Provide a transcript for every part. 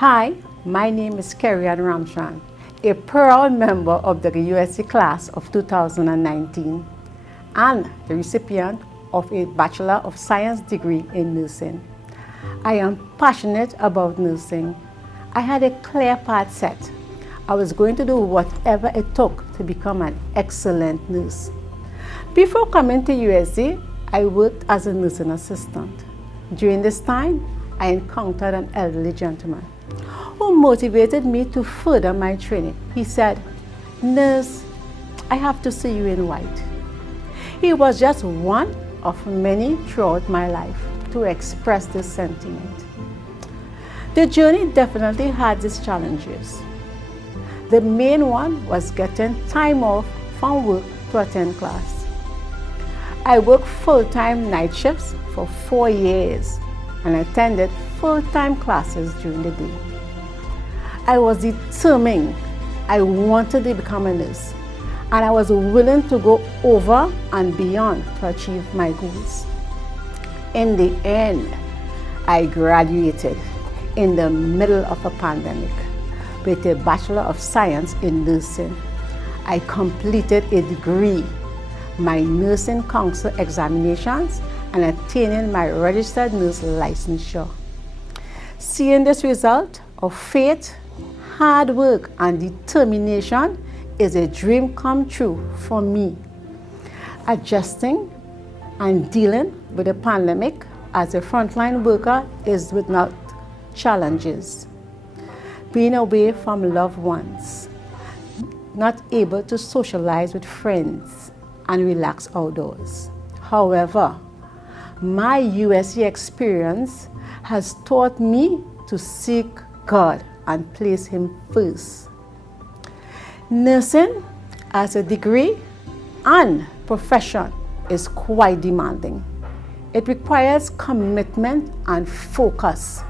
Hi, my name is Kerry-Ann Ramchan, a proud member of the USC class of 2019 and the recipient of a Bachelor of Science degree in nursing. I am passionate about nursing. I had a clear path set. I was going to do whatever it took to become an excellent nurse. Before coming to USC, I worked as a nursing assistant. During this time, I encountered an elderly gentleman who motivated me to further my training. He said, "Nurse, I have to see you in white." He was just one of many throughout my life to express this sentiment. The journey definitely had its challenges. The main one was getting time off from work to attend class. I worked full-time night shifts for 4 years and attended full-time classes during the day. I was determined. I wanted to become a nurse, and I was willing to go over and beyond to achieve my goals. In the end, I graduated in the middle of a pandemic with a Bachelor of Science in Nursing. I completed a degree, my nursing council examinations, and attaining my registered nurse licensure. Seeing this result of faith, hard work, and determination is a dream come true for me. Adjusting and dealing with the pandemic as a frontline worker is without challenges. Being away from loved ones, not able to socialize with friends and relax outdoors. However, my USC experience has taught me to seek God and place Him first. Nursing as a degree and profession is quite demanding. It requires commitment and focus.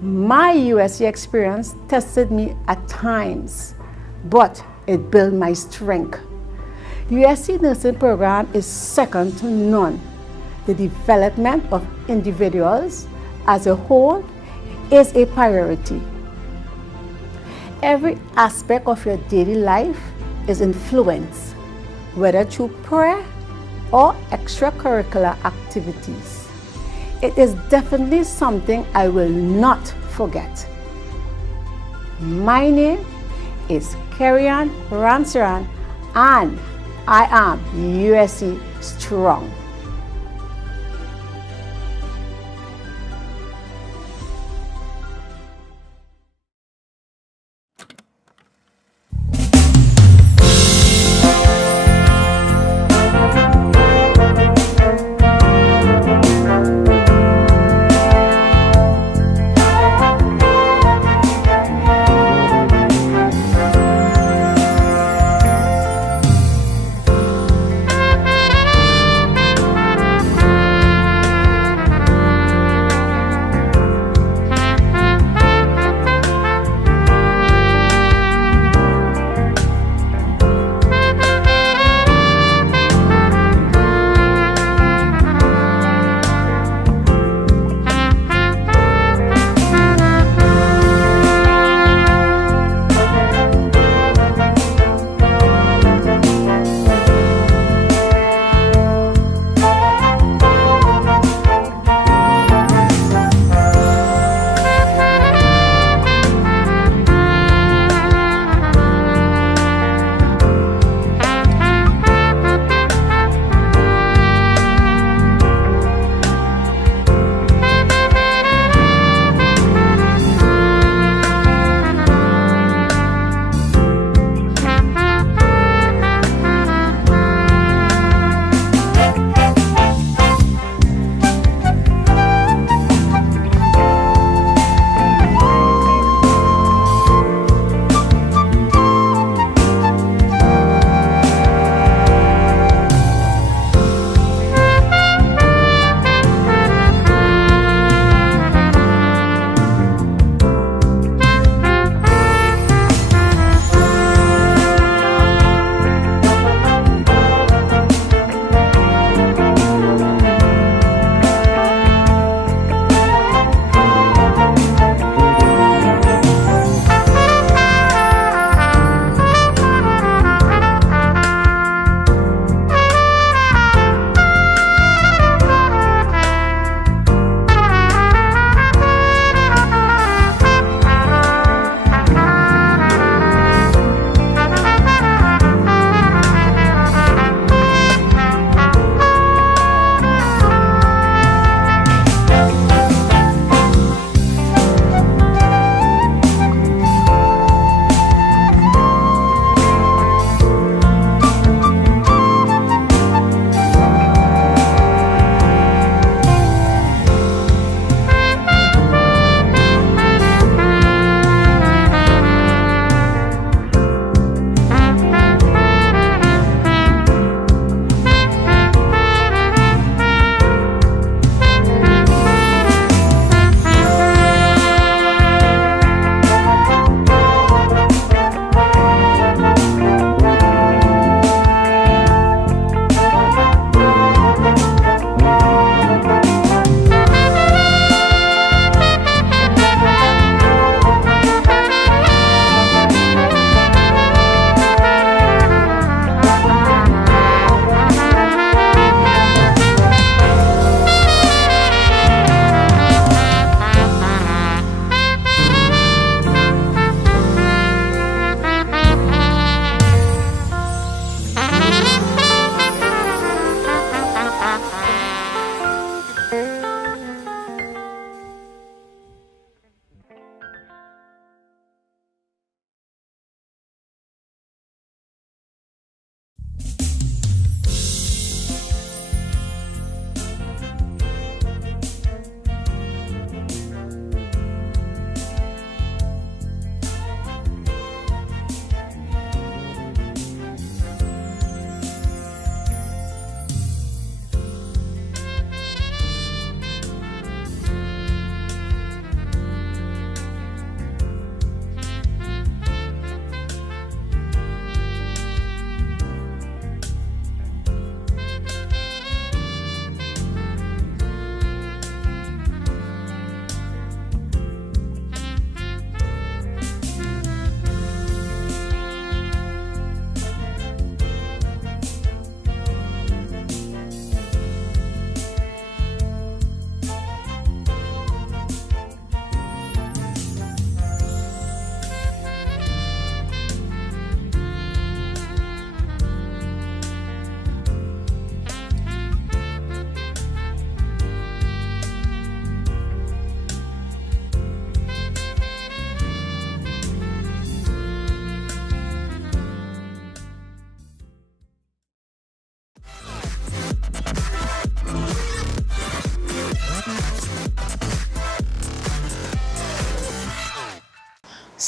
My USC experience tested me at times, but it built my strength. USC nursing program is second to none. The development of individuals as a whole is a priority. Every aspect of your daily life is influenced, whether through prayer or extracurricular activities. It is definitely something I will not forget. My name is Kerry-Ann Ramchan, and I am USC Strong.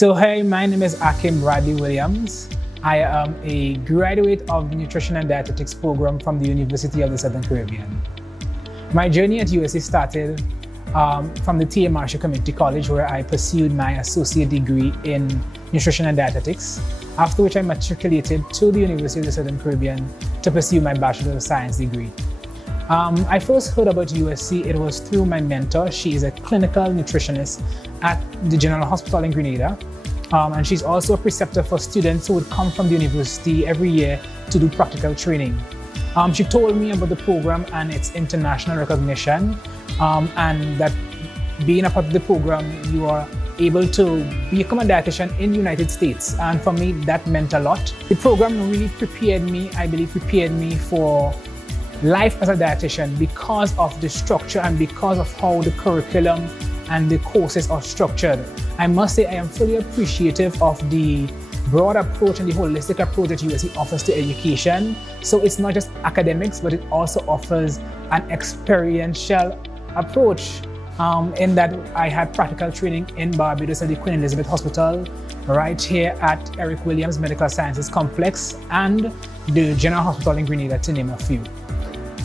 So hey, my name is Akim Bradley Williams. I am a graduate of the Nutrition and Dietetics program from the University of the Southern Caribbean. My journey at USC started from the T.A. Marshall Community College, where I pursued my associate degree in Nutrition and Dietetics, after which I matriculated to the University of the Southern Caribbean to pursue my Bachelor of Science degree. I first heard about USC, it was through my mentor. She is a clinical nutritionist at the General Hospital in Grenada. And she's also a preceptor for students who would come from the university every year to do practical training. She told me about the program and its international recognition, and that being a part of the program, you are able to become a dietitian in the United States. And for me, that meant a lot. The program really prepared me, I believe prepared me for life as a dietitian because of the structure and because of how the curriculum and the courses are structured. I must say I am fully appreciative of the broad approach and the holistic approach that USC offers to education. So it's not just academics, but it also offers an experiential approach in that I had practical training in Barbados at the Queen Elizabeth Hospital, right here at Eric Williams Medical Sciences Complex, and the General Hospital in Grenada, to name a few.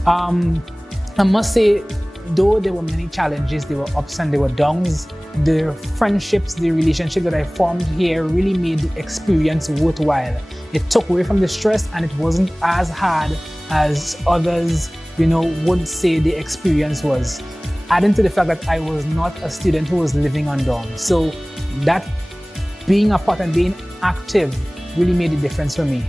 I must say, though there were many challenges, there were ups and there were downs, the friendships, the relationship that I formed here really made the experience worthwhile. It took away from the stress and it wasn't as hard as others, would say the experience was. Adding to the fact that I was not a student who was living on dorm. So that being a part and being active really made a difference for me.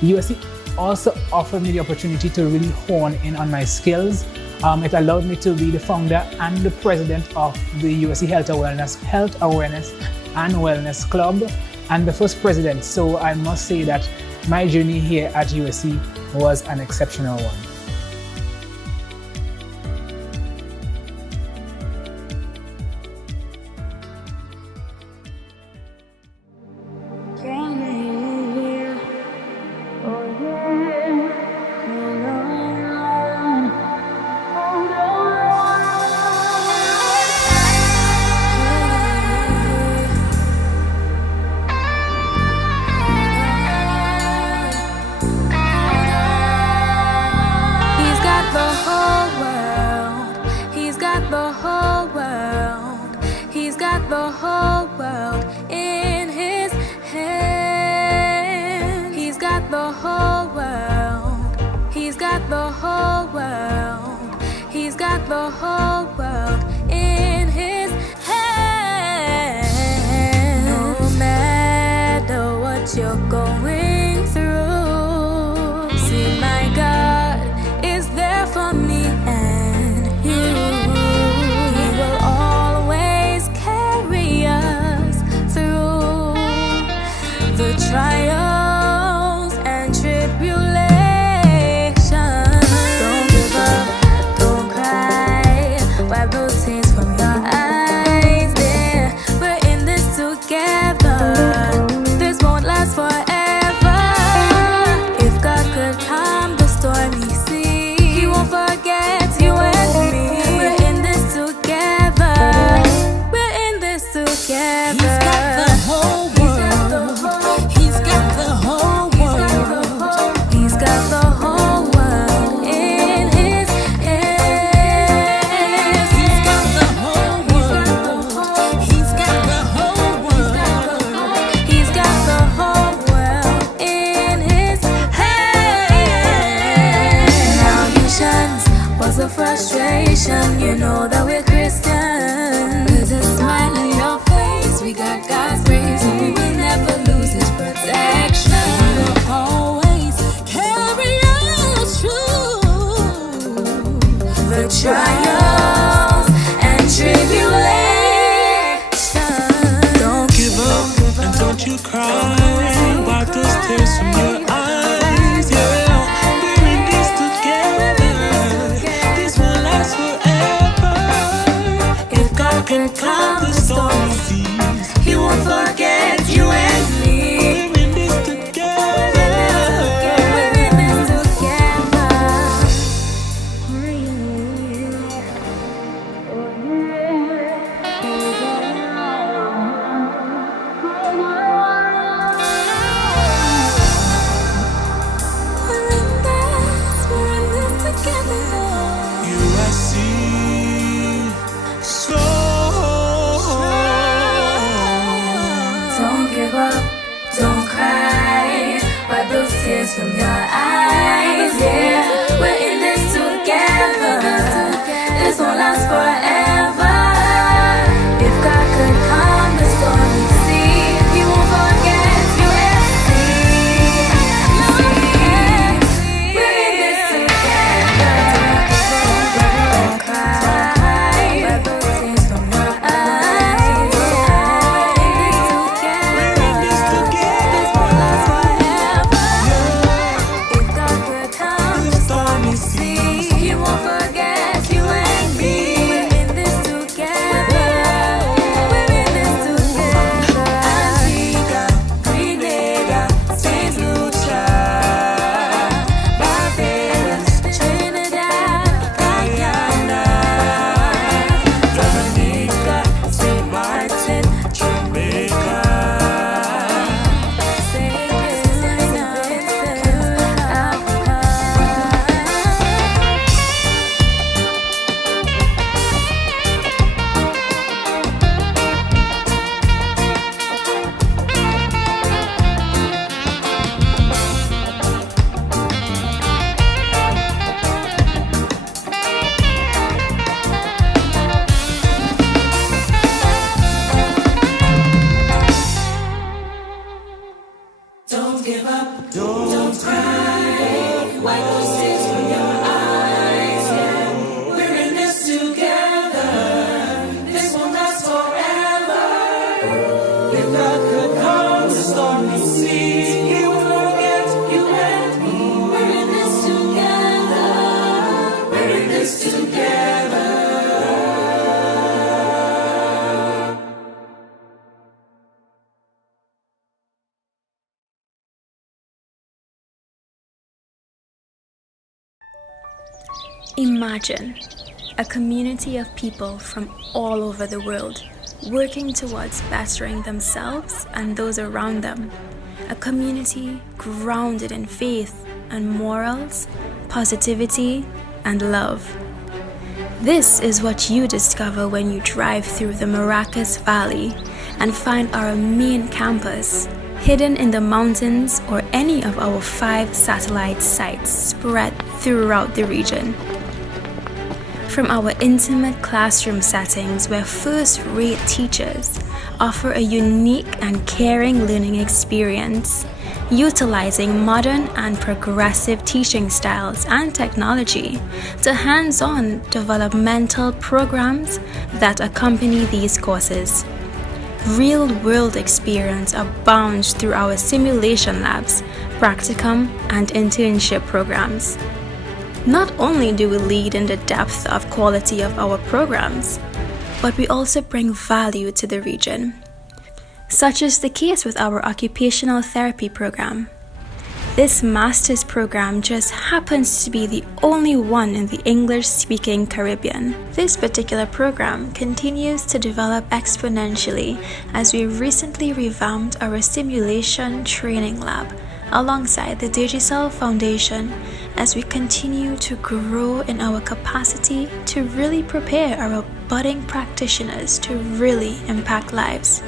USC also offered me the opportunity to really hone in on my skills. It allowed me to be the founder and the president of the USC Health Awareness and Wellness Club, and the first president. So I must say that my journey here at USC was an exceptional one. Imagine a community of people from all over the world working towards bettering themselves and those around them. A community grounded in faith and morals, positivity, and love. This is what you discover when you drive through the Maracas Valley and find our main campus hidden in the mountains or any of our 5 satellite sites spread throughout the region. From our intimate classroom settings where first-rate teachers offer a unique and caring learning experience, utilizing modern and progressive teaching styles and technology, to hands-on developmental programs that accompany these courses. Real-world experience abounds through our simulation labs, practicum, and internship programs. Not only do we lead in the depth of quality of our programs, but we also bring value to the region. Such is the case with our occupational therapy program. This master's program just happens to be the only one in the English-speaking Caribbean. This particular program continues to develop exponentially as we recently revamped our simulation training lab alongside the Digicel Foundation as we continue to grow in our capacity to really prepare our budding practitioners to really impact lives.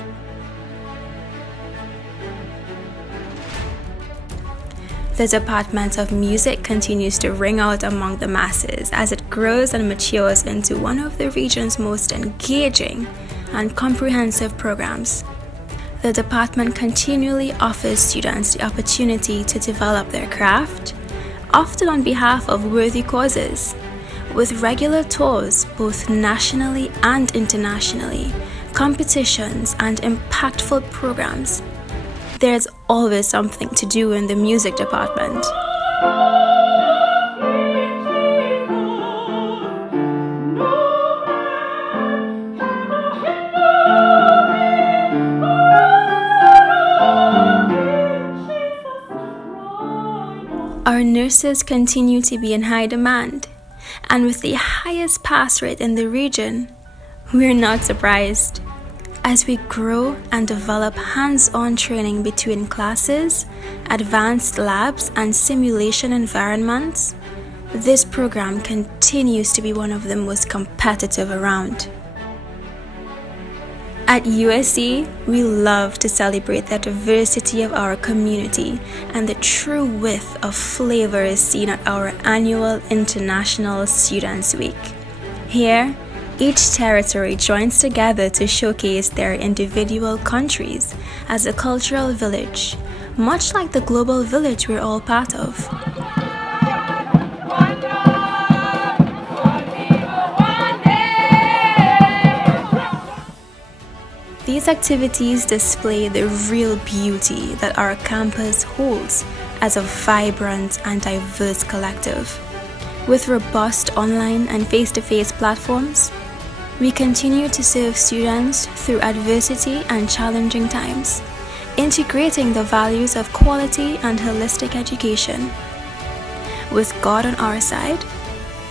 The Department of Music continues to ring out among the masses as it grows and matures into one of the region's most engaging and comprehensive programs. The department continually offers students the opportunity to develop their craft, often on behalf of worthy causes, with regular tours both nationally and internationally, competitions, and impactful programs. There's always something to do in the music department. Our nurses continue to be in high demand, and with the highest pass rate in the region, we're not surprised. As we grow and develop hands-on training between classes, advanced labs, and simulation environments, this program continues to be one of the most competitive around. At USC, we love to celebrate the diversity of our community and the true width of flavors seen at our annual International Students Week. Here, each territory joins together to showcase their individual countries as a cultural village, much like the global village we're all part of. These activities display the real beauty that our campus holds as a vibrant and diverse collective. With robust online and face-to-face platforms, we continue to serve students through adversity and challenging times, integrating the values of quality and holistic education. With God on our side,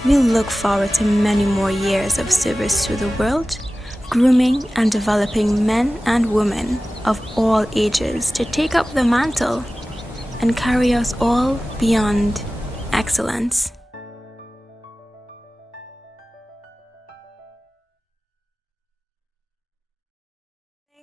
we look forward to many more years of service to the world, grooming and developing men and women of all ages to take up the mantle and carry us all beyond excellence.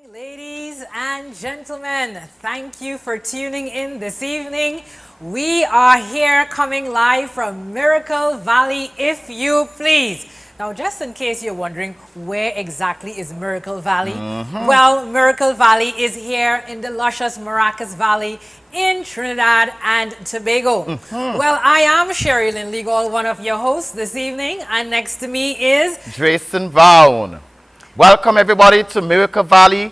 Ladies and gentlemen, thank you for tuning in this evening. We are here coming live from Miracle Valley, if you please. Now, just in case you're wondering, where exactly is Miracle Valley? Well, Miracle Valley is here in the luscious Maracas Valley in Trinidad and Tobago. Well, I am Sherilyn Legal, one of your hosts this evening, and next to me is Jason Vaughn. Welcome everybody to Miracle Valley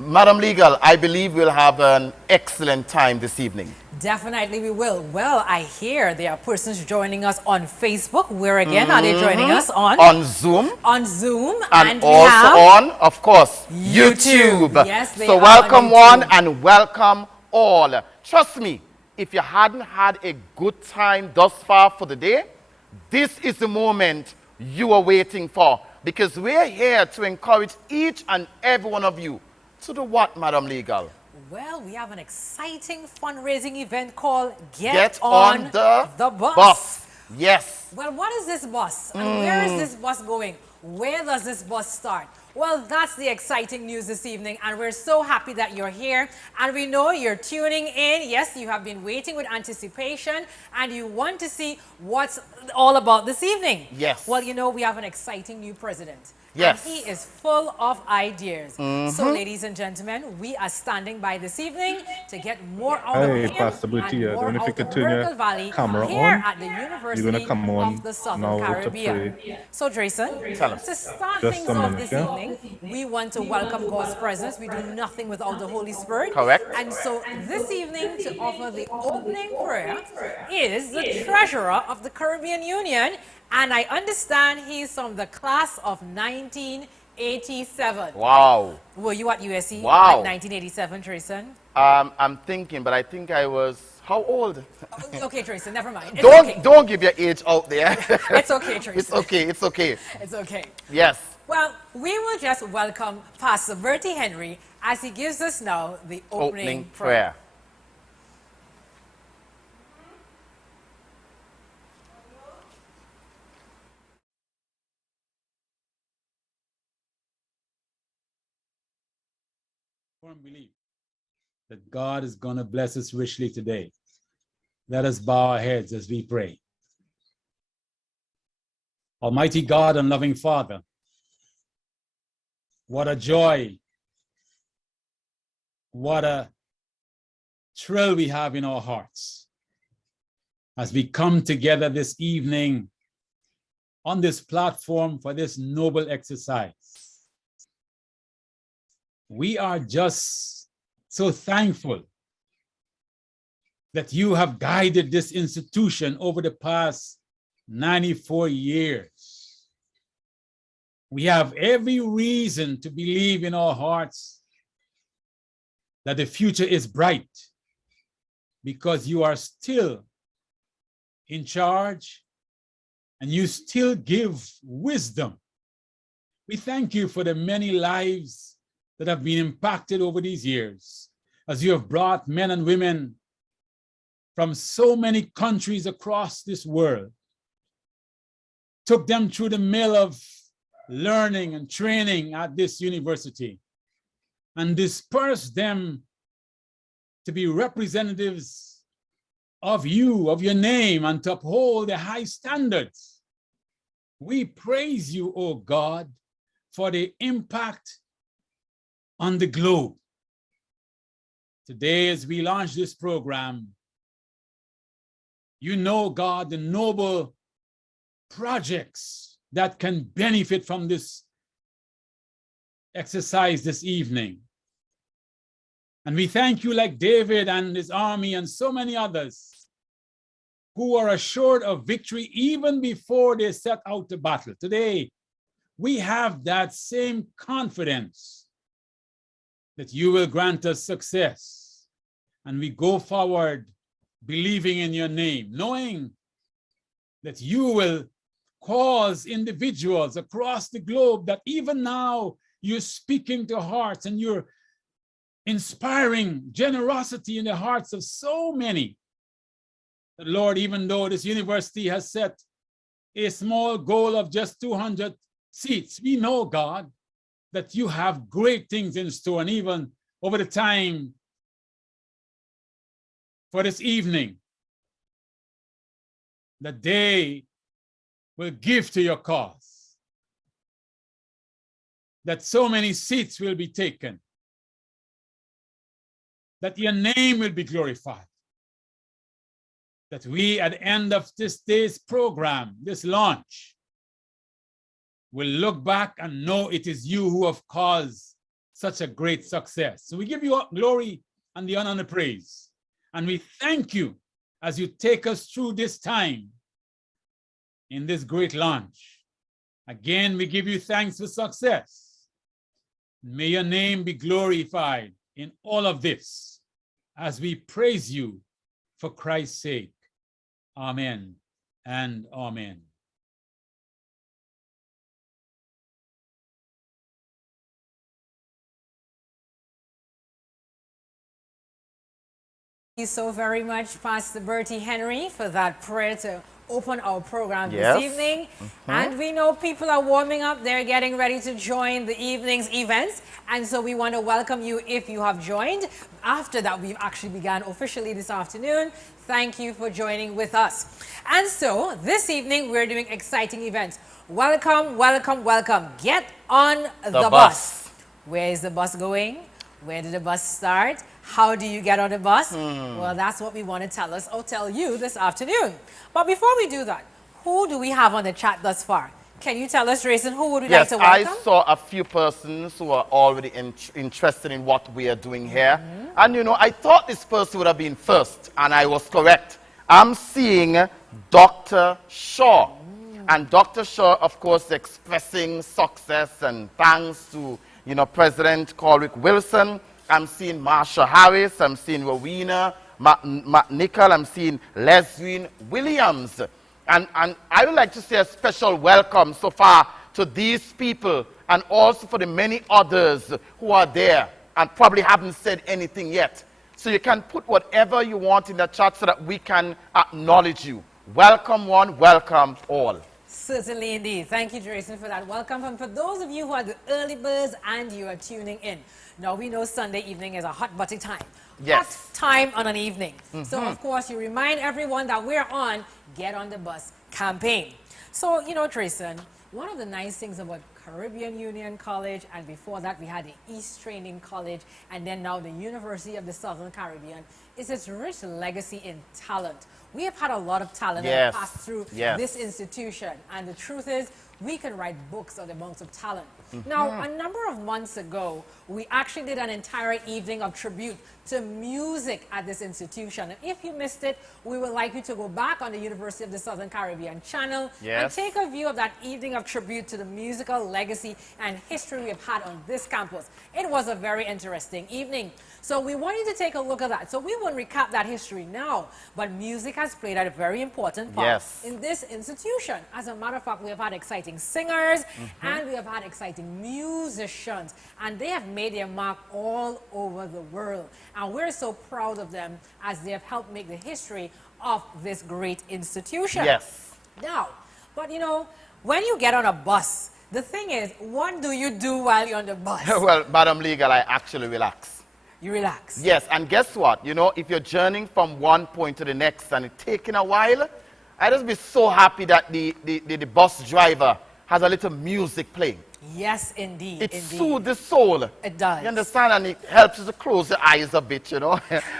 Madam Legal, I believe we'll have an excellent time this evening. Definitely we will. Well, I hear there are persons joining us on Facebook. Where again are they joining us on? On Zoom. On Zoom. And we also have on, of course, YouTube. YouTube. Yes, they so are welcome on one YouTube. and welcome all. Trust me, if you hadn't had a good time thus far for the day, this is the moment you are waiting for, because we're here to encourage each and every one of you to do what, Madam Legal? Well, we have an exciting fundraising event called Get on the bus. Yes. Well, what is this bus? And where is this bus going? Where does this bus start? Well, that's the exciting news this evening, and we're so happy that you're here. And we know you're tuning in. Yes, you have been waiting with anticipation, and you want to see what's all about this evening. Yes. Well, you know, we have an exciting new president. Yes. And he is full of ideas. So, ladies and gentlemen, we are standing by this evening to get more out of him Pastor Boutia, and more don't know if you out could of turn your Miracle Valley camera here on. at the University You're gonna come on of the Southern now to Caribbean. pray. So, Drayson, Tell us. to start Just things a off minute, this yeah? evening, we want to welcome God's presence. We do nothing without the Holy Spirit. Correct. And so this evening, to offer the opening prayer is the treasurer of the Caribbean Union, and I understand he's from the class of 1987. Wow. Were you at USC Wow. at 1987, Trayson? I'm thinking, but I think I was, how old? Okay, Trayson, never mind. It's okay. Don't give your age out there. It's okay, Trayson. It's okay, it's okay. It's okay. Yes. Well, we will just welcome Pastor Bertie Henry as he gives us now the opening prayer. Firm belief that God is going to bless us richly today. Let us bow our heads as we pray. Almighty God and loving Father, what a joy, what a thrill we have in our hearts as we come together this evening on this platform for this noble exercise. We are just so thankful that you have guided this institution over the past 94 years. We have every reason to believe in our hearts that the future is bright because you are still in charge and you still give wisdom. We thank you for the many lives that have been impacted over these years, as you have brought men and women from so many countries across this world, took them through the mill of learning and training at this university, and dispersed them to be representatives of you, of your name, and to uphold the high standards. We praise you, O God, for the impact on the globe. Today, as we launch this program, you know, God, the noble projects that can benefit from this exercise this evening. And we thank you, like David and his army and so many others who are assured of victory even before they set out to battle. Today, we have that same confidence that you will grant us success. And we go forward believing in your name, knowing that you will cause individuals across the globe that even now you're speaking to hearts and you're inspiring generosity in the hearts of so many. That, Lord, even though this university has set a small goal of just 200 seats, we know, God, that you have great things in store. And even over the time for this evening, that they will give to your cause, that so many seats will be taken, that your name will be glorified, that we at the end of this day's program, this launch, will look back and know it is you who have caused such a great success. So we give you glory and the honor and the praise. And we thank you as you take us through this time in this great launch. Again, we give you thanks for success. May your name be glorified in all of this as we praise you for Christ's sake. Amen and amen. Thank you so very much, Pastor Bertie Henry, for that prayer to open our program Yes. this evening. And we know people are warming up. They're getting ready to join the evening's events. And so we want to welcome you if you have joined. After that, we've actually begun officially this afternoon. Thank you for joining with us. And so this evening, we're doing exciting events. Welcome, welcome, welcome. Get on the bus. Where is the bus going? Where did the bus start? How do you get on the bus? Well, that's what we want to tell you this afternoon. But before we do that, who do we have on the chat thus far? Can you tell us, Rayson, who would we like to welcome? I saw a few persons who are already interested in what we are doing here. And you know, I thought this person would have been first, and I was correct. I'm seeing Dr. Shaw. And Dr. Shaw, of course, expressing success and thanks to, you know, President Corrick Wilson. I'm seeing Marsha Harris, I'm seeing Rowena McNichol, I'm seeing Leslie Williams. And I would like to say a special welcome so far to these people and also for the many others who are there and probably haven't said anything yet. So you can put whatever you want in the chat so that we can acknowledge you. Welcome one, welcome all. Certainly indeed. Thank you, Jason, for that welcome. And for those of you who are the early birds and you are tuning in, now we know Sunday evening is a hot butty time. Yes. Hot time on an evening. So, of course, you remind everyone that we're on Get on the Bus campaign. So, you know, Trayson, one of the nice things about Caribbean Union College, and before that we had the East Training College, and then now the University of the Southern Caribbean, is its rich legacy in talent. We have had a lot of talent that passed through this institution, and the truth is, we can write books on the amounts of talent. Now, a number of months ago, we actually did an entire evening of tribute to music at this institution. And if you missed it, we would like you to go back on the University of the Southern Caribbean channel and take a view of that evening of tribute to the musical legacy and history we have had on this campus. It was a very interesting evening. So we want you to take a look at that. So we won't recap that history now, but music has played a very important part in this institution. As a matter of fact, we have had exciting singers and we have had exciting musicians, and they have made their mark all over the world. And we're so proud of them as they have helped make the history of this great institution. Now, but you know, when you get on a bus, the thing is, what do you do while you're on the bus? Well, Madam Legal, I actually relax. You relax? Yes, and guess what? You know, if you're journeying from one point to the next and it's taking a while, I just be so happy that the bus driver has a little music playing. Yes, indeed. It soothes the soul. It does. You understand? And it helps you to close the eyes a bit, you know.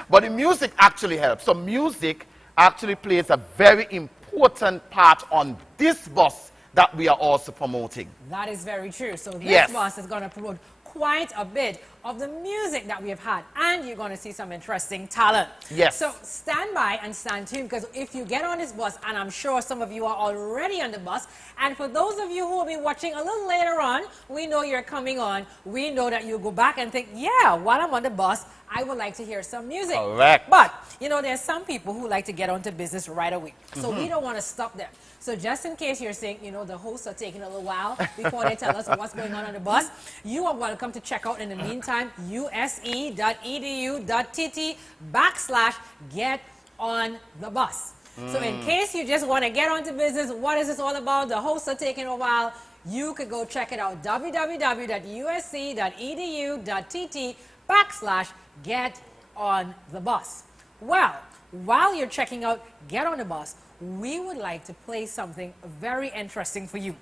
But the music actually helps. So music actually plays a very important part on this bus that we are also promoting. That is very true. So this bus is going to promote quite a bit of the music that we have had, and you're going to see some interesting talent. So stand by and stand tuned, because if you get on this bus, and I'm sure some of you are already on the bus, and for those of you who will be watching a little later on, we know you're coming on. We know that you'll go back and think, yeah, while I'm on the bus, I would like to hear some music. Correct. But, you know, there's some people who like to get onto business right away. So we don't want to stop them. So just in case you're saying, you know, the hosts are taking a little while before they tell us what's going on the bus, you are welcome to check out in the meantime, use.edu.tt/get on the bus. So in case you just want to get onto business, what is this all about? The hosts are taking a while. You could go check it out, www.usc.edu.tt/get on the bus. Well, while you're checking out Get on the Bus, we would like to play something very interesting for you.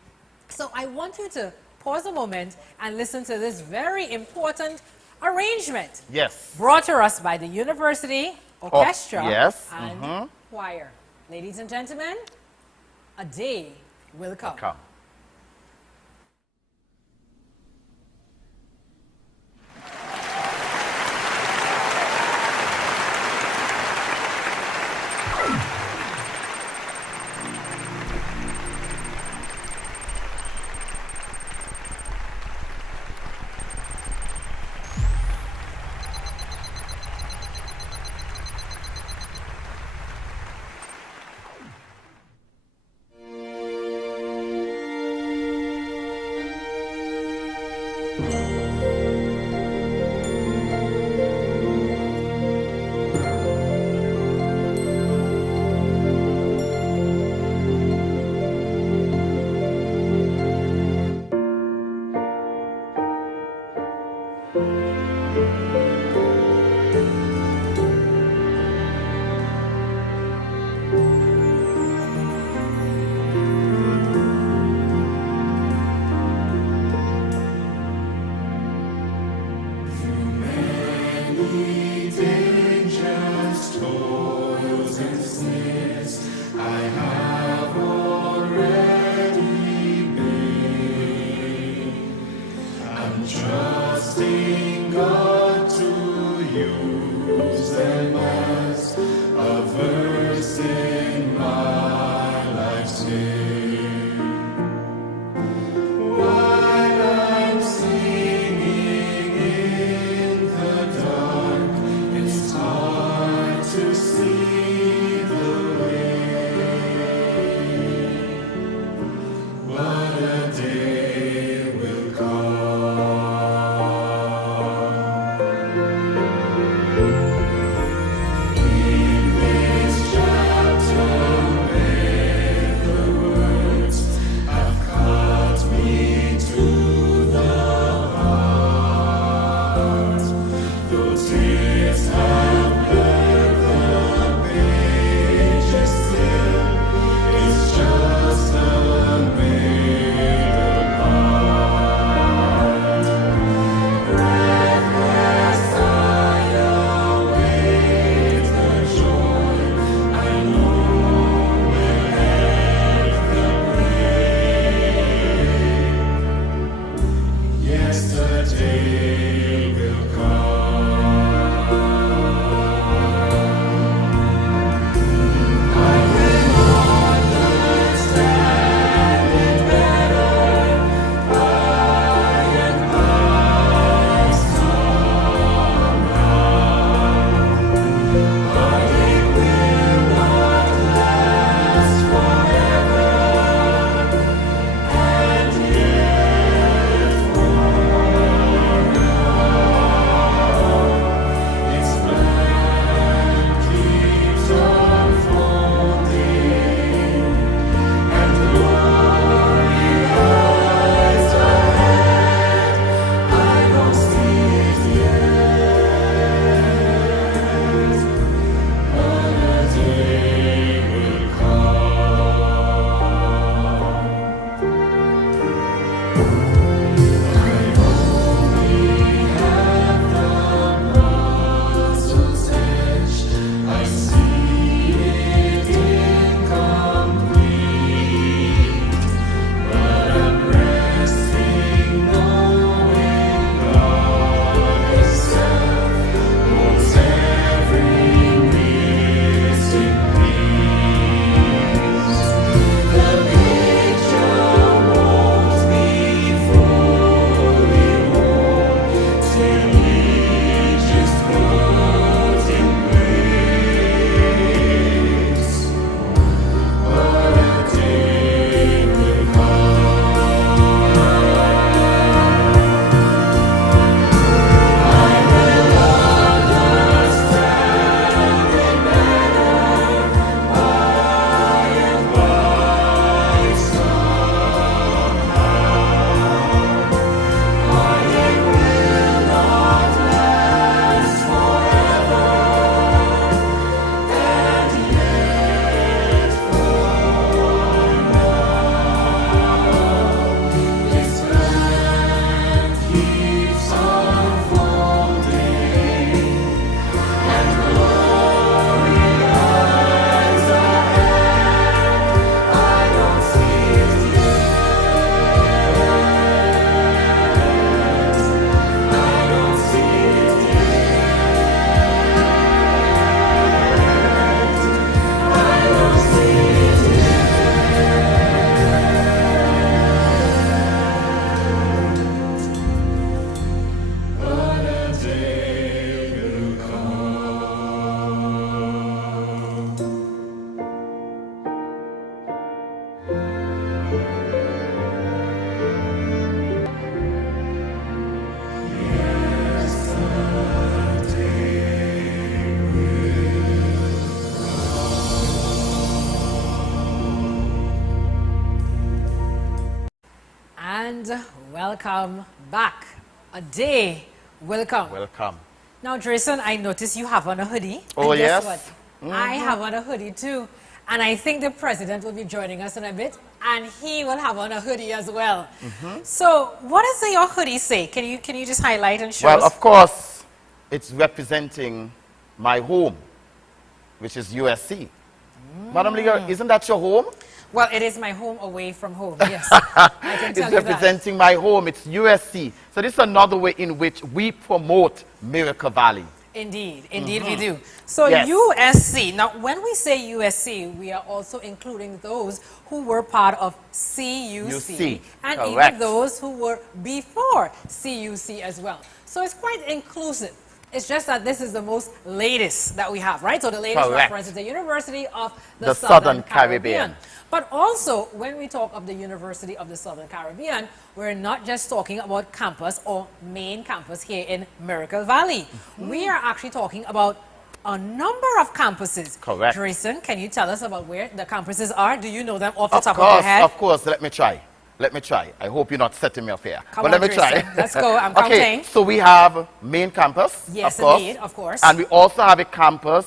So I want you to pause a moment and listen to this very important arrangement. Brought to us by the University Orchestra and Choir. Ladies and gentlemen, a day will come. asking God to use them as a verse in my life's hymn. While I'm singing in the dark, it's hard to see the way. But a day will come. In this chapter where the words have cut me to the heart, though tears have blurred the pages still, it's just a middle part. Breathless I await the joy I know will end the pain. Yesterday will come. I will understand it better by and by somehow. Heartache will not last forever, and yet for now its plan keeps unfolding, and glory lies ahead. I don't see it yet, but a day will come. I only have the puzzle's edge. I see it incomplete, but I'm resting knowing God Himself holds every missing piece. The picture won't be fully whole till each is put in place. But a day will come. I will understand it better by and by somehow. Heartache will not last forever, and yet for now its plan keeps unfolding, and glory lies ahead. I don't see it yet. I don't see it yet. I don't see it yet. But a day will come. And welcome back. A day will come. Welcome. Now, Drayson, I notice you have on a hoodie. Oh, and guess yes. what? I have on a hoodie too. And I think the president will be joining us in a bit, and he will have on a hoodie as well. So, what does your hoodie say? Can you just highlight and show Well, us? of course, it's representing my home, which is USC. Madam Leader, isn't that your home? Well, it is my home away from home, yes. I can tell It's you that. representing my home. It's USC. So this is another way in which we promote Miracle Valley. Indeed, indeed we do. So Yes. USC, now when we say USC, we are also including those who were part of CUC and even Correct. those who were before CUC as well. So it's quite inclusive. It's just that this is the most latest that we have, right? So the latest Correct. reference is the University of The the Southern Caribbean. But also, when we talk of the University of the Southern Caribbean, we're not just talking about campus or main campus here in Miracle Valley. We are actually talking about a number of campuses. Correct. Jason, can you tell us about where the campuses are? Do you know them off the Of top of your course, head? of course. Let me try. Let me try. I hope you're not setting me up here. Come but on, let me try. Jason. Let's go. I'm Okay, counting. so we have main campus, Yes, of course. indeed, of course. And we also have a campus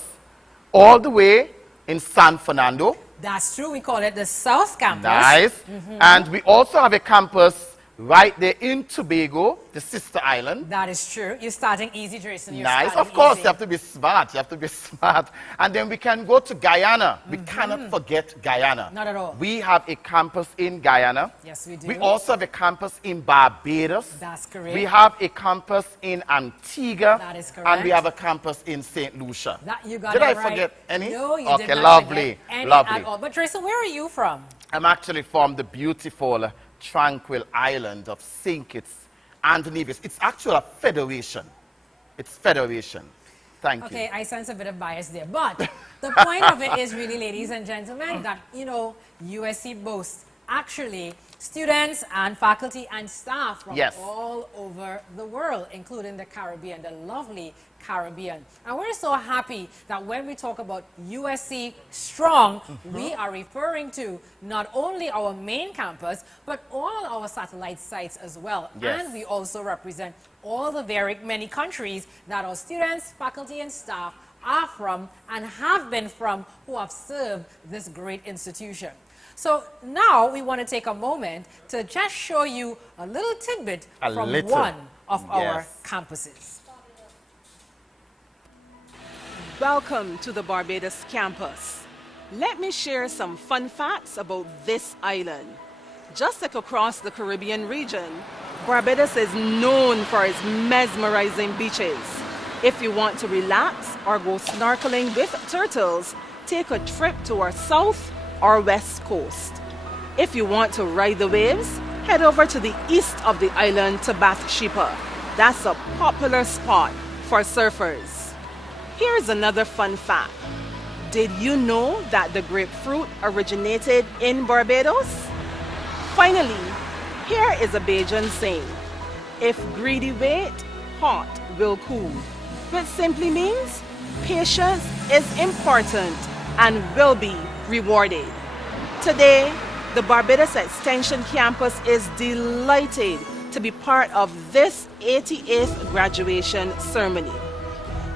all the way in San Fernando. That's true. We call it the South Campus. Nice. And we also have a campus right there in Tobago, the sister island. That is true. You're starting easy, Jason. You're Nice. starting Of course, easy. you have to be smart. You have to be smart. And then we can go to Guyana. We cannot forget Guyana. Not at all. We have a campus in Guyana. Yes, we do. We also have a campus in Barbados. That's correct. We have a campus in Antigua. That is And we correct. have a campus in St. Lucia. That you got Did it I right. forget any? No, you Okay, did not lovely, forget any lovely. at all. But Jason, where are you from? I'm actually from the beautiful, tranquil island of St. Kitts and Nevis. It's actually a federation. It's federation. Thank Okay, you. I sense a bit of bias there. But the point of it is really, ladies and gentlemen, that, you know, USC boasts actually students and faculty and staff from Yes. all over the world, including the Caribbean, the lovely Caribbean. And we're so happy that when we talk about USC Strong, we are referring to not only our main campus, but all our satellite sites as well. Yes. And we also represent all the very many countries that our students, faculty, and staff are from and have been from, who have served this great institution. So now we want to take a moment to just show you a little tidbit from one of our Yes. campuses. Welcome to the Barbados campus. Let me share some fun facts about this island. Just like across the Caribbean region, Barbados is known for its mesmerizing beaches. If you want to relax or go snorkeling with turtles, take a trip to our south or west coast. If you want to ride the waves, head over to the east of the island to Bathsheba. That's a popular spot for surfers. Here's another fun fact. Did you know that the grapefruit originated in Barbados? Finally, here is a Bajan saying, if greedy wait, hot will cool, which simply means patience is important and will be rewarded. Today, the Barbados Extension Campus is delighted to be part of this 88th graduation ceremony.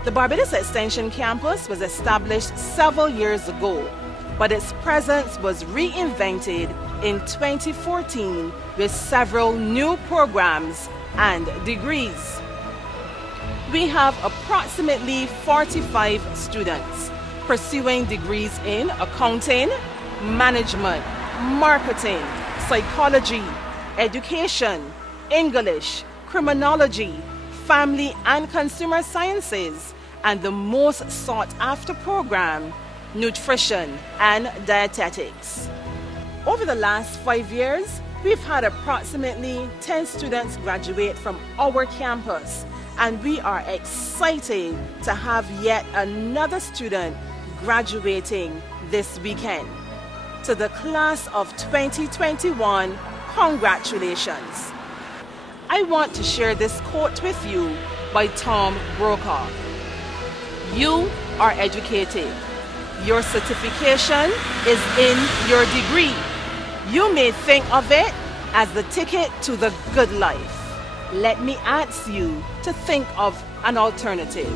The Barbados Extension Campus was established several years ago, but its presence was reinvented in 2014 with several new programs and degrees. We have approximately 45 students pursuing degrees in accounting, management, marketing, psychology, education, English, criminology, family and consumer sciences, and the most sought after program, nutrition and dietetics. Over the last 5 years, we've had approximately 10 students graduate from our campus, and we are excited to have yet another student graduating this weekend. To the class of 2021, congratulations. I want to share this quote with you by Tom Brokaw. You are educated. Your certification is in your degree. You may think of it as the ticket to the good life. Let me ask you to think of an alternative.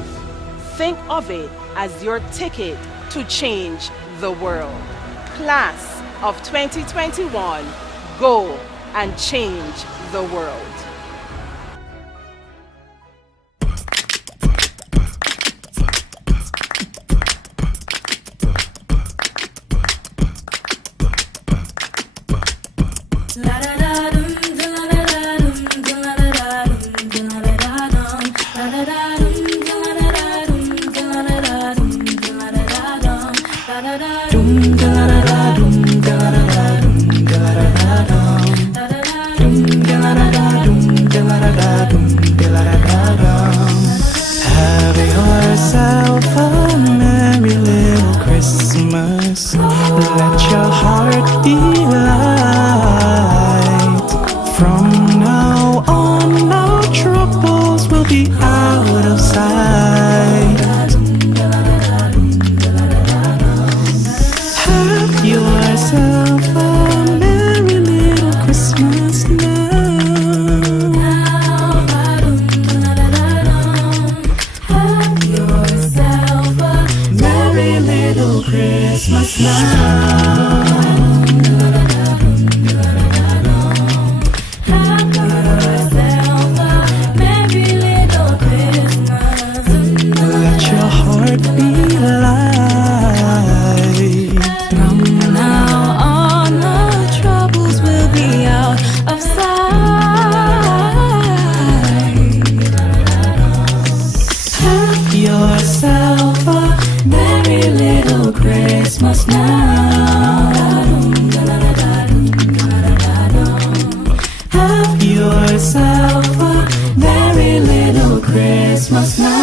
Think of it as your ticket to change the world. Class of 2021, go and change the world. Have yourself a merry little Christmas now. Have yourself a merry little Christmas. Let your heart be light. From now on, the troubles will be out of sight. Have yourself a merry little Christmas now. Have yourself a merry little Christmas now.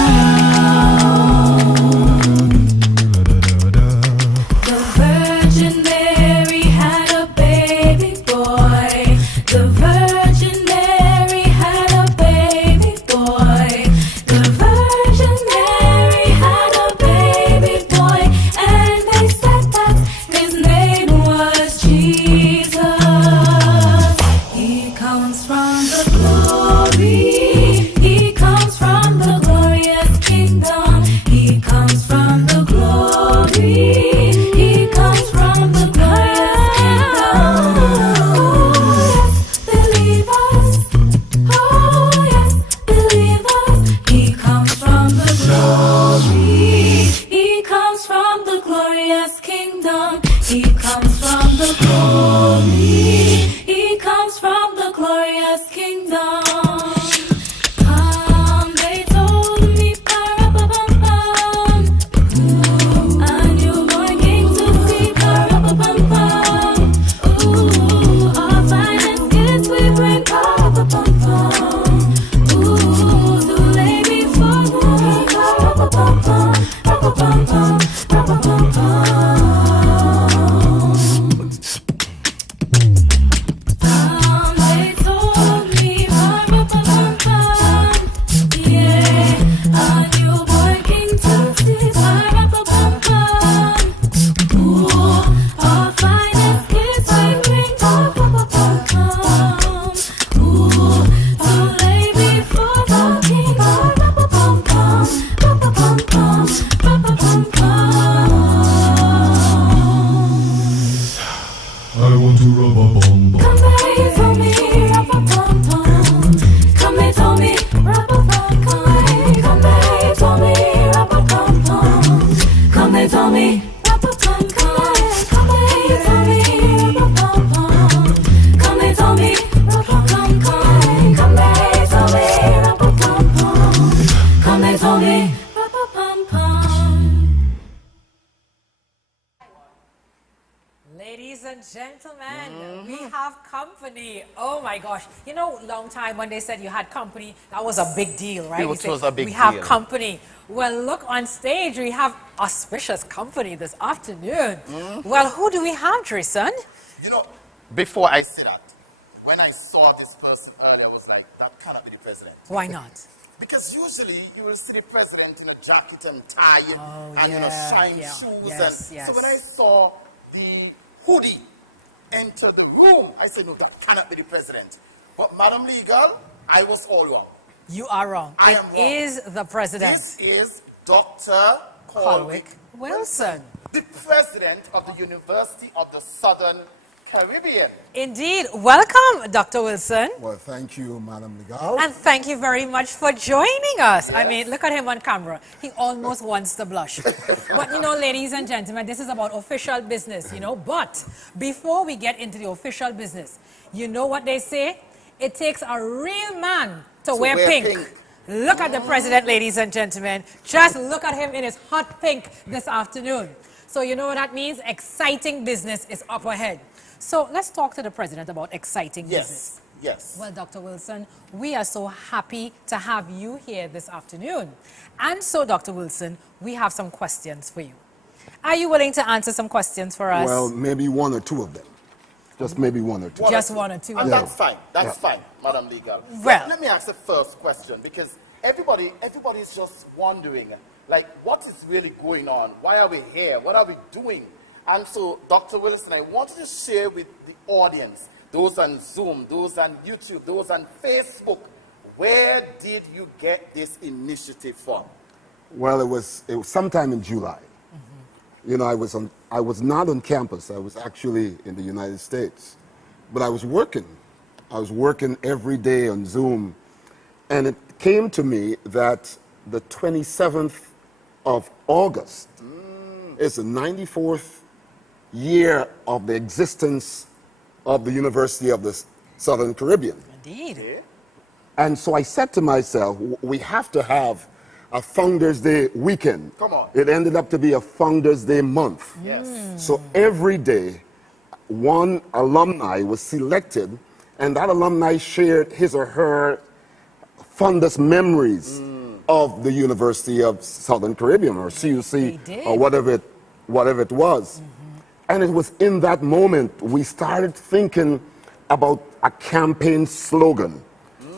The Virgin Mary had a baby boy. The Virgin Mary had a baby boy. The Virgin Mary had a baby boy. And they said that his name was Jesus. He comes from the glory. He comes from the glorious kingdom. He comes from the glory. He comes from the glorious kingdom. Oh, yes, believe us. Oh, yes, believe us. He comes from the glory. He comes from the glorious kingdom. He comes from the glory. He comes from the glorious kingdom. They told me, pa-ra-pa-pam-pam, a newborn king to see, pa-ra-pa-pam-pam. Ooh, our finest gifts we bring, pa-ra-pa-pam-pam. Ooh, to lay before the king, pa-ra-pa-pam-pam, pa-pa-pam-pam, pa-pa-pam-pam. They told me, pa-ra-pa-pam-pam, yeah, a newborn king to see, pa-ra-pa-pam-pam. Ooh, our finest gifts we bring, pa-pa-pam-pam. Ooh, to lay before the king, pa-ra-pa-pam-pam, pa-pa-pam-pam, pa-pa-pam-pam. I want to rub a bum bum. Come back to me, rap-a-pum-pum. Come back to me, rap-a-pum-pum. Come back to me, rap-a-pum-pum. Come back to me, rap-a-pum-pum. Come back to me, rap-a-pum-pum. Come back to me, rap-a-pum-pum. Come back to me, rap-a-pum-pum. Come back to me, rap-a-pum-pum. Ladies and gentlemen, we have company. Oh my gosh. You know, long time when they said you had company, that was a big deal, right? It You was said, a big we have deal. company. Well, look on stage, we have auspicious company this afternoon. Well, who do we have, Jason? You know, before I say that, when I saw this person earlier, I was like, that cannot be the president. Why not? Because usually you will see the president in a jacket and tie and yeah, shine yeah. shoes. Yes, and yes. So when I saw the hoodie enter the room, I said, no, that cannot be the president. But Madam Legal, I was all wrong. You are wrong. I am It wrong. is the president. This is Dr. Colwick Colwick Wilson. the president of the University of the Southern Caribbean. Indeed. Welcome, Dr. Wilson. Well, thank you, Madam Legal. And thank you very much for joining us. I mean, look at him on camera. He almost wants to blush. But, you know, ladies and gentlemen, this is about official business, you know. But before we get into the official business, you know what they say? It takes a real man to wear pink. Look at the president, ladies and gentlemen. Just look at him in his hot pink this afternoon. So you know what that means? Exciting business is up ahead. So let's talk to the president about exciting business. Yes. Well, Dr. Wilson, we are so happy to have you here this afternoon. And so, Dr. Wilson, we have some questions for you. Are you willing to answer some questions for us? Well, maybe one or two of them. Just maybe one or two. Just one or two. And that's fine. That's fine, Madam Legal. Well, let me ask the first question, because everybody is just wondering, like, what is really going on? Why are we here? What are we doing? And so, Dr. Wilson, I wanted to share with the audience those on Zoom, those on YouTube, those on Facebook. Where did you get this initiative from? Well, it was sometime in July. You know, I was not on campus. I was actually in the United States, but I was working. I was working every day on Zoom, and it came to me that the 27th of August is the 94th year of the existence of the University of the Southern Caribbean. Indeed. And so I said to myself, we have to have a Founders Day weekend. Come on. It ended up to be a Founders Day month. Yes. So every day, one alumni was selected, and that alumni shared his or her fondest memories of the University of Southern Caribbean, or CUC, or whatever it was. And it was in that moment we started thinking about a campaign slogan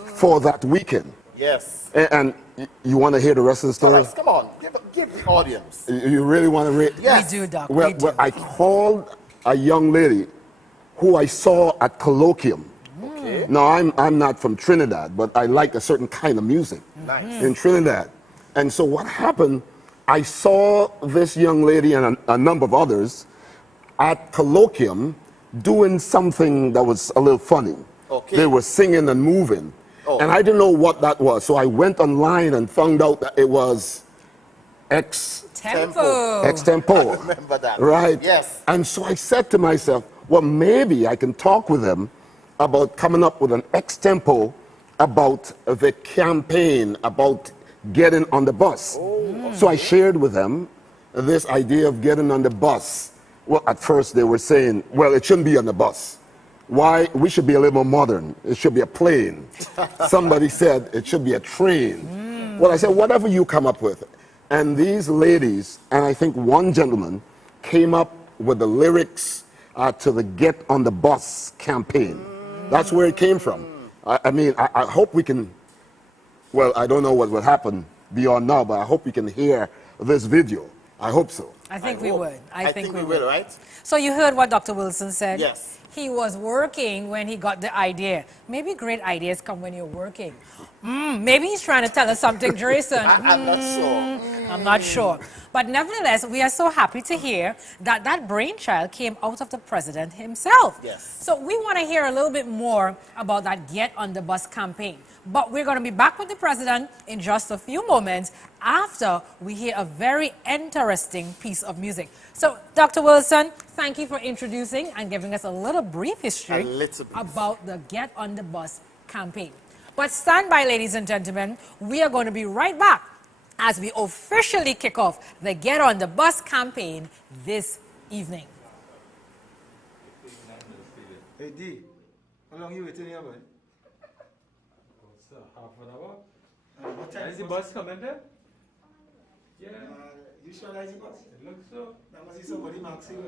for that weekend. Yes. And you want to hear the rest of the story? Yes, come on, give the audience. You really want to read? Yes. We do, Doc. Well, I called a young lady who I saw at Colloquium. Okay. Now, I'm not from Trinidad, but I like a certain kind of music in Trinidad. And so what happened, I saw this young lady and a number of others at Colloquium doing something that was a little funny. Okay. They were singing and moving. Oh. And I didn't know what that was. So I went online and found out that it was Tempo. Extempo. I remember that. Right? Yes. And so I said to myself, well, maybe I can talk with them about coming up with an extempo about the campaign, about getting on the bus. So I shared with them this idea of getting on the bus. Well, at first they were saying, well, it shouldn't be on the bus. Why? We should be a little more modern. It should be a plane. Somebody said it should be a train. Well, I said, whatever you come up with. And these ladies, and I think one gentleman, came up with the lyrics to the Get on the Bus campaign. That's where it came from. I mean, I hope we can, well, I don't know what will happen beyond now, but I hope we can hear this video. I hope so. I think we would. I think we will, right? So you heard what Dr. Wilson said? Yes. He was working when he got the idea. Maybe great ideas come when you're working. Maybe he's trying to tell us something, Jason. I'm not sure. I'm not sure. But nevertheless, we are so happy to hear that that brainchild came out of the president himself. Yes. So we want to hear a little bit more about that Get on the Bus campaign. But we're going to be back with the president in just a few moments after we hear a very interesting piece of music. So, Dr. Wilson, thank you for introducing and giving us a little brief history about the Get on the Bus campaign. But stand by, ladies and gentlemen. We are going to be right back as we officially kick off the Get on the Bus campaign this evening. Hey, D, how long you waiting here, boy? Half an hour. What time Is the bus coming there? Yeah. You sure that's the bus? It looks so. That must be somebody maxing.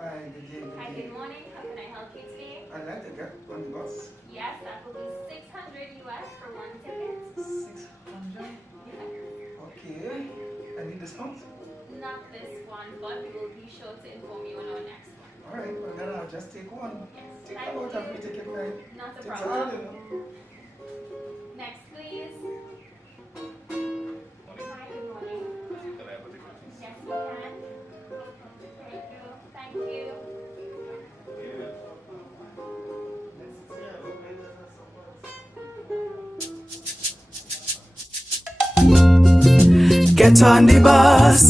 Hi, good day. Hi, good morning. How can I help you today? I'd like to get on the bus. Yes, that will be $600 US for one ticket. 600? Okay. Any discount? Not this one, but we will be sure to inform you on our next one. All right, well then I'll just take one. Yes. Take Thank about you. every ticket, right? Not a Takes problem. while, you know. Next, please. Hi, good morning. Yes, you can. Thank you. Get on the bus,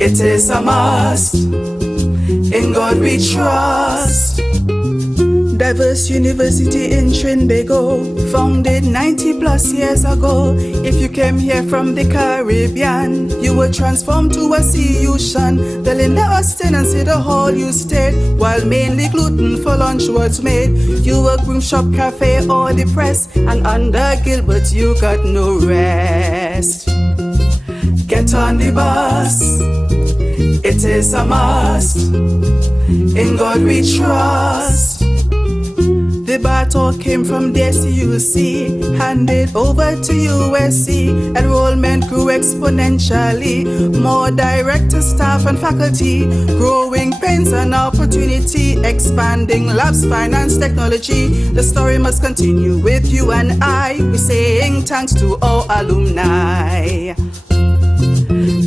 it is a must. In God we trust. Diverse University in Trinbago, founded 90 plus years ago. If you came here from the Caribbean, you were transformed to a CU-shan. Well, in the Austin and Cedar Hall you stayed, while mainly gluten for lunch was made. You worked room shop, cafe or the press, and under Gilbert you got no rest. Get on the bus, it is a must. In God we trust. The baton came from the SUC, handed over to USC. Enrollment grew exponentially, more directors, staff and faculty, growing pains and opportunity, expanding labs, finance, technology. The story must continue with you and I. We're saying thanks to all alumni.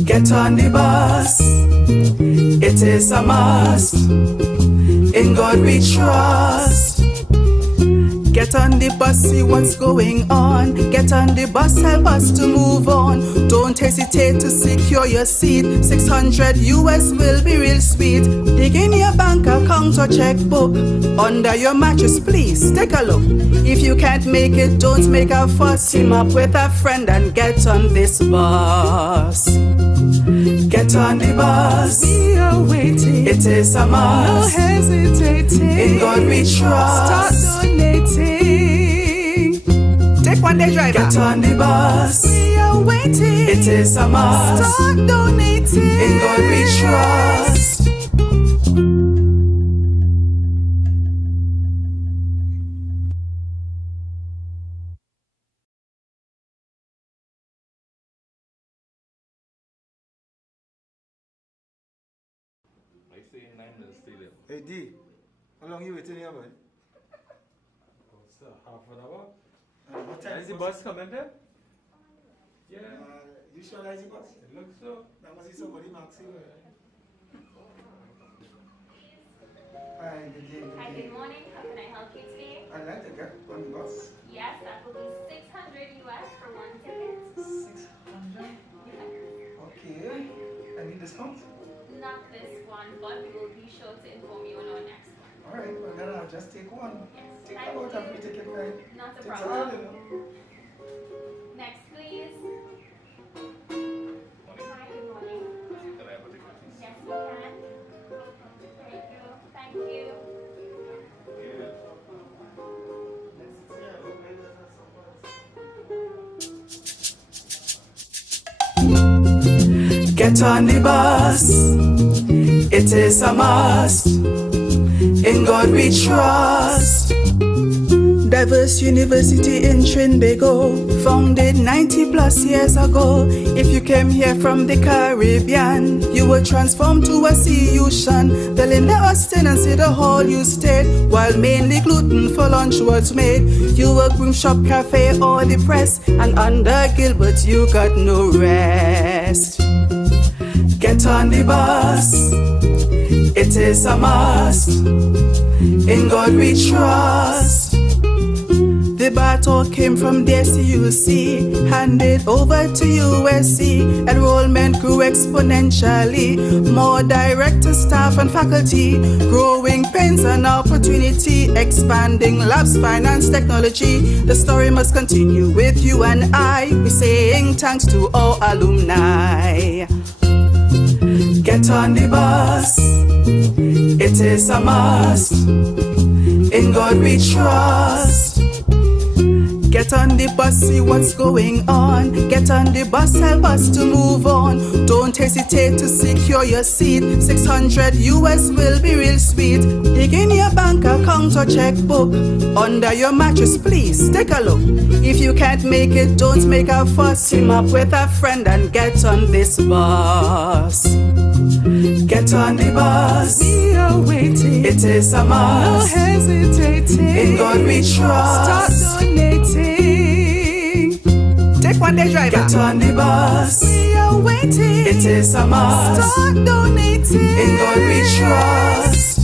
Get on the bus, it is a must. In God we trust. Get on the bus, see what's going on. Get on the bus, help us to move on. Don't hesitate to secure your seat. 600 US will be real sweet. Dig in your bank account or checkbook. Under your mattress, please take a look. If you can't make it, don't make a fuss. Team up with a friend and get on this bus. Get on the bus, we are waiting. It is a must. No hesitating. In God we trust. Start donating. Take one day driver. Get on the bus, we are waiting. It is a must. Start donating. In God we trust. Hey D, how long you waiting here, boy? Half an hour. What time Is the bus coming there? Yeah. You sure that's the bus? It looks so. That must be somebody maxing. Hi, good day. Hi, good morning. How can I help you today? I'd like to get on the bus. Yes, that will be 600 US for one ticket. 600? Okay. Any discount? Not this one, but we will be sure to inform you on our next one. Alright, well then I'll just take one. Yes. Take Thank about you. a free ticket, right? Not a Takes problem. while, you know. Next, please. Hi, good morning. Yes, we can. Thank you. Get on the bus, it is a must. In God we trust. Diverse University in Trinbago, founded 90 plus years ago. If you came here from the Caribbean, you were transformed to a CU-shan. The Linda Austin and Cedar Hall you stayed, while mainly gluten for lunch was made. You were Groom Shop Cafe or the Press, and under Gilbert you got no rest. Get on the bus, it is a must. In God we trust. The baton came from the SUC, handed over to USC. Enrollment grew exponentially, more directors, staff and faculty, growing pains and opportunity, expanding labs, finance, technology. The story must continue with you and I. We're saying thanks to all alumni. Get on the bus, it is a must. In God we trust. Get on the bus, see what's going on. Get on the bus, help us to move on. Don't hesitate to secure your seat. 600 US will be real sweet. Dig in your bank account or checkbook. Under your mattress, please take a look. If you can't make it, don't make a fuss. Team up with a friend and get on this bus. Get on the bus, we are waiting. It is a must. No hesitating. In God we trust. Start donating. Take one day driver. Get on the bus, we are waiting. It is a must. Start donating. In God we trust.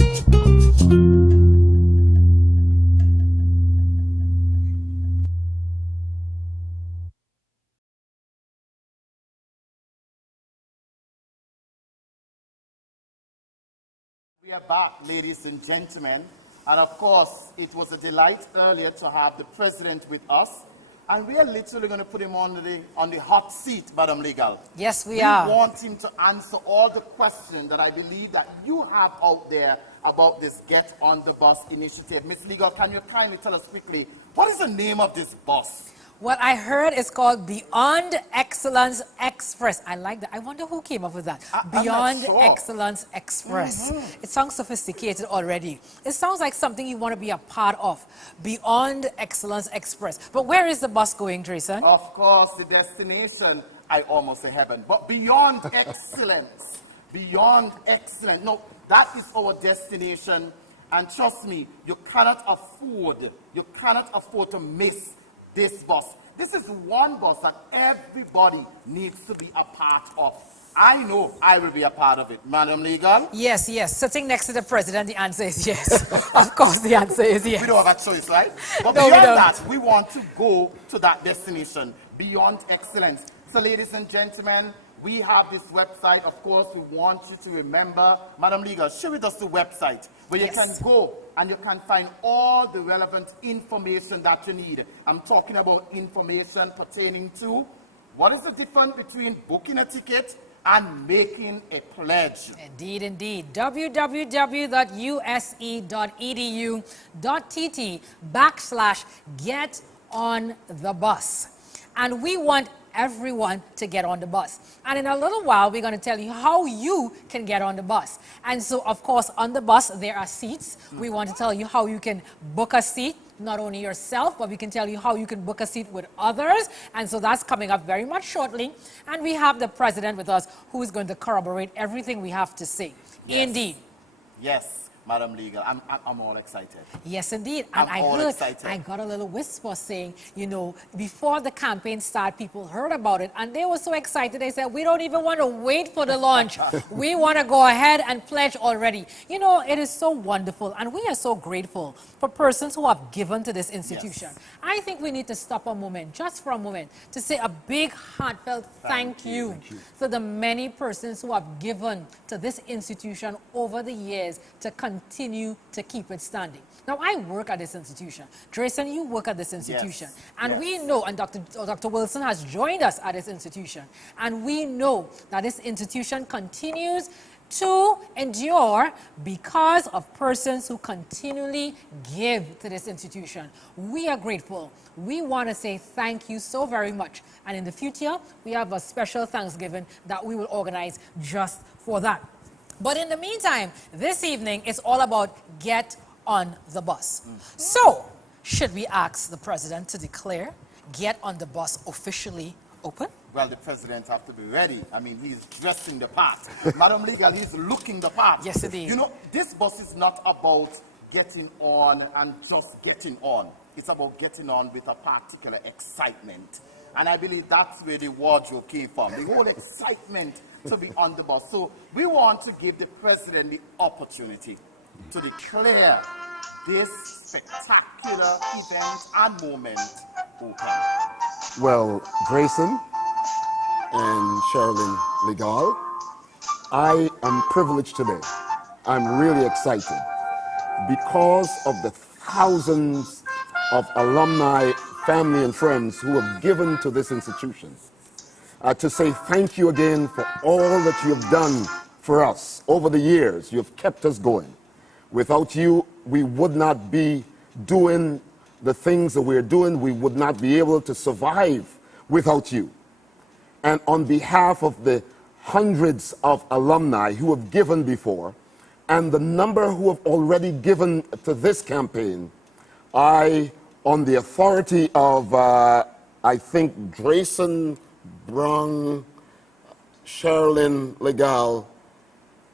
We are back, ladies and gentlemen. And of course, it was a delight earlier to have the president with us. And we are literally going to put him on the hot seat, Madam Legal. Yes, we are. We want him to answer all the questions that I believe that you have out there about this Get on the Bus initiative. Ms. Legal, can you kindly tell us quickly, what is the name of this bus? What I heard is called Beyond Excellence Express. I like that. I wonder who came up with that. Beyond sure. Excellence Express. It sounds sophisticated already. It sounds like something you want to be a part of. Beyond Excellence Express. But where is the bus going, Drayson? Of course, the destination, I almost say heaven, but beyond excellence. Beyond excellence. No, that is our destination. And trust me, you cannot afford to miss this bus. This is one bus that everybody needs to be a part of. I know I will be a part of it. Madam Legal? Yes, yes. Sitting next to the president, the answer is yes. Of course, the answer is yes. We don't have a choice, right? But No, we beyond don't. that, we want to go to that destination, beyond excellence. So ladies and gentlemen, we have this website. Of course, we want you to remember. Madam Legal, share with us the website where you can go and you can find all the relevant information that you need. I'm talking about information pertaining to what is the difference between booking a ticket and making a pledge. Indeed, indeed. www.use.edu.tt/get on the bus. And we want everyone to get on the bus. And in a little while, we're going to tell you how you can get on the bus. And so, of course, on the bus, there are seats. We want to tell you how you can book a seat, not only yourself, but we can tell you how you can book a seat with others. And so that's coming up very much shortly. And we have the president with us who is going to corroborate everything we have to say. Yes. Indeed. Yes, Madam Legal, I'm all excited. Yes, indeed. And I got a little whisper saying, you know, before the campaign started, people heard about it and they were so excited. They said, we don't even want to wait for the launch. We want to go ahead and pledge already. You know, it is so wonderful. And we are so grateful for persons who have given to this institution. Yes. I think we need to stop a moment, just for a moment, to say a big heartfelt thank you to the many persons who have given to this institution over the years to continue to keep it standing. Now, I work at this institution. Drayson, you work at this institution. Yes. And we know, and Dr. Wilson has joined us at this institution, and we know that this institution continues to endure because of persons who continually give to this institution. We are grateful. We want to say thank you so very much. And in the future, we have a special Thanksgiving that we will organize just for that. But in the meantime, this evening, it's all about get on the bus. So, should we ask the president to declare get on the bus officially open? Well, the president have to be ready. I mean, he's dressing the part. Madam Legal, he's looking the part. Yes, indeed. You know, this bus is not about getting on and just getting on. It's about getting on with a particular excitement. And I believe that's where the wardrobe came from, the whole excitement to be on the bus. So we want to give the president the opportunity to declare this spectacular event and moment open. Well, Grayson and Sherilyn Legal, I am privileged today. I'm really excited because of the thousands of alumni, family, and friends who have given to this institution. To say thank you again for all that you have done for us over the years. You have kept us going. Without you, we would not be doing the things that we're doing. We would not be able to survive without you. And on behalf of the hundreds of alumni who have given before, and the number who have already given to this campaign, I, on the authority of, I think, Drayson, Brung, Sherilyn Legal,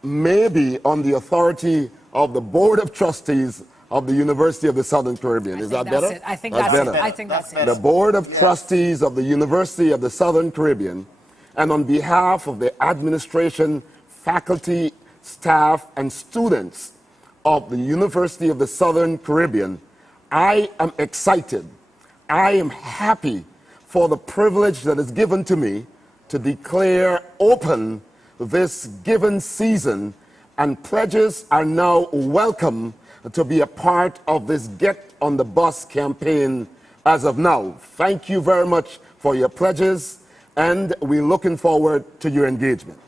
maybe on the authority of the Board of Trustees of the University of the Southern Caribbean. Is that better? I think that's better. it. I think that's it. The Board of Trustees of the University of the Southern Caribbean, and on behalf of the administration, faculty, staff, and students of the University of the Southern Caribbean, I am excited. I am happy for the privilege that is given to me to declare open this given season, and pledges are now welcome to be a part of this Get on the Bus campaign as of now. Thank you very much for your pledges, and we're looking forward to your engagement.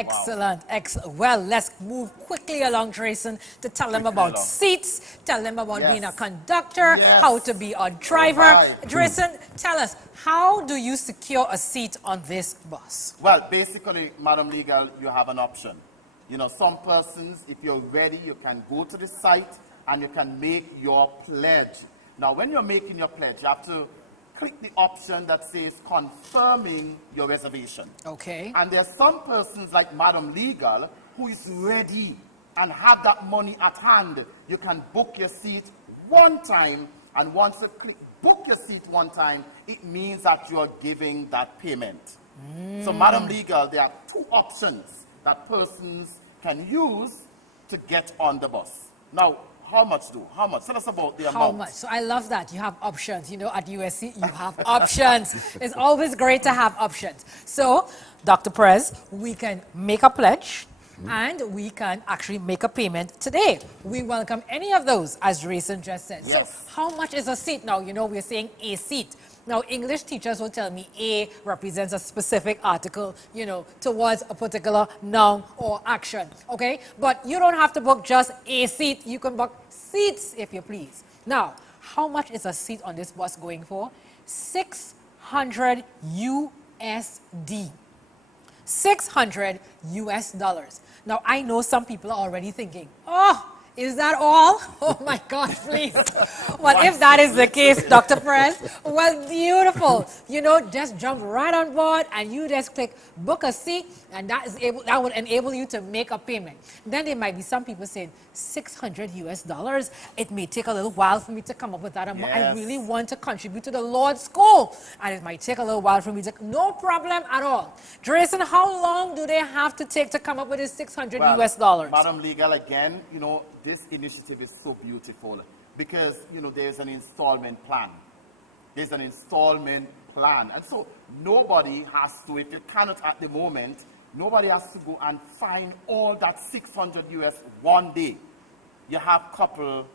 Excellent, excellent. Well, let's move quickly along, Drayson, to tell them about seats, tell them about being a conductor, how to be a driver. Right. Drayson, tell us, how do you secure a seat on this bus? Well, basically, Madam Legal, you have an option. You know, some persons, if you're ready, you can go to the site and you can make your pledge. Now, when you're making your pledge, you have to click the option that says confirming your reservation. Okay. And there are some persons like Madam Legal who is ready and have that money at hand. You can book your seat one time, and once you click book your seat one time, it means that you are giving that payment. So, Madam Legal, there are two options that persons can use to get on the bus. Now, how much do? How much? Tell us about the amount. How much? So I love that. You have options. You know, at USC, you have options. It's always great to have options. So, Dr. Perez, we can make a pledge and we can actually make a payment today. We welcome any of those, as Drayson just said. Yes. So, how much is a seat now? You know, we're saying a seat. Now, English teachers will tell me A represents a specific article, you know, towards a particular noun or action, okay? But you don't have to book just a seat. You can book seats, if you please. Now, how much is a seat on this bus going for? 600 USD. 600 US dollars. Now, I know some people are already thinking, oh, is that all? Oh my God, please. Well, if that is the case, Dr. Perez, well, beautiful. You know, just jump right on board and you just click book a seat, and that would enable you to make a payment. Then there might be some people saying 600 US dollars. It may take a little while for me to come up with that amount. I really want to contribute to the Lord's school, and it might take a little while for me to, no problem at all. Drayson, how long do they have to take to come up with this 600 US dollars? Madam Legal, again, you know, this initiative is so beautiful because, you know, there's an installment plan. There's an installment plan. And so nobody has to, if you cannot at the moment, nobody has to go and find all that 600 US one day. You have couple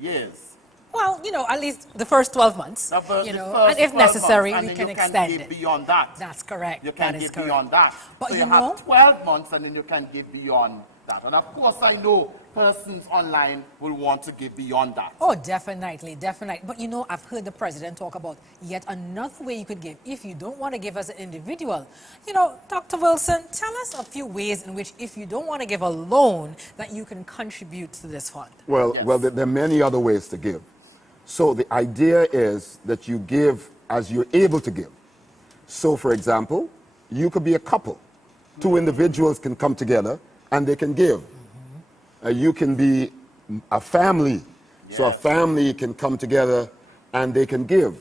years. Well, you know, at least the first 12 months, you know, and if necessary, we can extend it. Beyond that. That's correct. You can give beyond that. But so you you know, have 12 months and then you can give beyond that. And of course, I know persons online will want to give beyond that. Oh, definitely, definitely. But you know, I've heard the president talk about yet another way you could give if you don't want to give as an individual. You know, Dr. Wilson, tell us a few ways in which if you don't want to give a loan, that you can contribute to this fund. Well, well, there are many other ways to give. So the idea is that you give as you're able to give. So, for example, you could be a couple. Two individuals can come together and they can give. You can be a family. So a family can come together and they can give.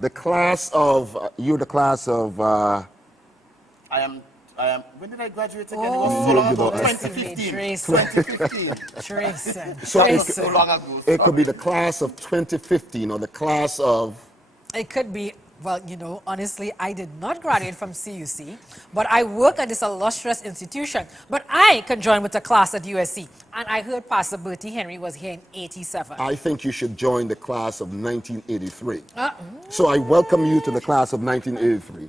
The class of, you're the class of... I am, when did I graduate again? It was so long ago, 2015. 2015. So it could be the class of 2015 or the class of... It could be, well, you know, honestly, I did not graduate from CUC, but I work at this illustrious institution. But I can join with the class at USC. And I heard Pastor Bertie Henry was here in 87. I think you should join the class of 1983. So I welcome you to the class of 1983.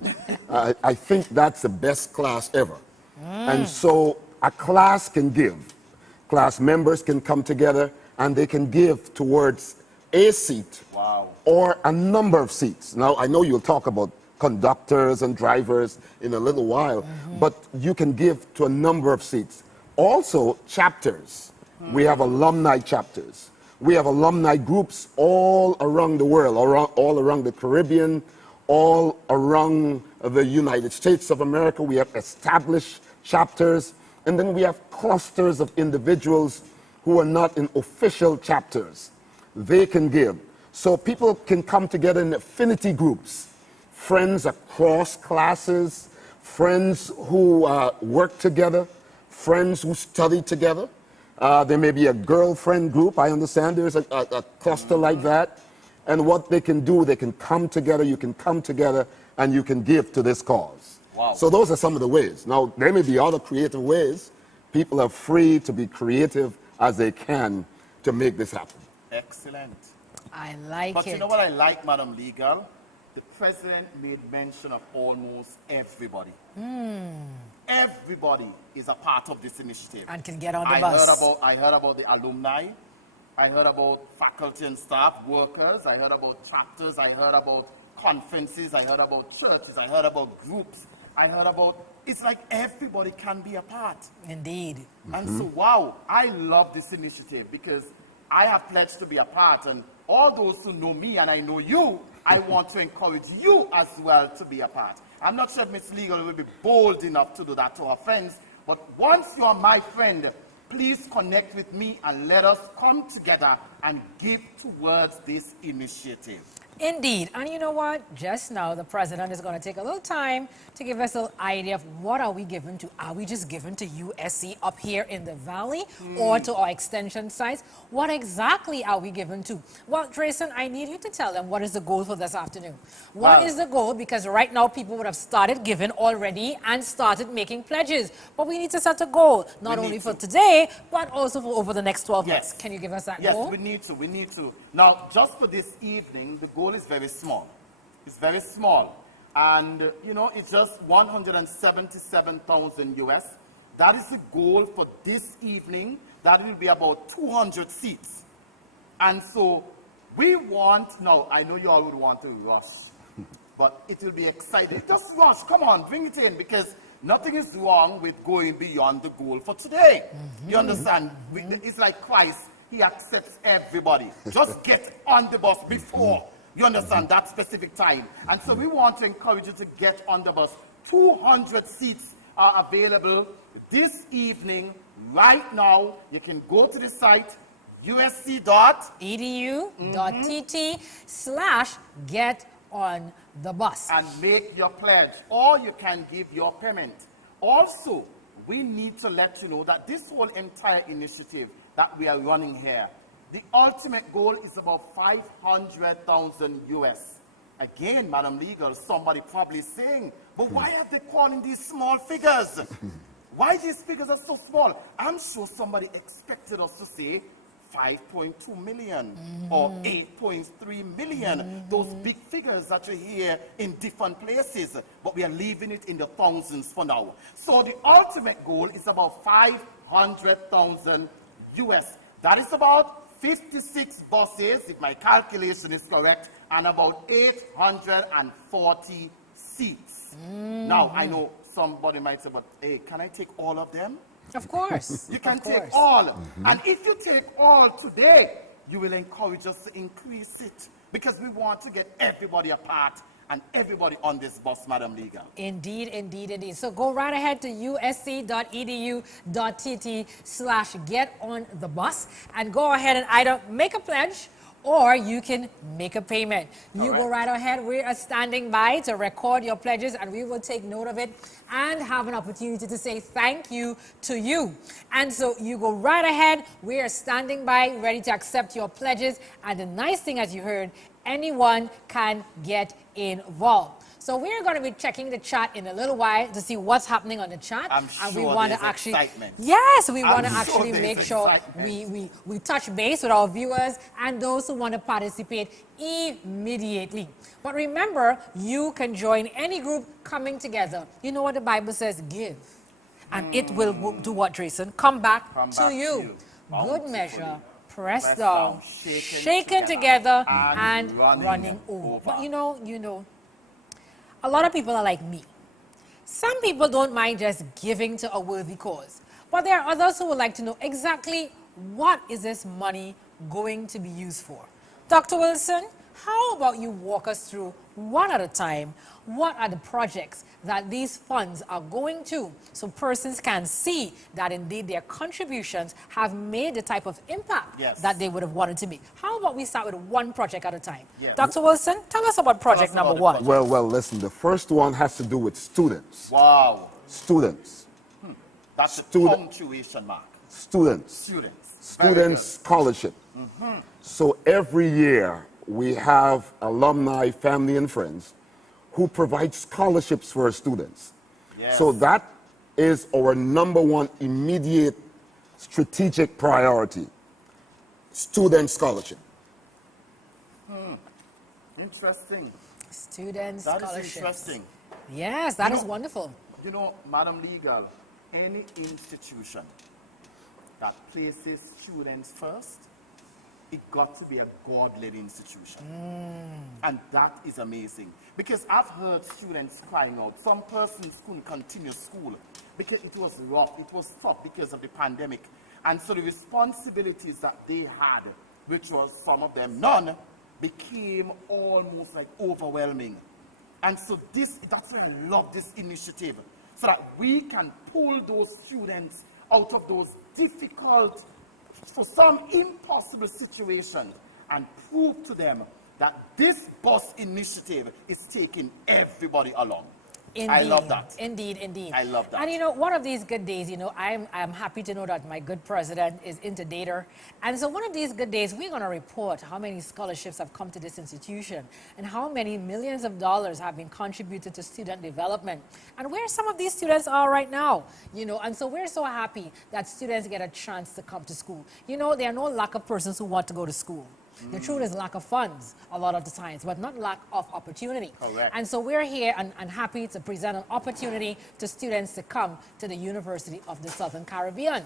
I think that's the best class ever. And so a class can give. Class members can come together and they can give towards a seat or a number of seats. Now, I know you'll talk about conductors and drivers in a little while, but you can give to a number of seats. Also, chapters. We have alumni chapters. We have alumni groups all around the world, all around the Caribbean, all around the United States of America. We have established chapters, and then we have clusters of individuals who are not in official chapters. They can give. So people can come together in affinity groups, friends across classes, friends who work together, friends who study together. There may be a girlfriend group. I understand there's a cluster like that. And what they can do, they can come together, you can come together, and you can give to this cause. Wow. So those are some of the ways. Now, there may be other creative ways. People are free to be creative as they can to make this happen. Excellent. I like But it. you know what I like, Madam Legal? The president made mention of almost everybody. everybody is a part of this initiative. And can get on the bus. I heard about the alumni. I heard about faculty and staff, workers. I heard about chapters. I heard about conferences. I heard about churches. I heard about groups. I heard about, it's like everybody can be a part. Indeed. And so, wow, I love this initiative because I have pledged to be a part. And all those who know me and I know you, I want to encourage you as well to be a part. I'm not sure if Ms. Legal will be bold enough to do that to her friends, but once you are my friend, please connect with me and let us come together and give towards this initiative. Indeed. And you know what? Just now, the president is going to take a little time to give us an idea of what are we giving to. Are we just giving to USC up here in the valley or to our extension sites? What exactly are we giving to? Well, Drayson, I need you to tell them what is the goal for this afternoon. What is the goal? Because right now, people would have started giving already and started making pledges. But we need to set a goal, not only for today, but also for over the next 12 months. Can you give us that goal? Yes, we need to. Now, just for this evening, the goal is very small. It's very small. And, you know, it's just 177,000 US. That is the goal for this evening. That will be about 200 seats. And so we want, now, I know you all would want to rush, but it will be exciting. Just rush, come on, bring it in, because nothing is wrong with going beyond the goal for today. You understand? It's like Christ. He accepts everybody. Just get on the bus before, you understand, that specific time. And so we want to encourage you to get on the bus. 200 seats are available this evening, right now. You can go to the site, usc.edu.tt/get on the bus. And make your pledge, or you can give your payment. Also, we need to let you know that this whole entire initiative that we are running here, the ultimate goal is about 500,000 US. Again, Madam Legal, somebody probably saying, but why are they calling these small figures? Why these figures are so small? I'm sure somebody expected us to say 5.2 million or 8.3 million, those big figures that you hear in different places, but we are leaving it in the thousands for now. So the ultimate goal is about 500,000 US. That is about 56 buses, if my calculation is correct, and about 840 seats. Now, I know somebody might say, but hey, can I take all of them? Of course. You can take all. And if you take all today, you will encourage us to increase it, because we want to get everybody a part and everybody on this bus, Madam Legal. Indeed, indeed, indeed. So go right ahead to usc.edu.tt/get on the bus and go ahead and either make a pledge or you can make a payment. You go right ahead. We are standing by to record your pledges and we will take note of it and have an opportunity to say thank you to you. And so you go right ahead. We are standing by, ready to accept your pledges. And the nice thing, as you heard, anyone can get involved. So we're going to be checking the chat in a little while to see what's happening on the chat. I'm sure and we want there's to actually, excitement. yes, we want to I'm sure actually there's make sure we touch base with our viewers and those who want to participate immediately. But remember, you can join any group coming together. You know what the Bible says? Give. And it will do what, Drayson? Come back to you. Good measure. Pressed down, shaken together, and running over. But you know, a lot of people are like me. Some people don't mind just giving to a worthy cause. But there are others who would like to know exactly what is this money going to be used for. Dr. Wilson, how about you walk us through one at a time, what are the projects that these funds are going to, so persons can see that indeed their contributions have made the type of impact that they would have wanted to make. How about we start with one project at a time? Dr. Wilson, tell us about project number one. Well, listen, the first one has to do with students. Wow. Students. That's a punctuation mark. Students. Student scholarship. So every year we have alumni, family, and friends who provide scholarships for our students. So that is our _1 immediate strategic priority, student scholarship. Interesting. Student scholarship. That is interesting. Yes, that is wonderful. you know, Madam Legal, any institution that places students first, it got to be a God-led institution. And that is amazing. Because I've heard students crying out. Some persons couldn't continue school because it was rough, it was tough because of the pandemic. And so the responsibilities that they had, which was some of them none, became almost like overwhelming. And so that's why I love this initiative, so that we can pull those students out of those difficult, for some impossible situations, and prove to them that this bus initiative is taking everybody along. Indeed. I love that. Indeed, indeed. I love that. And you know, one of these good days, you know, I'm happy to know that my good president is into data. And so one of these good days, we're going to report how many scholarships have come to this institution and how many millions of dollars have been contributed to student development and where some of these students are right now, you know. And so we're so happy that students get a chance to come to school. You know, there are no lack of persons who want to go to school. The truth is lack of funds a lot of the times, but not lack of opportunity. Correct. And so we're here and happy to present an opportunity to students to come to the University of the Southern Caribbean.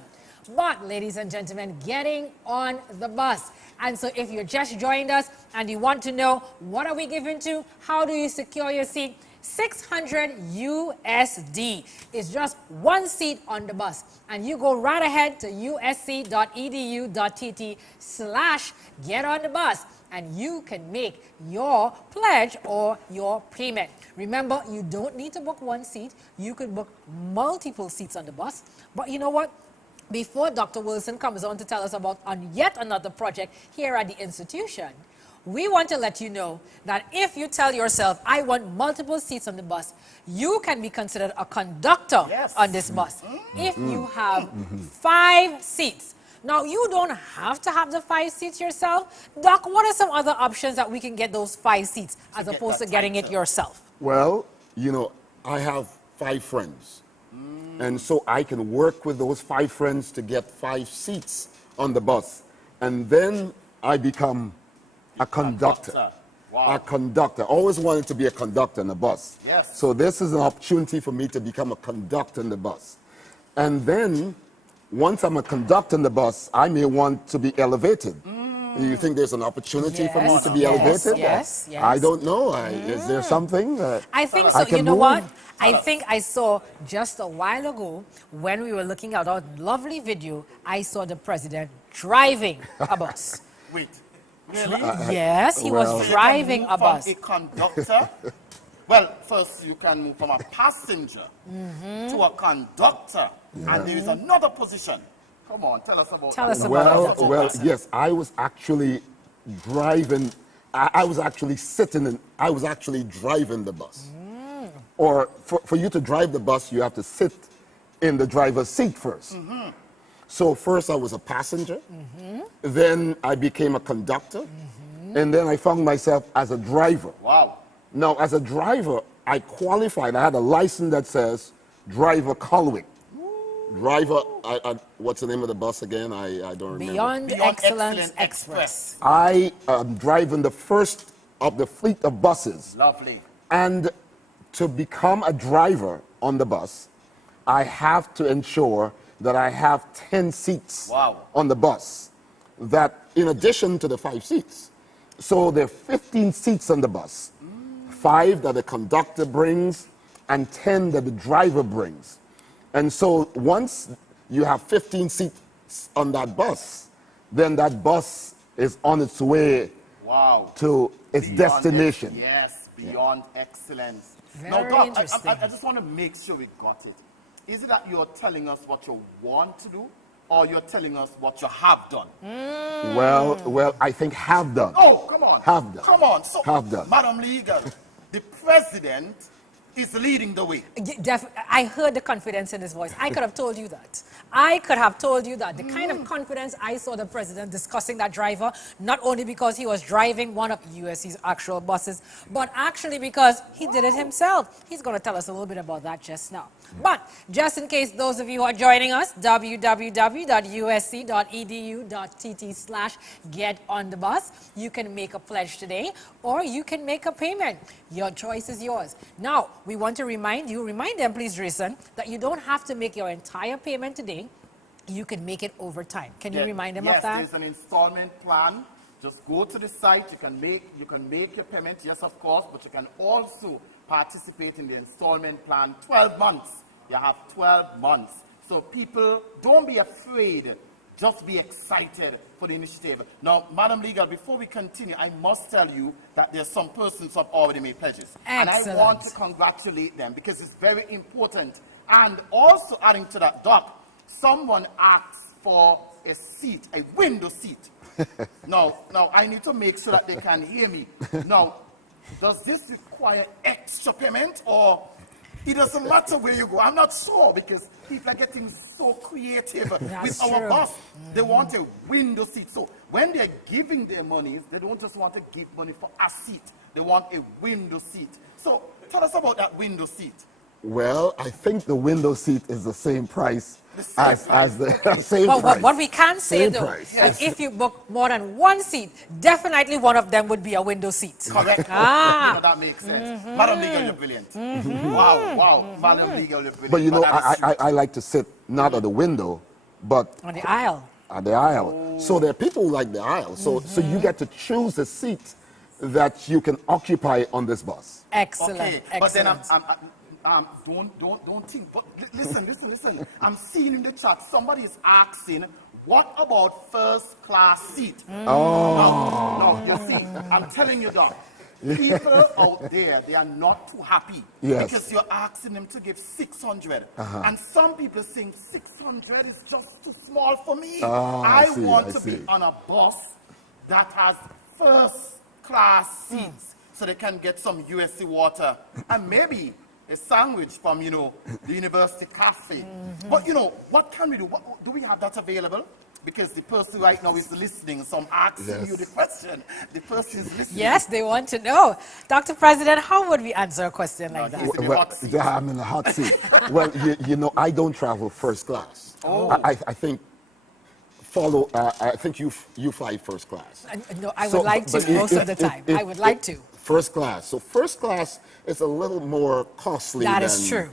But, ladies and gentlemen, getting on the bus. And so if you just joined us and you want to know what are we giving to, how do you secure your seat, 600 USD is just one seat on the bus. And you go right ahead to usc.edu.tt/get on the bus and you can make your pledge or your payment. Remember, you don't need to book one seat. You could book multiple seats on the bus. But you know what? Before Dr. Wilson comes on to tell us about yet another project here at the institution, we want to let you know that if you tell yourself, I want multiple seats on the bus, you can be considered a conductor on this bus. If you have 5 seats. Now, you don't have to have the 5 seats yourself. Doc, what are some other options that we can get those 5 seats as opposed to getting it yourself? Well, you know, I have 5 friends. And so I can work with those 5 friends to get 5 seats on the bus. And then I become a conductor. Wow. A conductor. Always wanted to be a conductor in the bus. Yes. So this is an opportunity for me to become a conductor in the bus. And then, once I'm a conductor in the bus, I may want to be elevated. You think there's an opportunity for me to be elevated? Yes, yes. I don't know. Is there something? I think so. You know what? I think I saw just a while ago when we were looking at our lovely video, I saw the president driving a bus. Wait. Really? Yes, he was driving a bus. A conductor? Well, first you can move from a passenger to a conductor, and there is another position. Come on, tell us about that. Well, yes, I was actually driving. I was actually sitting and I was actually driving the bus. Or for you to drive the bus, you have to sit in the driver's seat first. So first I was a passenger, then I became a conductor, and then I found myself as a driver. Wow. Now, as a driver, I qualified. I had a license that says driver Colwick. Driver, what's the name of the bus again? I don't remember. Beyond Excellence Express. I am driving the first of the fleet of buses. Lovely. And to become a driver on the bus, I have to ensure that I have 10 seats on the bus. That in addition to the 5 seats. So there are 15 seats on the bus. 5 that the conductor brings and 10 that the driver brings. And so once you have 15 seats on that bus, then that bus is on its way to its destination. Yes, beyond excellence. Very now, Doc, interesting. I just want to make sure we got it. Is it that you're telling us what you want to do, or you're telling us what you have done? Well, I think have done. Oh, come on. Have done. Come on. So, have done. Madam Legal, the president is leading the way. I heard the confidence in his voice. I could have told you that. I could have told you that. The kind of confidence I saw the president discussing that driver, not only because he was driving one of USC's actual buses, but actually because he did it himself. He's going to tell us a little bit about that just now. But just in case those of you who are joining us, www.usc.edu.tt/get on the bus. You can make a pledge today or you can make a payment. Your choice is yours. Now, we want to remind them, please, Jason, that you don't have to make your entire payment today. You can make it over time. Can you remind them of that? Yes, there's an installment plan. Just go to the site. You can make your payment, yes, of course, but you can also participate in the installment plan. 12 months. You have 12 months. So people, don't be afraid. Just be excited for the initiative. Now, Madam Legal, before we continue, I must tell you that there's some persons who have already made pledges. Excellent. And I want to congratulate them because it's very important. And also adding to that, Doc, someone asked for a seat, a window seat. Now, I need to make sure that they can hear me. Now, does this require extra payment, or it doesn't matter where you go? I'm not sure, because people are getting so creative with our bus. They want a window seat. So when they're giving their money, they don't just want to give money for a seat. They want a window seat. So tell us about that window seat. Well, I think the window seat is the same price as the same well, price. What we can say, Same though, price. that if you book more than one seat, definitely one of them would be a window seat. Correct. You know, that makes sense. Madam Legal, you're brilliant. Wow. Madam Legal, you're brilliant. But you know, I like to sit not at the window, but on the aisle. At the aisle. So there are people who like the aisle. So you get to choose a seat that you can occupy on this bus. Excellent. Okay, but then don't think. But listen. I'm seeing in the chat somebody is asking, what about first class seat? No, you see, I'm telling you, Doc. People out there, they are not too happy because you're asking them to give 600. And some people think 600 is just too small for me. I want to be on a bus that has first class seats so they can get some USC water and maybe a sandwich from, the University Cafe. But, what can we do? Do we have that available? Because the person right now is listening, so I'm asking you the question. The person is listening. Yes, they want to know. Dr. President, how would we answer a question like that? I'm in the hot seat. Well, I don't travel first class. I think you fly first class. No, I would like to most of the time. I would like to. First class. So first class is a little more costly That is true.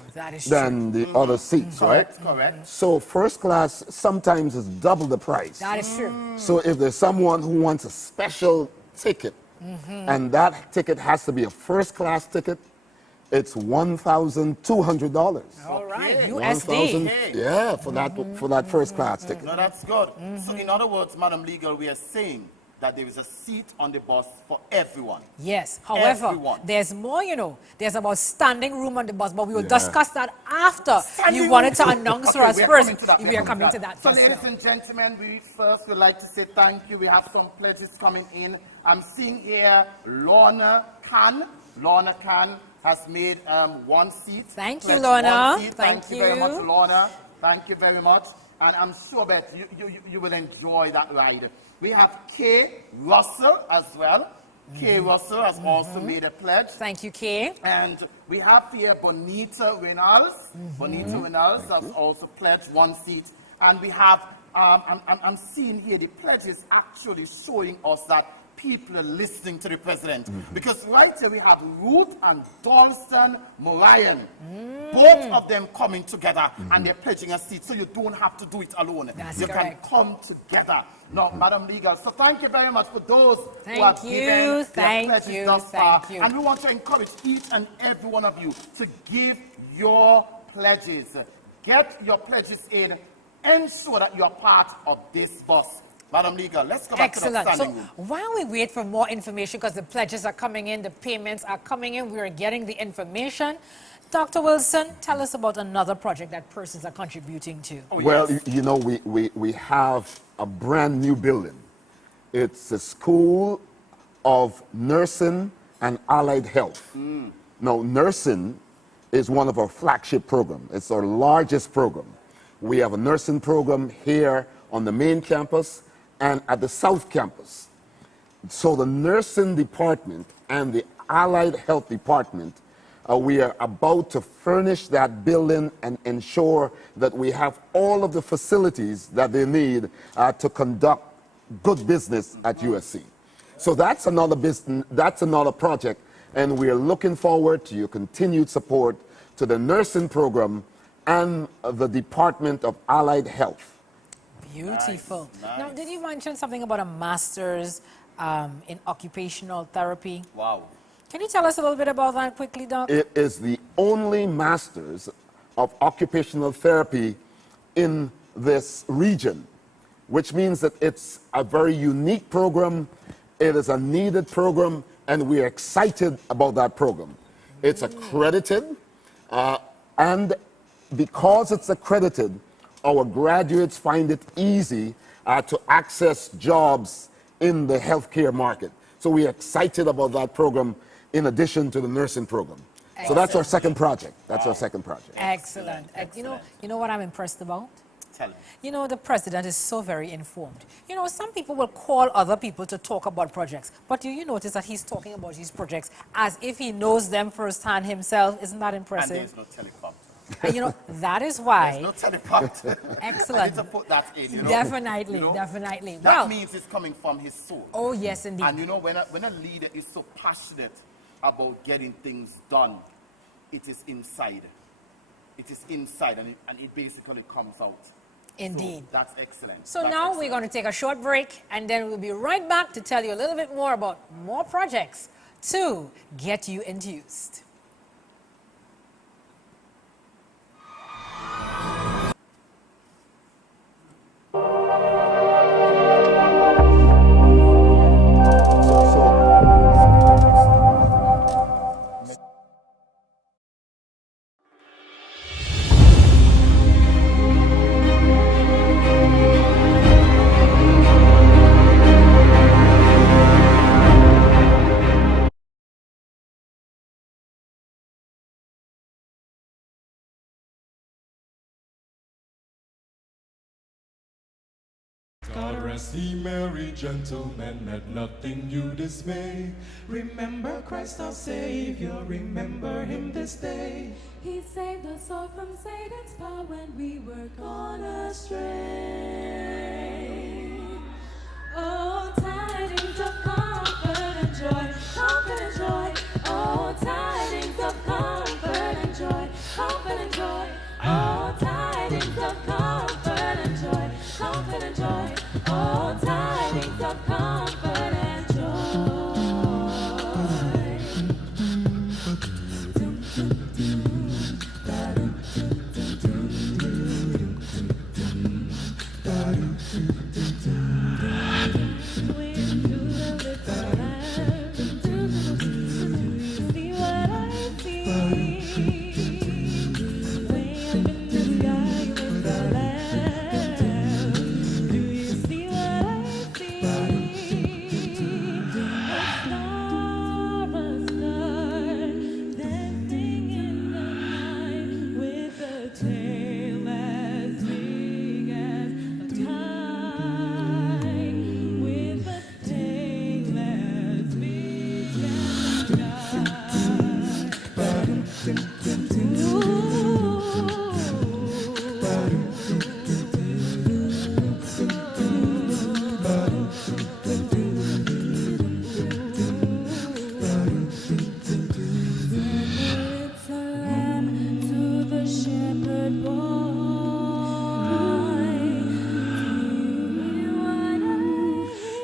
than the other seats, right? Correct. So first class sometimes is double the price. That is true. So if there's someone who wants a special ticket, and that ticket has to be a first class ticket, it's $1,200. All right, USD. Yeah, for that first class ticket. No, that's good. So in other words, Madam Legal, we are saying that there is a seat on the bus for everyone. Yes. However, there's more, there's about standing room on the bus, but we will discuss that after you wanted to announce for us first. We are coming to that. So ladies and gentlemen, we first would like to say thank you. We have some pledges coming in. I'm seeing here Lorna Khan. Lorna Khan has made one seat. Thank you, Lorna. Thank you very much, Lorna. Thank you very much. And I'm sure that you will enjoy that ride. We have Kay Russell as well. Kay Russell has also made a pledge. Thank you, Kay. And we have here Bonita Reynolds. Bonita Reynolds has also pledged one seat. And we have, I'm seeing here the pledges actually showing us that people are listening to the president. Because right here we have Ruth and Dalston Morayan. Both of them coming together and they're pledging a seat, so you don't have to do it alone. You can come together. Now, Madam Legal, so thank you very much for those who have given their pledges thus far. And we want to encourage each and every one of you to give your pledges. Get your pledges in. Ensure that you're part of this bus. Madam Legal, let's go back to the standing room. While we wait for more information, because the pledges are coming in, the payments are coming in, we are getting the information. Dr. Wilson, tell us about another project that persons are contributing to. Well, we have a brand new building. It's a School of Nursing and Allied Health. Now, nursing is one of our flagship programs. It's our largest program. We have a nursing program here on the main campus and at the South Campus. So the nursing department and the Allied Health department, we are about to furnish that building and ensure that we have all of the facilities that they need to conduct good business at USC. So that's another business, that's another project And we are looking forward to your continued support to the nursing program and the Department of Allied Health. Beautiful. Now, did you mention something about a master's in occupational therapy? Wow. Can you tell us a little bit about that quickly, Doc? It is the only master's of occupational therapy in this region, which means that it's a very unique program. It is a needed program, and we are excited about that program. It's accredited, and because it's accredited, our graduates find it easy to access jobs in the healthcare market. So we are excited about that program in addition to the nursing program. So that's our second project. That's our second project. Excellent. You know what I'm impressed about? Tell me. You know, the president is so very informed. You know, some people will call other people to talk about projects, but do you notice that he's talking about these projects as if he knows them firsthand himself? Isn't that impressive? And there's no teleprompter. And you know, that is why. There's no teleprompter. Excellent. I need to put that in, you know. Definitely, You know? definitely. That Well, means it's coming from his soul. oh yes, indeed. And you know, when a leader is so passionate about getting things done, it is inside. It is inside, and it basically comes out. Indeed. So that's excellent. So That's now excellent. we're going to take a short break, and then we'll be right back to tell you a little bit more about more projects to get you enthused. God rest ye merry gentlemen, let nothing you dismay. Remember Christ our Savior, remember him this day. He saved us all from Satan's power when we were gone astray. Oh, tidings of comfort and joy, comfort and joy. Oh, tidings of comfort and joy, comfort and joy. Oh, tidings of comfort and joy, comfort and joy. Oh, tidings of comfort and joy.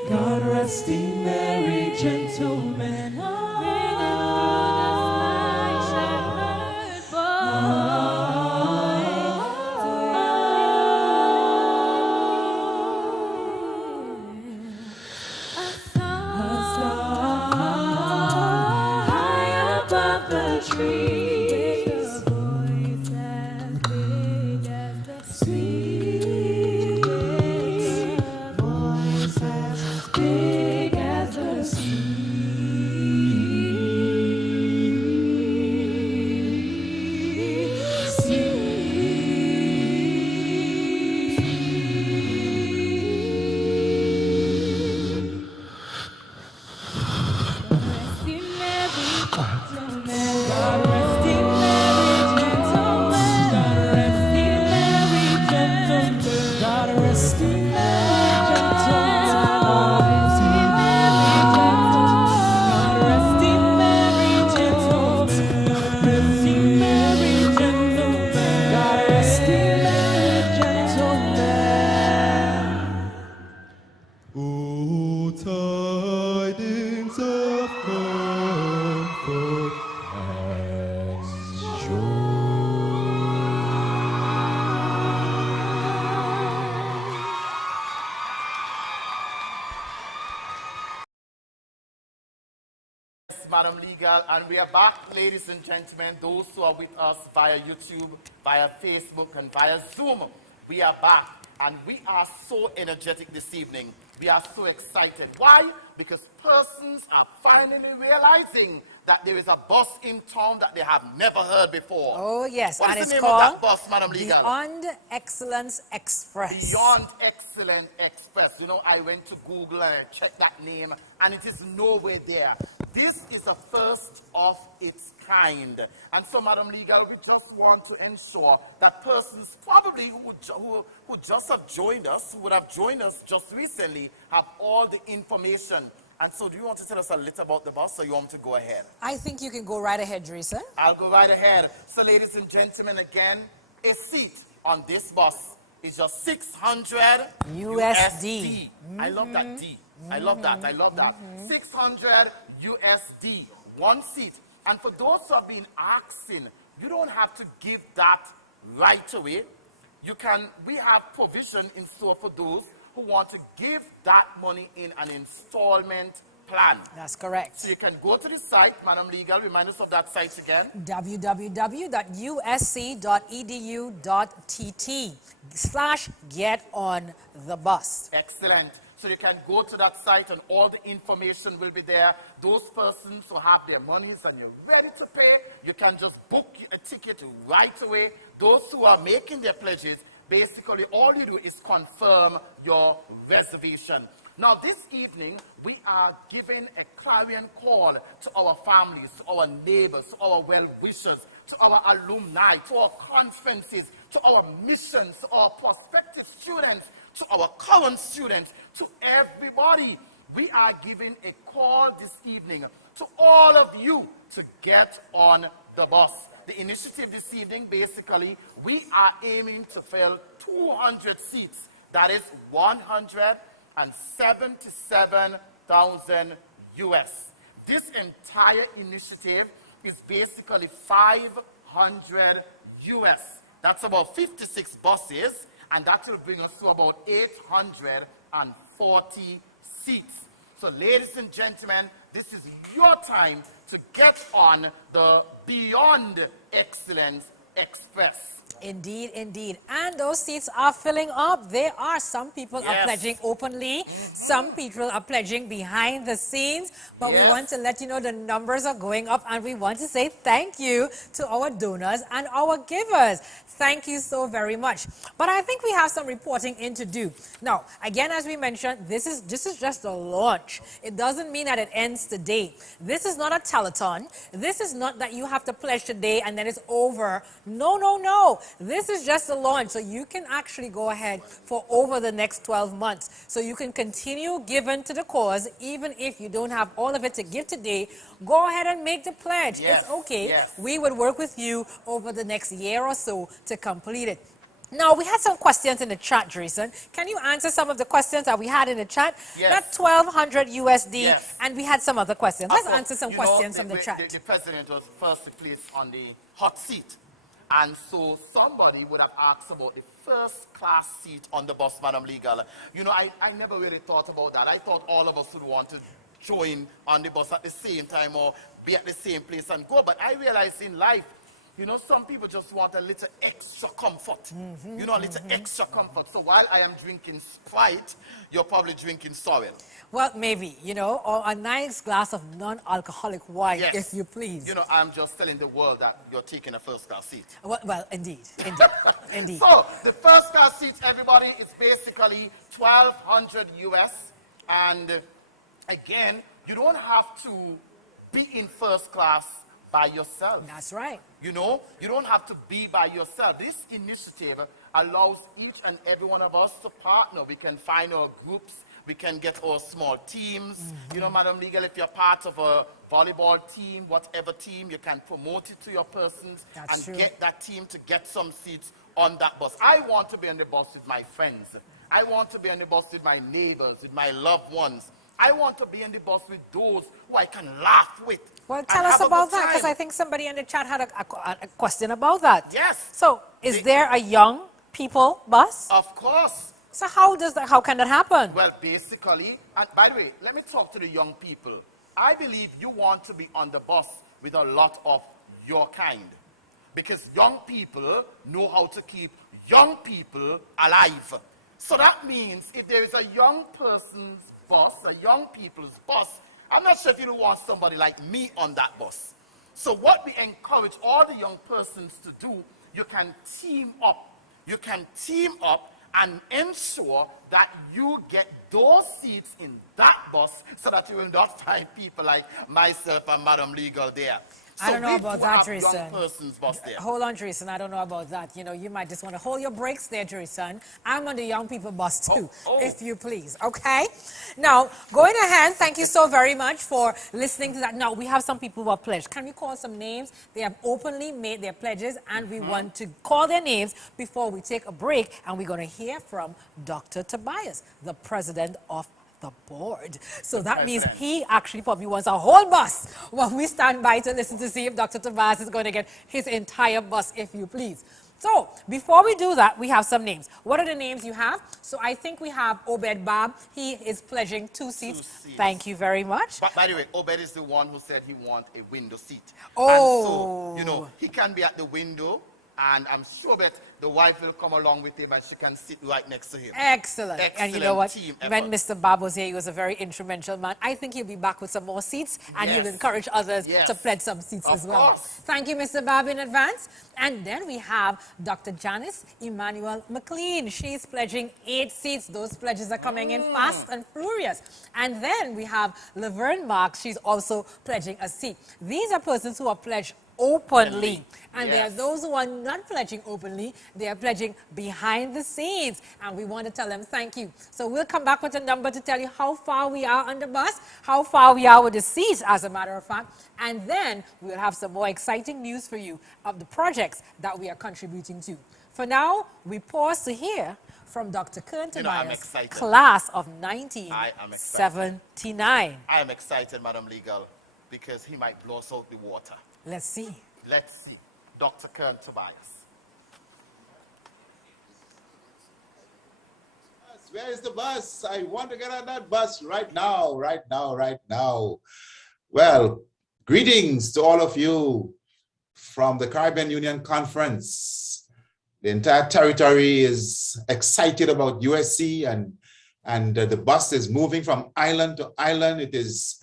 God rest ye merry gentlemen. High above the trees. Big as the God rest tidings of comfort and joy. Yes, Madam Legal, and we are back, ladies and gentlemen, those who are with us via YouTube, via Facebook, and via Zoom. We are back, and we are so energetic this evening. We are so excited. Why? Because persons are finally realizing that there is a bus in town that they have never heard before. Oh, yes. What and is it's the name of called that bus, Madam Legal? Beyond Excellence Express. Beyond Excellent Express. You know, I went to Google and I checked that name, and it is nowhere there. This is the first of its kind. And so, Madam Legal, we just want to ensure that persons probably who just have joined us, who would have joined us just recently, have all the information. And so, do you want to tell us a little about the bus, or you want me to go ahead? I think you can go right ahead, Teresa. I'll go right ahead. So, ladies and gentlemen, again, a seat on this bus is just 600 USD. I love that D. I love that. I love that. 600 USD, one seat. And for those who have been asking, you don't have to give that right away. You can, we have provision in store for those who want to give that money in an installment plan. That's correct. So you can go to the site, Madam Legal, remind us of that site again. www.usc.edu.tt/get-on-the-bus. Excellent. So you can go to that site and all the information will be there. Those persons who have their monies and you're ready to pay, you can just book a ticket right away. Those who are making their pledges, basically all you do is confirm your reservation. Now this evening, we are giving a clarion call to our families, to our neighbors, to our well-wishers, to our alumni, to our conferences, to our missions, to our prospective students, to our current students, to everybody. We are giving a call this evening to all of you to get on the bus. The initiative this evening, basically, we are aiming to fill 200 seats. That is 177,000 US. This entire initiative is basically 500 US. That's about 56 buses, and that will bring us to about 840 seats. So, ladies and gentlemen, this is your time to get on the Beyond Excellence Express. Indeed, indeed. And those seats are filling up. There are some people are pledging openly. Some people are pledging behind the scenes. But we want to let you know the numbers are going up, and we want to say thank you to our donors and our givers. Thank you so very much. But I think we have some reporting in to do. Now, again, as we mentioned, this is just a launch. It doesn't mean that it ends today. This is not a telethon. This is not that you have to pledge today and then it's over. No, no, no. This is just a launch, so you can actually go ahead for over the next 12 months. So you can continue giving to the cause, even if you don't have all of it to give today. Go ahead and make the pledge. It's okay. We would work with you over the next year or so to complete it. Now, we had some questions in the chat, Jason. Can you answer some of the questions that we had in the chat? That's 1,200 USD, and we had some other questions. Let's answer some questions from the chat. The president was first placed on the hot seat. And so somebody would have asked about the first class seat on the bus, Madam Legal. You know, I never really thought about that. I thought all of us would want to join on the bus at the same time or be at the same place and go. But I realized in life, you know, some people just want a little extra comfort. You know, a little extra comfort. So while I am drinking Sprite, you're probably drinking Sorrel. Well, maybe, you know, or a nice glass of non-alcoholic wine, if you please. You know, I'm just telling the world that you're taking a first-class seat. Well, indeed, indeed. So, the first-class seat, everybody, is basically 1,200 US. And, again, you don't have to be in first class by yourself. That's right. You know, you don't have to be by yourself. This initiative allows each and every one of us to partner. We can find our groups. We can get our small teams. You know, Madam Legal, if you're part of a volleyball team, whatever team, you can promote it to your persons and get that team to get some seats on that bus. I want to be on the bus with my friends. I want to be on the bus with my neighbors, with my loved ones. I want to be in the bus with those who I can laugh with. Well, and tell us have a about good that, because time. I think somebody in the chat had a question about that. Yes. So, is there a young people bus? Of course. So how can that happen? Well, basically, and by the way, let me talk to the young people. I believe you want to be on the bus with a lot of your kind. Because young people know how to keep young people alive. So that means if there is a young person's bus, a young people's bus, I'm not sure if you want somebody like me on that bus. So what we encourage all the young persons to do, you can team up. You can team up and ensure that you get those seats in that bus so that you will not find people like myself and Madam Legal there. So I don't know about that, young Jason. person's bus there. Hold on, Jason. I don't know about that. You know, you might just want to hold your brakes there, Jason. I'm on the young people bus too, if you please. Okay? Now, going ahead, thank you so very much for listening to that. Now, we have some people who have pledged. Can we call some names? They have openly made their pledges, and we want to call their names before we take a break, and we're going to hear from Dr. Tobias, the president of the board. So that means he actually probably wants a whole bus while we stand by to listen to see if Dr. Tobias is going to get his entire bus, if you please. So before we do that, we have some names. What are the names you have? So I think we have Obed Bab. He is pledging 2 seats. Thank you very much. But by the way, Obed is the one who said he wants a window seat. Oh. And so, you know, he can be at the window, and I'm sure that the wife will come along with him and she can sit right next to him. Excellent. And you know what? Team When Mr. Bab was here, he was a very instrumental man. I think he'll be back with some more seats, and he'll encourage others to pledge some seats as well. Thank you, Mr. Bab, in advance. And then we have Dr. Janice Emmanuel McLean. She's pledging 8 seats. Those pledges are coming in fast and furious. And then we have Laverne Marks. She's also pledging a seat. These are persons who are pledged openly. And there are those who are not pledging openly. They are pledging behind the scenes. And we want to tell them thank you. So we'll come back with a number to tell you how far we are on the bus, how far we are with the seats, as a matter of fact. And then we'll have some more exciting news for you of the projects that we are contributing to. For now, we pause to hear from Dr. Kern Tobias, class of 1979. I am excited, Madam Legal, because he might blow us out the water. Let's see. Let's see. Dr. Kern Tobias. Where is the bus? I want to get on that bus right now, right now, right now. Well, greetings to all of you from the Caribbean Union Conference. The entire territory is excited about USC, and the bus is moving from island to island. It is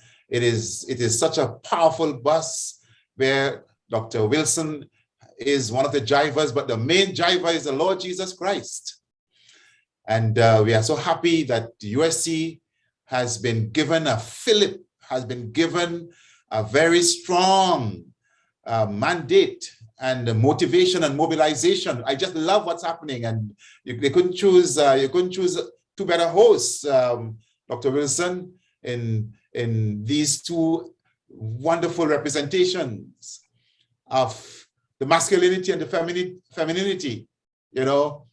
such a powerful bus where Dr. Wilson is one of the drivers, but the main driver is the Lord Jesus Christ. And we are so happy that USC has been given a fillip, has been given a very strong mandate and motivation and mobilization. I just love what's happening, and you couldn't choose two better hosts, Dr. Wilson, in these two wonderful representations of the masculinity and the femininity, you know.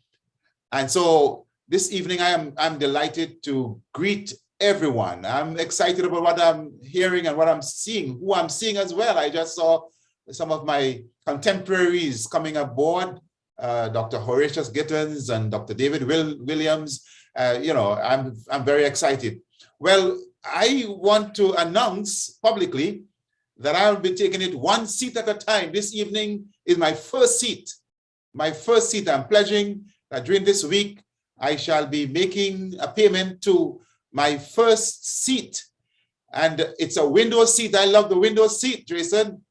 And so this evening I'm delighted to greet everyone. I'm excited about what I'm hearing and what I'm seeing, who I'm seeing as well. I just saw some of my contemporaries coming aboard, Dr. Horatius Gittins and Dr. David Williams. You know, I'm very excited. Well, I want to announce publicly that I will be taking it 1 seat at a time. This evening is my first seat. My first seat. I'm pledging that during this week, I shall be making a payment to my first seat. And it's a window seat. I love the window seat, Jason.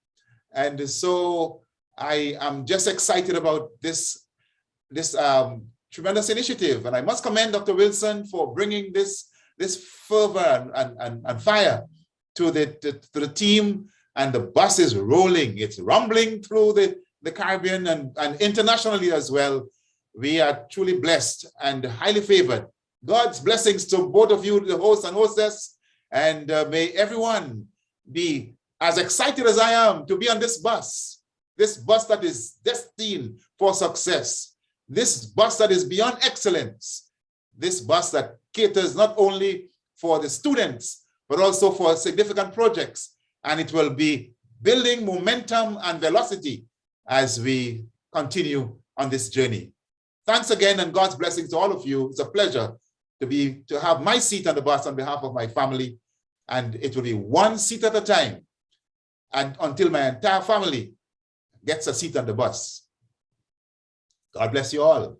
And so I am just excited about this tremendous initiative. And I must commend Dr. Wilson for bringing this fervor and fire to the team, and the bus is rolling. It's rumbling through the Caribbean and internationally as well. We are truly blessed and highly favored. God's blessings to both of you, the host and hostess, and may everyone be as excited as I am to be on this bus that is destined for success, this bus that is beyond excellence, this bus that caters not only for the students, but also for significant projects. And it will be building momentum and velocity as we continue on this journey. Thanks again, and God's blessings to all of you. It's a pleasure to have my seat on the bus on behalf of my family, and it will be one seat at a time, and until my entire family gets a seat on the bus. God bless you all.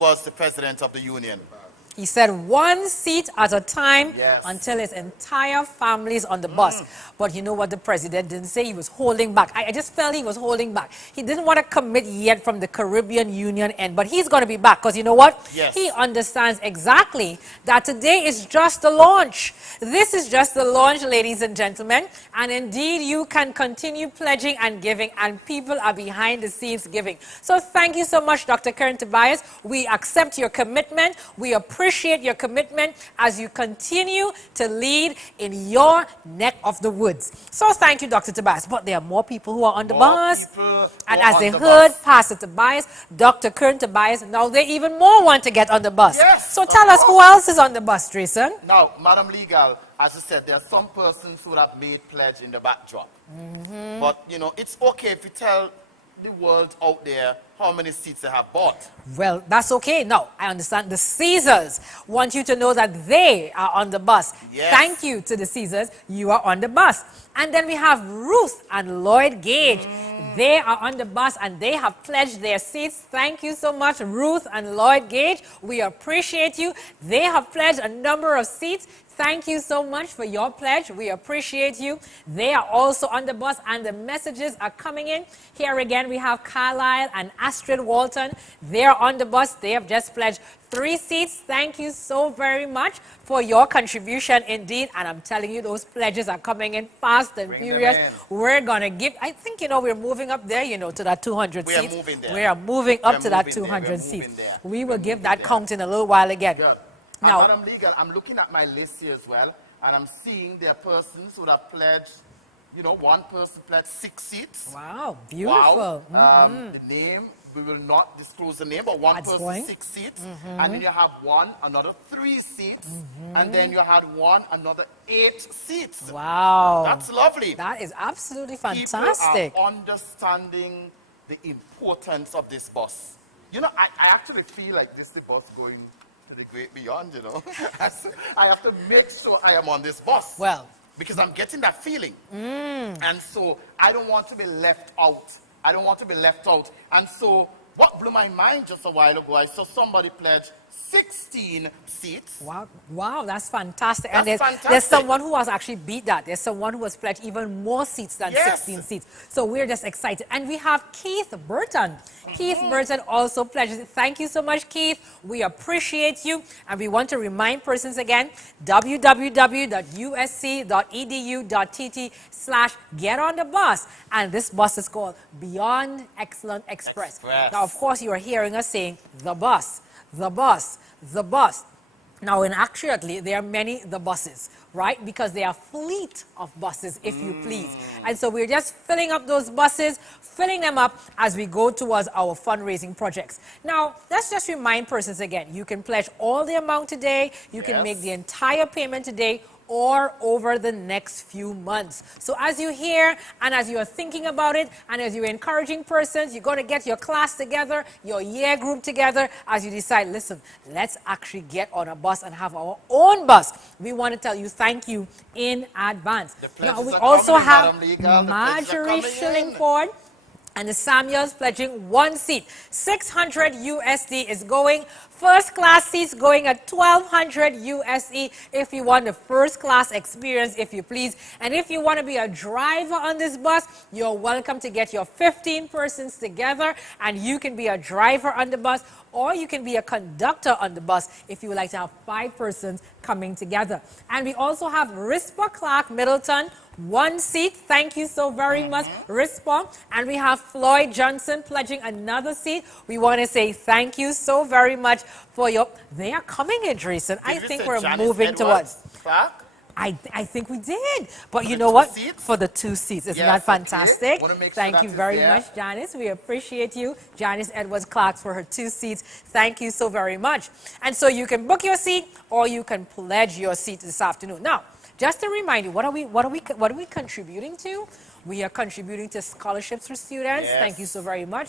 Was the president of the union. He said one seat at a time Yes. until his entire family is on the bus. But you know what the president didn't say? He was holding back. I just felt he was holding back. He didn't want to commit yet from the Caribbean Union end, but he's going to be back because you know what? Yes. He understands exactly that today is just the launch. This is just the launch, ladies and gentlemen. And indeed, you can continue pledging and giving, and people are behind the scenes giving. So thank you so much, Dr. Karen Tobias. We accept your commitment. We appreciate your commitment as you continue to lead in your neck of the woods. So thank you, Dr. Tobias. But there are more people who are on the bus. And as they heard Pastor Tobias, Dr. Kern Tobias, now they even more want to get on the bus. Yes, so tell us who else is on the bus, Jason? Now, Madam Legal, as you said, there are some persons who have made pledge in the backdrop. But, you know, it's okay if you tell the world out there how many seats they have bought. Well, that's okay. Now, I understand the Caesars want you to know that they are on the bus. Yes. Thank you to the Caesars. You are on the bus. And then we have Ruth and Lloyd Gage. They are on the bus and they have pledged their seats. Thank you so much, Ruth and Lloyd Gage. We appreciate you. They have pledged a number of seats. Thank you so much for your pledge. We appreciate you. They are also on the bus and the messages are coming in. Here again, we have Carlisle and Astrid Walton. They're on the bus. They have just pledged 3 seats. Thank you so very much for your contribution indeed. And I'm telling you, those pledges are coming in fast and furious. We're going to give, I think, you know, we're moving up there, you know, to that 200 seats. We are moving there. We are moving up to that 200 seats. We will give that count in a little while again. Good. Now, Madam Legal, I'm looking at my list here as well, and I'm seeing there are persons who have pledged, you know, one person pledged 6 seats. Wow, beautiful. Wow. The name, we will not disclose the name, but one person 6 seats. And then you have one, another 3 seats. And then you had one, another 8 seats. Wow. That's lovely. That is absolutely fantastic. People are understanding the importance of this bus. You know, I actually feel like this is the bus going to the great beyond, you know. I have to make sure I am on this bus. Well, because I'm getting that feeling. And so I don't want to be left out. I don't want to be left out. And so what blew my mind just a while ago, I saw somebody pledge 16 seats. Wow, wow, that's fantastic. That's and fantastic. There's someone who has actually beat that. There's someone who has pledged even more seats than 16 seats. So we're just excited. And we have Keith Burton. Keith Burton also pledges. Thank you so much, Keith. We appreciate you. And we want to remind persons again, www.usc.edu.tt/get on the bus. And this bus is called Beyond Excellent Express. Now, of course, you are hearing us saying the bus. The bus, the bus. Now, in actuality, there are many the buses, right? Because they are fleet of buses, if you please. And so we're just filling up those buses, filling them up as we go towards our fundraising projects. Now, let's just remind persons again, you can pledge all the amount today, you can make the entire payment today, or over the next few months. So as you hear and as you are thinking about it and as you're encouraging persons, you're going to get your class together, your year group together as you decide, listen, let's actually get on a bus and have our own bus. We want to tell you thank you in advance. Now, we also have Marjorie Shillingford and the Samuels pledging 1 seat. 600 USD is going. First class seats going at 1,200 USD if you want the first class experience, if you please. And if you want to be a driver on this bus, you're welcome to get your 15 persons together and you can be a driver on the bus, or you can be a conductor on the bus if you would like to have 5 persons coming together. And we also have Rispa Clark Middleton, 1 seat. Thank you so very much, Rispa. And we have Floyd Johnson pledging another seat. We want to say thank you so very much for your... They are coming in, Jason. I think we're moving towards... Clark? I think we did. But you the know two what? seats? For the 2 seats. Isn't Yes, that fantastic? wanna make sure Thank that you is very there. much, Janice. We appreciate you. Janice Edwards Clark for her 2 seats. Thank you so very much. And so you can book your seat or you can pledge your seat this afternoon. Now, just to remind you, what are we contributing to? We are contributing to scholarships for students. Yes. Thank you so very much.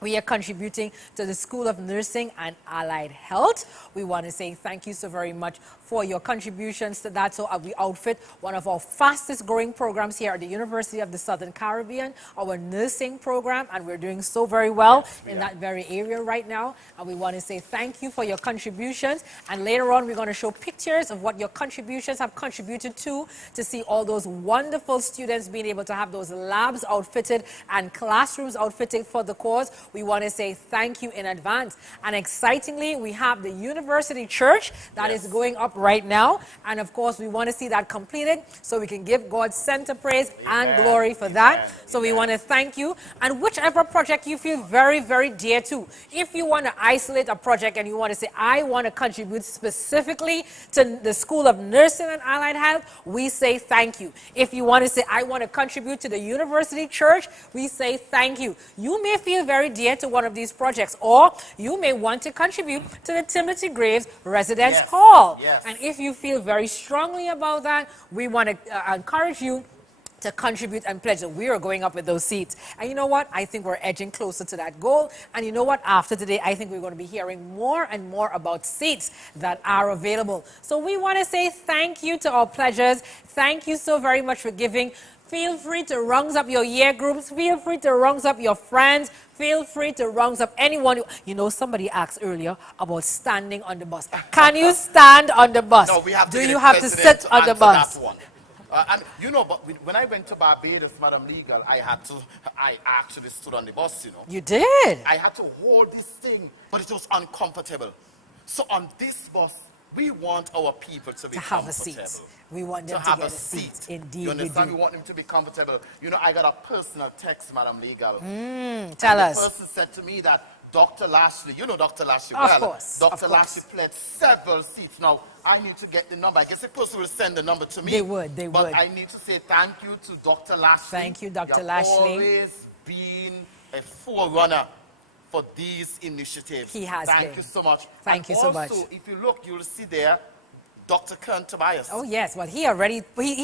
We are contributing to the School of Nursing and Allied Health. We want to say thank you so very much for your contributions to that. So we outfit one of our fastest growing programs here at the University of the Southern Caribbean, our nursing program, and we're doing so very well in that very area right now. And we want to say thank you for your contributions. And later on, we're going to show pictures of what your contributions have contributed to see all those wonderful students being able to have those labs outfitted and classrooms outfitted for the cause. We want to say thank you in advance. And excitingly, we have the University Church that is going up right now. And of course, we want to see that completed so we can give God center praise and glory for that. So we want to thank you. And whichever project you feel very, very dear to, if you want to isolate a project and you want to say, I want to contribute specifically to the School of Nursing and Allied Health, we say thank you. If you want to say, I want to contribute to the University Church, we say thank you. You may feel very dear to one of these projects, or you may want to contribute to the Timothy Graves Residence Hall. Yes. And if you feel very strongly about that, we want to encourage you to contribute and pledge that we are going up with those seats. And you know what? I think we're edging closer to that goal. And you know what? After today, I think we're going to be hearing more and more about seats that are available. So we want to say thank you to our pledgers. Thank you so very much for giving. Feel free to round up your year groups. Feel free to round up your friends. Feel free to round up anyone. You know, somebody asked earlier about standing on the bus. Can you stand on the bus? No, we have to Do get you the have to president sit on the answer bus? that one. And you know, but when I went to Barbados, Madam Legal, I actually stood on the bus, you know. You did? I had to hold this thing, but it was uncomfortable. So on this bus, we want our people to be have comfortable. a seat. We want them to have get a seat. Indeed, You understand? we do. We want them to be comfortable. You know, I got a personal text, Madam Legal. Tell us. The person said to me that Dr. Lashley, you know Dr. Lashley Of well. course, Dr. of course. Lashley pledged several seats. Now, I need to get the number. I guess the person will send the number to me. They would. But I need to say thank you to Dr. Lashley. Thank you, Dr. You've Lashley. always been a forerunner for these initiatives. He has Thank been. you so much. Thank you so much. Also, if you look, you'll see there, Dr. Kern Tobias. Oh yes, well he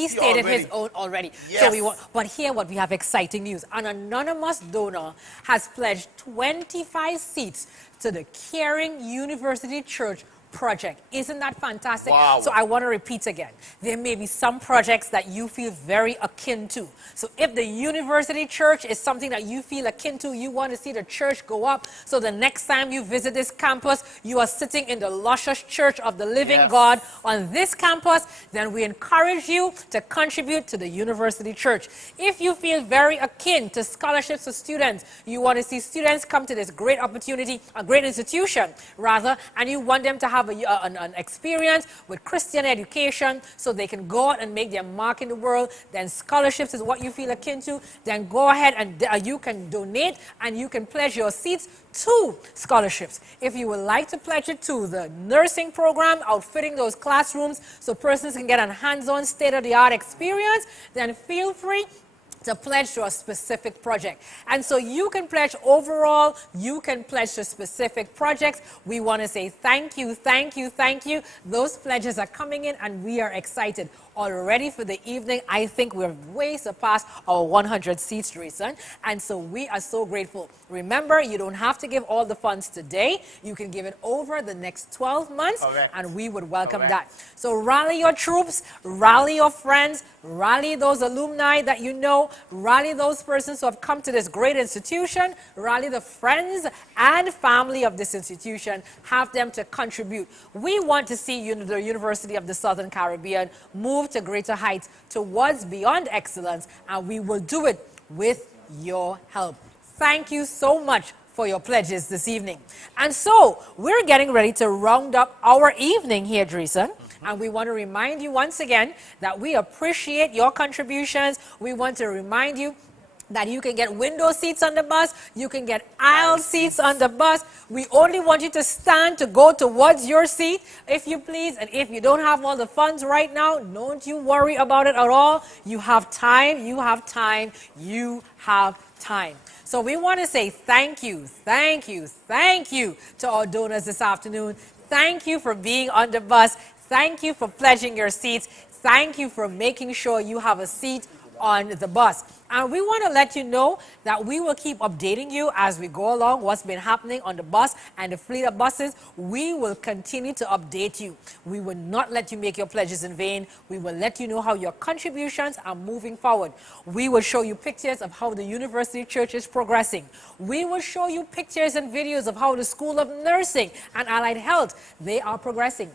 stated his own already. Yes. So we want, but here what we have exciting news. An anonymous donor has pledged 25 seats to the Caring University Church project. Isn't that fantastic? Wow. So I want to repeat again. There may be some projects that you feel very akin to. So if the University Church is something that you feel akin to, you want to see the church go up. So the next time you visit this campus, you are sitting in the luscious Church of the Living God on this campus, then we encourage you to contribute to the University Church. If you feel very akin to scholarships for students, you want to see students come to this great opportunity, a great institution rather, and you want them to have an experience with Christian education so they can go out and make their mark in the world, then scholarships is what you feel akin to, then go ahead and you can donate and you can pledge your seats to scholarships. If you would like to pledge it to the nursing program, outfitting those classrooms so persons can get a hands-on state-of-the-art experience, then feel free to pledge to a specific project. And so you can pledge overall, you can pledge to specific projects. We want to say thank you, thank you, thank you. Those pledges are coming in and we are excited. Already for the evening, I think we're way surpassed our 100 seats, Teresa. And so we are so grateful. Remember, you don't have to give all the funds today. You can give it over the next 12 months. Correct. And we would welcome Correct. that. So rally your troops, rally your friends, rally those alumni that you know, rally those persons who have come to this great institution, rally the friends and family of this institution, have them to contribute. We want to see the University of the Southern Caribbean move to greater heights towards beyond excellence, and we will do it with your help. Thank you so much for your pledges this evening. And so we're getting ready to round up our evening here, Teresa. And we want to remind you once again that we appreciate your contributions. We want to remind you that you can get window seats on the bus, you can get aisle seats on the bus. We only want you to stand to go towards your seat, if you please. And if you don't have all the funds right now, don't you worry about it at all. You have time, you have time, you have time. So we want to say thank you, thank you, thank you to our donors this afternoon. Thank you for being on the bus. Thank you for pledging your seats. Thank you for making sure you have a seat on the bus. And we want to let you know that we will keep updating you as we go along what's been happening on the bus and the fleet of buses. We will continue to update you. We will not let you make your pledges in vain. We will let you know how your contributions are moving forward. We will show you pictures of how the University Church is progressing. We will show you pictures and videos of how the School of Nursing and Allied Health, they are progressing.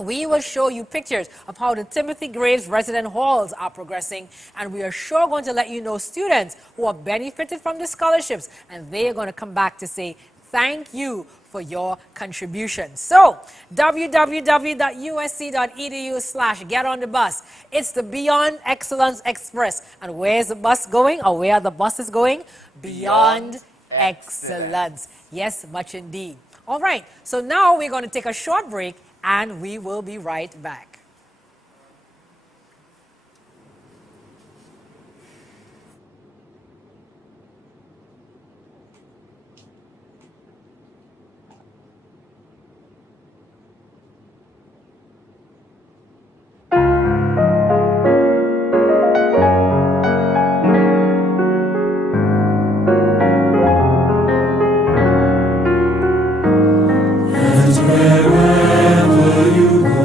We will show you pictures of how the Timothy Graves resident halls are progressing, and we are sure going to let you know students who have benefited from the scholarships, and they are going to come back to say thank you for your contribution. So, www.usc.edu/get-on-the-bus. It's the Beyond Excellence Express. And where's the bus going, or where are the buses going? Beyond Excellence. Yes, much indeed. All right, so now we're going to take a short break, and we will be right back. And wherever you go,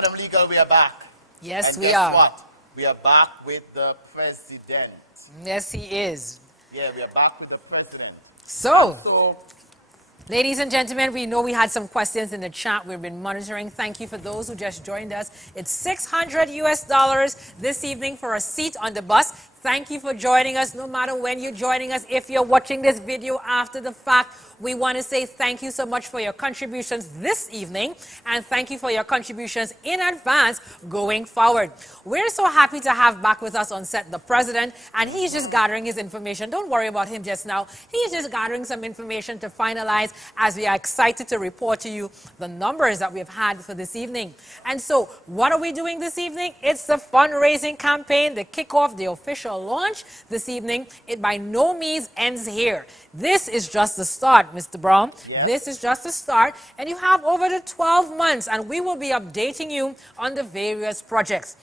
Madam Legal, we are back. Yes, and we guess are. What? We are back with the president. Yes, he is. Yeah, we are back with the president. So, ladies and gentlemen, we know we had some questions in the chat. We've been monitoring. Thank you for those who just joined us. It's $600 this evening for a seat on the bus. Thank you for joining us, no matter when you're joining us. If you're watching this video after the fact, we want to say thank you so much for your contributions this evening, and thank you for your contributions in advance going forward. We're so happy to have back with us on set the president, and he's just gathering his information. Don't worry about him just now. He's just gathering some information to finalize as we are excited to report to you the numbers that we've had for this evening. And so, what are we doing this evening? It's the fundraising campaign, the kickoff, the official launch this evening. It by no means ends here. This is just the start, Mr. Brown. Yes. This is just the start, and you have over the 12 months, and we will be updating you on the various projects.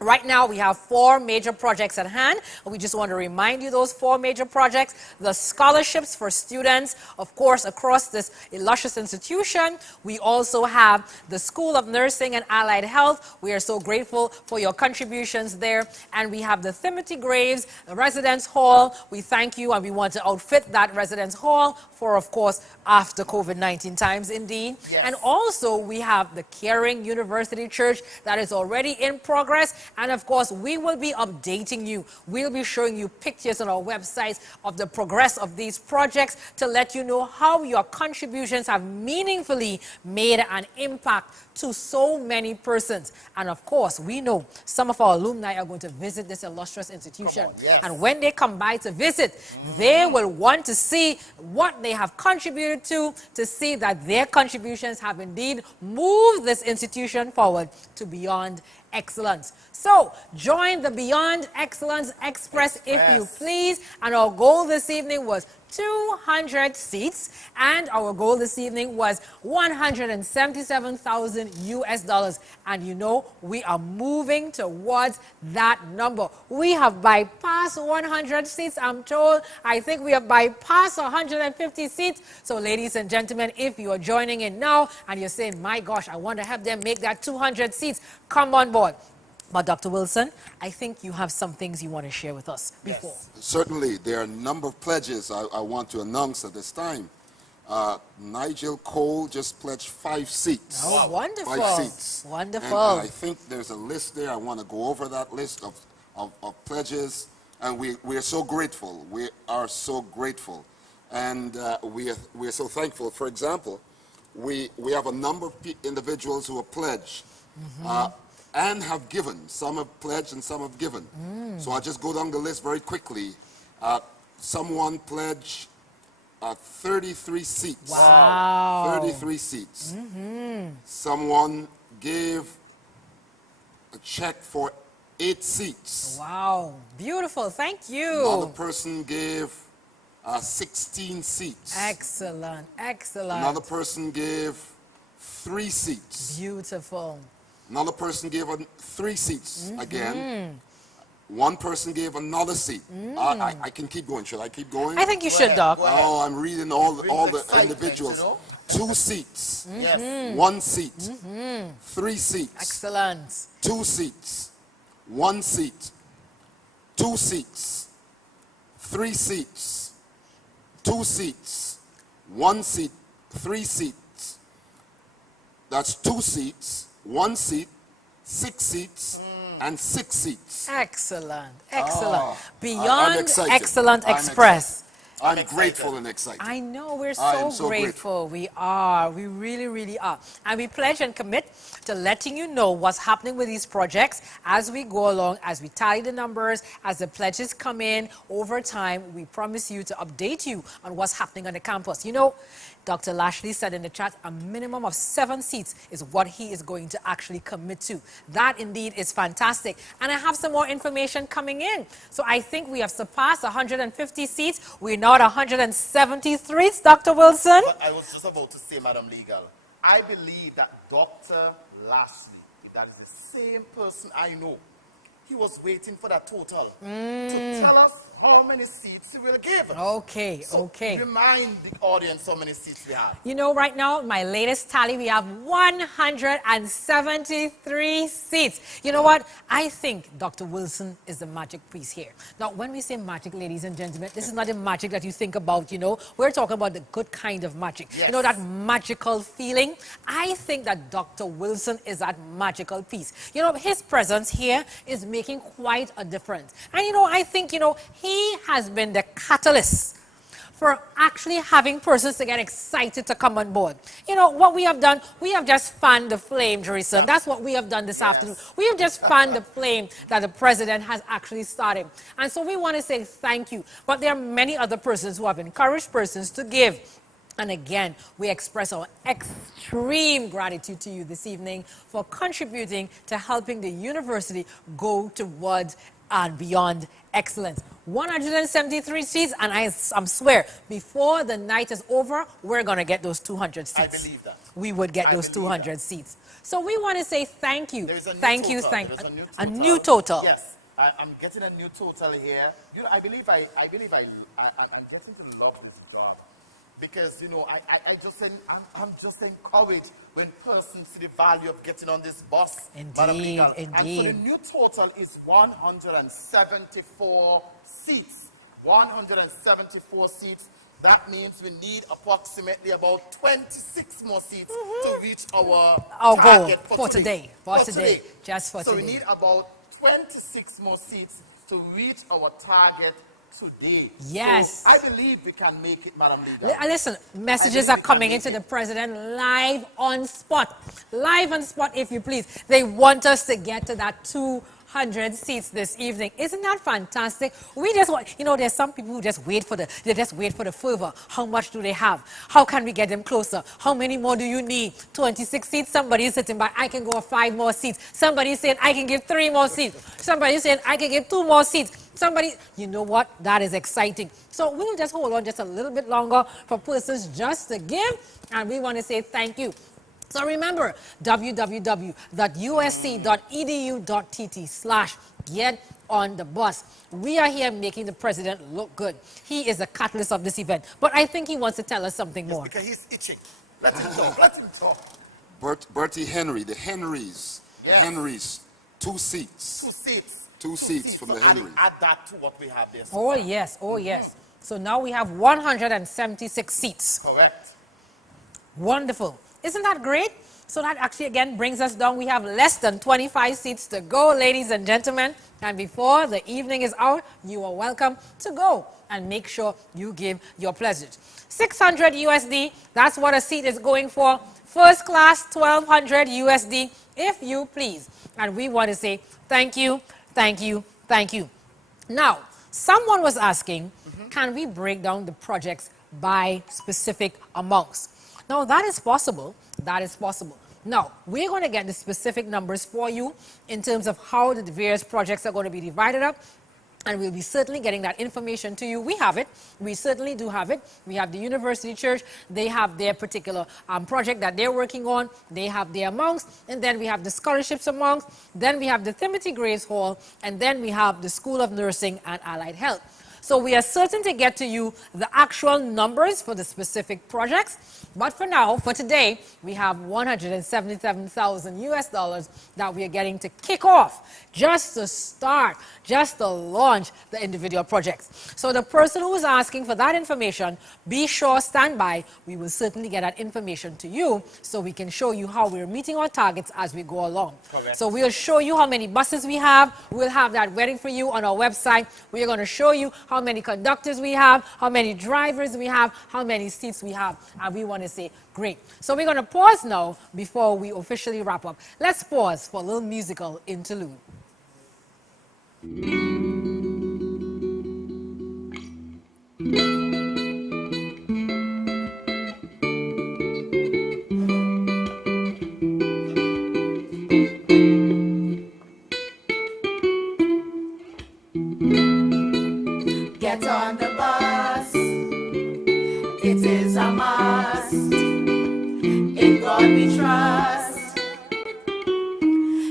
Right now, we have 4 major projects at hand. We just want to remind you those 4 major projects. The scholarships for students, of course, across this illustrious institution. We also have the School of Nursing and Allied Health. We are so grateful for your contributions there. And we have the Timothy Graves Residence Hall. We thank you, and we want to outfit that residence hall for, of course, after COVID-19 times, indeed. Yes. And also, we have the Caring University Church that is already in progress. And of course, we will be updating you. We'll be showing you pictures on our websites of the progress of these projects to let you know how your contributions have meaningfully made an impact to so many persons. And of course, we know some of our alumni are going to visit this illustrious institution. Yes. And when they come by to visit, they will want to see what they have contributed to see that their contributions have indeed moved this institution forward to beyond excellence. So, join the Beyond Excellence Express, if you please. And our goal this evening was 200 seats, and our goal this evening was $177,000 US. And you know, we are moving towards that number. We have bypassed 100 seats, I'm told. I think we have bypassed 150 seats. So, ladies and gentlemen, if you are joining in now and you're saying, my gosh, I want to have them make that 200 seats, come on board. But Dr. Wilson, I think you have some things you want to share with us before. Yes. Certainly, there are a number of pledges I want to announce at this time. Nigel Cole just pledged 5 seats. Oh, wonderful. 5 seats. Wonderful. And I think there's a list there. I want to go over that list of pledges. And we are so grateful. We are so grateful. And we are so thankful. For example, we have a number of individuals who have pledged. And have given. Some have pledged and some have given. So I'll just go down the list very quickly. Someone pledged 33 seats. Wow. 33 seats. Someone gave a check for 8 seats. Wow. Beautiful. Thank you. Another person gave 16 seats. Excellent. Excellent. Another person gave 3 seats. Beautiful. Another person gave 3 seats again. One person gave another seat. I can keep going. Should I keep going? I think you should, Doc. Oh, I'm reading all the individuals. 2 seats. 1 seat. 3 seats. Excellent. 2 seats. 1 seat. 2 seats. 3 seats. 2 seats. 1 seat. 3 seats. That's 2 seats. 1 seat, 6 seats, and 6 seats. Excellent. Excellent. I'm Beyond excited. Excellent Express. I'm grateful and excited. I know, we're so grateful. We are. We really, really are. And we pledge and commit to letting you know what's happening with these projects as we go along, as we tally the numbers, as the pledges come in over time. We promise you to update you on what's happening on the campus. You know, Dr. Lashley said in the chat, a minimum of 7 seats is what he is going to actually commit to. That indeed is fantastic. And I have some more information coming in. So I think we have surpassed 150 seats. We're now at 173, Dr. Wilson. But I was just about to say, Madam Legal, I believe that Dr. Lashley, if that is the same person I know, he was waiting for that total to tell us how many seats we will give. Okay, okay. Remind the audience how many seats we have. You know, right now, my latest tally, we have 173 seats. You know what? I think Dr. Wilson is the magic piece here. Now, when we say magic, ladies and gentlemen, this is not the magic that you think about, you know. We're talking about the good kind of magic. Yes. You know, that magical feeling. I think that Dr. Wilson is that magical piece. You know, his presence here is making quite a difference. And, you know, I think, you know, he has been the catalyst for actually having persons to get excited to come on board. You know, what we have done, we have just fanned the flame, Jerison. That's what we have done this afternoon. We have just fanned the flame that the president has actually started. And so we want to say thank you. But there are many other persons who have encouraged persons to give. And again, we express our extreme gratitude to you this evening for contributing to helping the university go towards and beyond excellence. 173 seats, and I swear, before the night is over, we're going to get those 200 seats. I believe that. We would get those 200 seats. So we want to say thank you. Thank you. A new total. Yes, I'm getting a new total here. You know, I'm getting to love this job. Because, you know, I'm just encouraged when persons see the value of getting on this bus. Indeed, indeed. And so the new total is 174 seats. 174 seats. That means we need approximately about 26 more seats to reach our target goal for today. For today. Just for today. So we need about 26 more seats to reach our target today. Yes. So I believe we can make it, Madam Leader. Listen, messages are coming into the president live on spot. Live on spot, if you please. They want us to get to that 200 seats this evening. Isn't that fantastic? We just want, you know, there's some people who just wait for the fervor. How much do they have? How can we get them closer? How many more do you need? 26 seats. Somebody is sitting by, I can go 5 more seats. Somebody is saying, I can give 3 more seats. Somebody is saying, I can give 2 more seats. Somebody, you know what? That is exciting. So we'll just hold on just a little bit longer for persons just to give, and we want to say thank you. So remember, www.usc.edu.tt/get on the bus. We are here making the president look good. He is the catalyst of this event. But I think he wants to tell us something more. Because he's itching. Let him talk. Let him talk. Bertie Henry, the Henrys. Yes. The Henrys, 2 seats. 2 seats. 2 seats from the Henry. Add that to what we have there. Oh, yes. Oh, yes. So now we have 176 seats. Correct. Wonderful. Isn't that great? So that actually, again, brings us down. We have less than 25 seats to go, ladies and gentlemen. And before the evening is out, you are welcome to go and make sure you give your pledges. 600 USD, that's what a seat is going for. First class, 1,200 USD, if you please. And we want to say thank you. Thank you. Thank you. Now, someone was asking, can we break down the projects by specific amounts? Now, that is possible. That is possible. Now, we're going to get the specific numbers for you in terms of how the various projects are going to be divided up. And we'll be certainly getting that information to you. We have it. We certainly do have it. We have the University Church. They have their particular project that they're working on. They have their amounts. And then we have the scholarships amounts. Then we have the Timothy Grace Hall. And then we have the School of Nursing and Allied Health. So we are certain to get to you the actual numbers for the specific projects. But for now, for today, we have 177,000 US dollars that we are getting to kick off, just to start, just to launch the individual projects. So the person who is asking for that information, be sure, stand by. We will certainly get that information to you so we can show you how we're meeting our targets as we go along. Correct. So we'll show you how many buses we have. We'll have that waiting for you on our website. We're going to show you how many conductors we have, how many drivers we have, how many seats we have, and we want to say great. So we're going to pause now before we officially wrap up. Let's pause for a little musical interlude. Get on the bus. It is a must. In God we trust.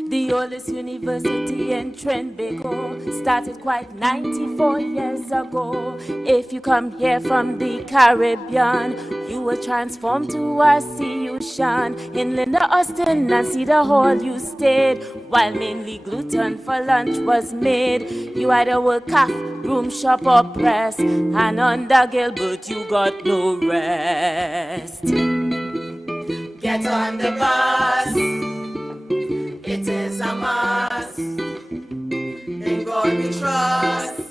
The Holy Davis University in Trinbago started quite 94 years ago. If you come here from the Caribbean, you will transform to our sea you shine. In Linda, Austin, and Cedar Hall you stayed, while mainly gluten for lunch was made. You either work calf, room shop or press, and under Gilbert you got no rest. Get on the bus, it is a must. In God we trust.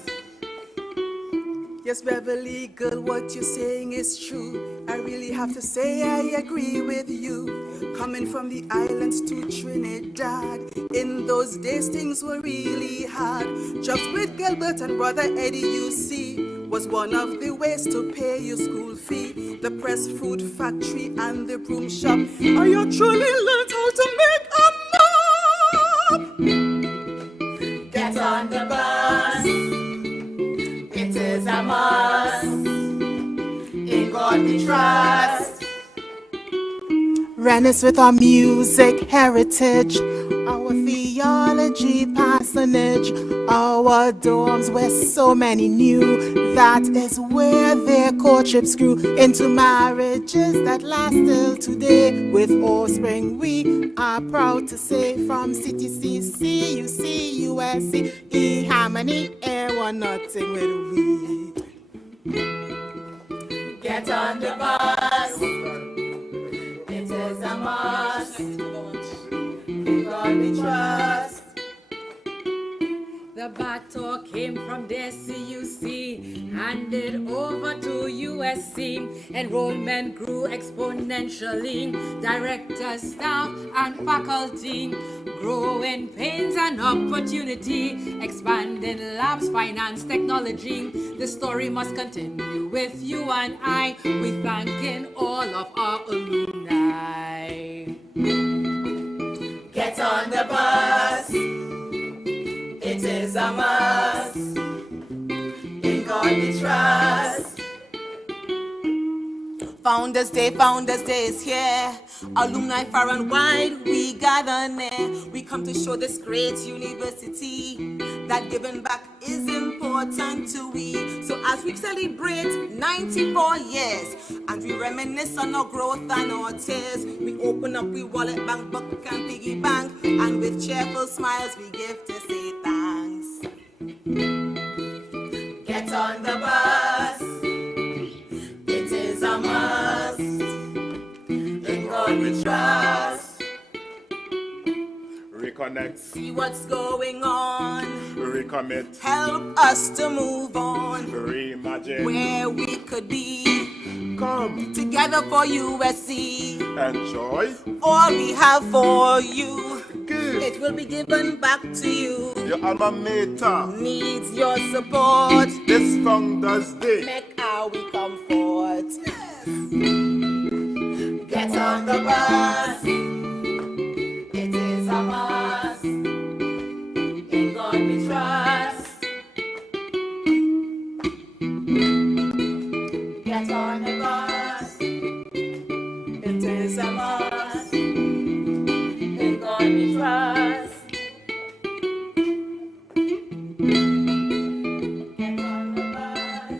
Yes, Beverly girl, what you're saying is true. I really have to say I agree with you. Coming from the islands to Trinidad, in those days things were really hard. Jobs with Gilbert and brother Eddie, you see, was one of the ways to pay your school fee. The press food factory and the broom shop. Are you truly learned how to make a mop? Get on the bus, it is a must. In God we trust. Rennis with our music heritage, our theology parsonage, our dorms where so many knew. That is where their courtships grew into marriages that last till today. With offspring we are proud to say, from CTC, CUC, USC, E Harmony, Air One Nothing with we. Get on the bus, it is a must. In God we trust. The baton came from their CUC, handed over to USC. Enrollment grew exponentially. Directors, staff, and faculty. Growing pains and opportunity. Expanding labs, finance, technology. The story must continue with you and I. We thanking all of our alumni. Get on the bus, it is a must. In God we trust. Founders Day is here. Alumni far and wide, we gather near. We come to show this great university that giving back is important to we. So as we celebrate 94 years and we reminisce on our growth and our tears, we open up we wallet, bank book and piggy bank, and with cheerful smiles we give to say thanks. Get on the bus, it is a must. In God we trust. Reconnect. See what's going on. Recommit. Help us to move on. Reimagine. Where we could be. Come together for USC. Enjoy. All we have for you. Give. It will be given back to you. Your alma mater needs your support. This Founders Day. Make our we comfort. Yes. Get on the bus. It is a must. In God we trust. Get on the bus. It is a must. In God we trust. Get on the bus.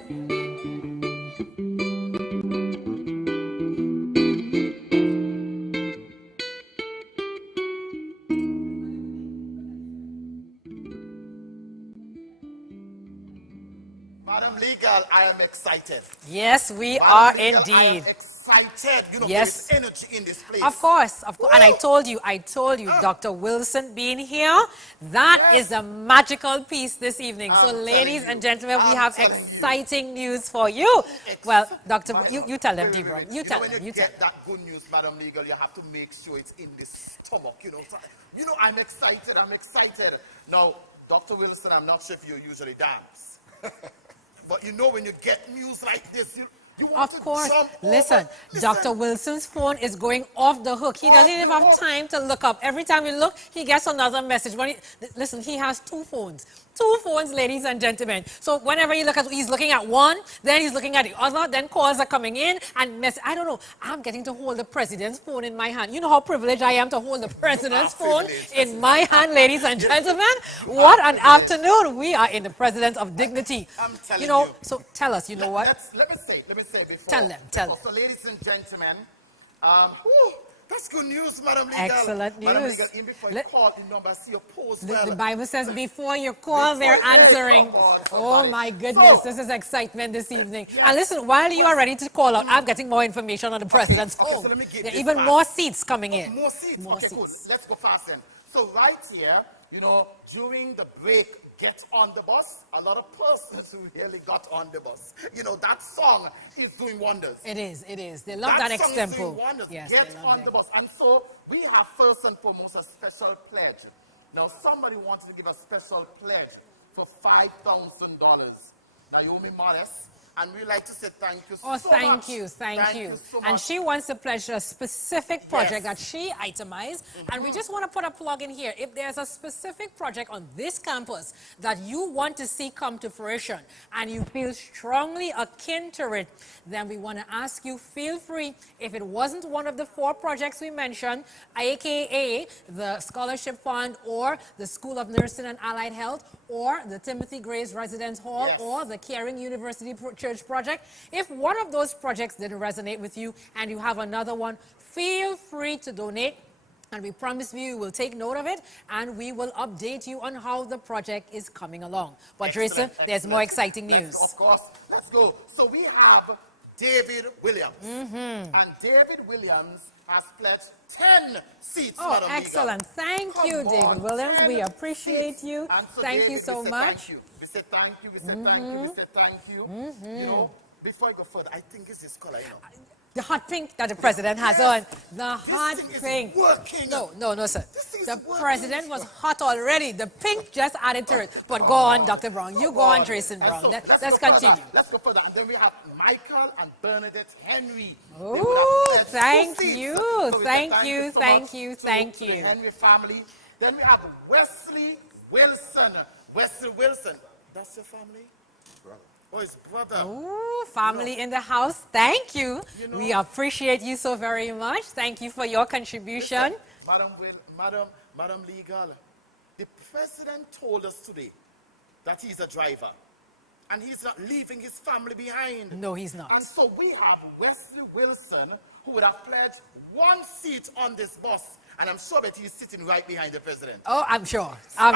Madam Legal, I am excited. Yes, we Madam are Legal, indeed. I am excited. You know, Yes. there is energy in this place. Of course. And I told you, Dr. Wilson being here, that is a magical piece this evening. So ladies and gentlemen, we have exciting news for you. Well, Doctor, you tell them, Deborah. You tell them. When you get that good news, Madam Legal, you have to make sure it's in the stomach, you know. So, you know, I'm excited. Now, Dr. Wilson, I'm not sure if you usually dance. But you know, when you get news like this, you want to jump over. Listen, Dr. Wilson's phone is going off the hook. He doesn't even have time to look up. Every time you look, he gets another message. Listen, he has two phones. 2 phones, ladies and gentlemen. So whenever you look at, he's looking at one, then he's looking at the other, then calls are coming in, and I don't know, I'm getting to hold the president's phone in my hand. You know how privileged I am to hold the president's phone in my hand, ladies and gentlemen? What an afternoon. We are in the President of Dignity. I'm telling you know, you. so tell us, you know what? Let me say before. Tell them. So ladies and gentlemen, that's good news, Madam Legal. Excellent news. Madam Legal, even before you call the number, see your post The Bible says before you call, they're answering. Oh my goodness, this is excitement this evening. Yes. And listen, while you are ready to call out, I'm getting more information on the president's phone. So let me give there are this even fast. more seats coming in. More seats? Okay, good. Let's go fast then. So right here, you know, during the break, Get on the Bus, a lot of persons who really got on the bus. You know, that song is doing wonders. It is. They love that song extempo. Is doing wonders. Yes, Get on the bus. And so we have first and foremost a special pledge. Now somebody wanted to give a special pledge for $5,000. Naomi Morris. And we like to say thank you so much. Thank you so much. And she wants to pledge a specific project that she itemized. And we just want to put a plug in here. If there's a specific project on this campus that you want to see come to fruition and you feel strongly akin to it, then we want to ask you, feel free. If it wasn't one of the 4 projects we mentioned, aka the Scholarship Fund or the School of Nursing and Allied Health or the Timothy Grace Residence Hall or the Caring University Church project, if one of those projects didn't resonate with you and you have another one, feel free to donate. And we promise you, we will take note of it and we will update you on how the project is coming along. But Teresa, there's more exciting news. Of course, let's go. So we have David Williams. And David Williams has pledged 10 seats, Madam excellent. Legal. Thank you, David Williams. We appreciate you. So thank David, you so much. We say thank you. We say thank you. We say thank you. You know, before I go further, I think it's this color, you know. The hot pink that the president has on. The hot thing is pink. working. No, sir. The president was hot already. The pink just added to it. But go on, Dr. Brown. You go on, Tracy Brown. So, let's continue. Let's go further. And then we have Michael and Bernadette Henry. Oh, thank you. Thank you. The Henry family. Then we have Wesley Wilson. Wesley Wilson. That's your family? Brother. Oh, his brother. Oh, family in the house. Thank you. We appreciate you so very much. Thank you for your contribution. Listen, Madam Legal, the president told us today that he's a driver and he's not leaving his family behind. No, he's not. And so we have Wesley Wilson, who would have pledged 1 seat on this bus. And I'm sure that he's sitting right behind the president. Oh, I'm sure. I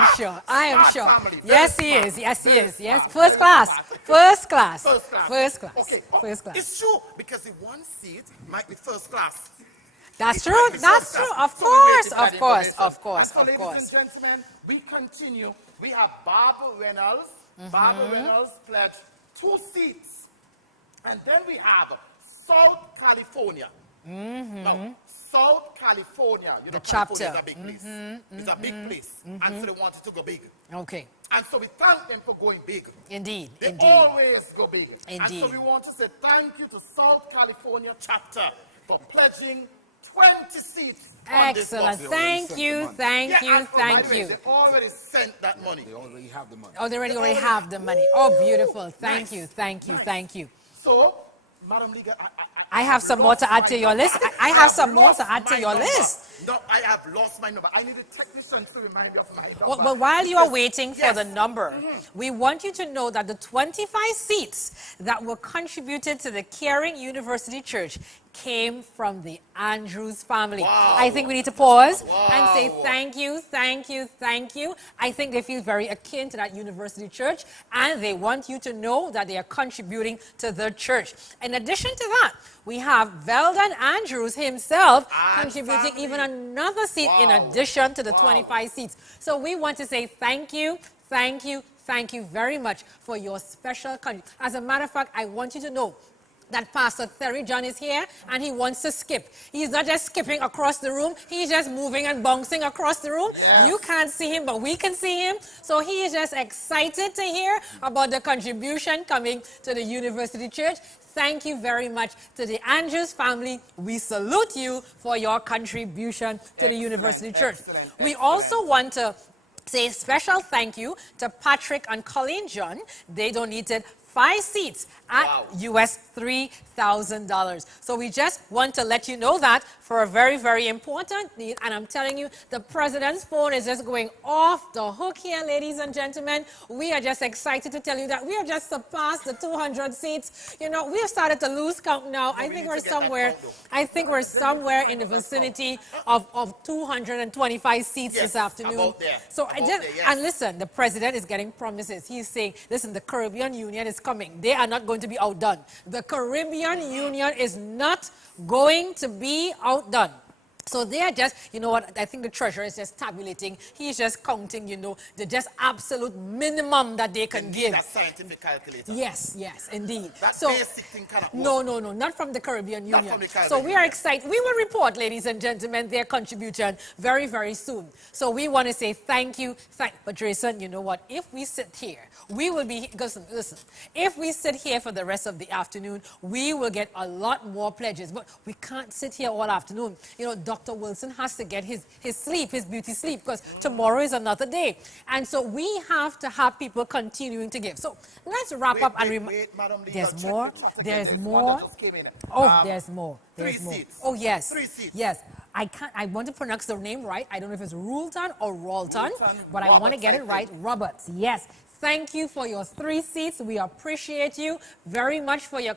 am sure. Family. Yes, he is. Yes, he is. Yes, first class. First class. First class. Okay. First class. It's true, because the 1 seat might be first class. That's true. That's true. Of course. And so, ladies and gentlemen, we continue. We have Barbara Reynolds. Barbara Reynolds pledged 2 seats. And then we have South California. Now, South California, you know, the California chapter. is a big place. It's a big place. And so they wanted to go big. Okay. And so we thank them for going big. Indeed. They always go big. Indeed. And so we want to say thank you to South California chapter for pledging 20 seats. Excellent. Thank you. They already sent that money. They already have the money. Oh, they already have the money. Oh, beautiful. Thank you. So, Madam Legal, I have some more to add to your list. I have some more to add to your list. No, I have lost my number. I need a technician to remind me of my number. Well, but while you are waiting for the number, we want you to know that the 25 seats that were contributed to the Caring University Church came from the Andrews family. Wow. I think we need to pause and say thank you. I think they feel very akin to that university church, and they want you to know that they are contributing to the church. In addition to that, we have Veldon Andrews himself contributing even another seat in addition to the 25 seats. So we want to say thank you very much for your special contribution. As a matter of fact, I want you to know that Pastor Terry John is here and he wants to skip. He's not just skipping across the room, he's just moving and bouncing across the room. Yes. You can't see him, but we can see him. So he is just excited to hear about the contribution coming to the University Church. Thank you very much to the Andrews family. We salute you for your contribution to the University Church. We also want to say a special thank you to Patrick and Colleen John. They donated 5 seats at US $3,000. So we just want to let you know that for a very, very important need. And I'm telling you, the president's phone is just going off the hook here, ladies and gentlemen. We are just excited to tell you that we have just surpassed the 200 seats. You know, we have started to lose count now. I think we're somewhere in the vicinity of 225 seats this afternoon. So and listen, the president is getting promises. He's saying, listen, the Caribbean Union is coming. They are not going to be outdone. The Caribbean Union is not going to be outdone. So they are just, you know what, I think the treasurer is just tabulating. He's just counting, you know, the just absolute minimum that they can give. That scientific calculator. Yes, indeed. That so, basic thing cannot work. No, not from the Caribbean Union. From the Caribbean so we are excited. We will report, ladies and gentlemen, their contribution very, very soon. So we want to say thank you. But Jason, you know what, if we sit here, we will be, listen, if we sit here for the rest of the afternoon, we will get a lot more pledges. But we can't sit here all afternoon. You know, Dr. Wilson has to get his sleep, his beauty sleep, because tomorrow is another day. And so we have to have people continuing to give. So let's wrap up and Madam Lee, there's more. There's more. There's more. There's more. Oh, yes. 3 seats. Yes. I want to pronounce the name right. I don't know if it's Rulton or Rolton, but I want to get it right. Roberts. Yes. Thank you for your 3 seats. We appreciate you very much for your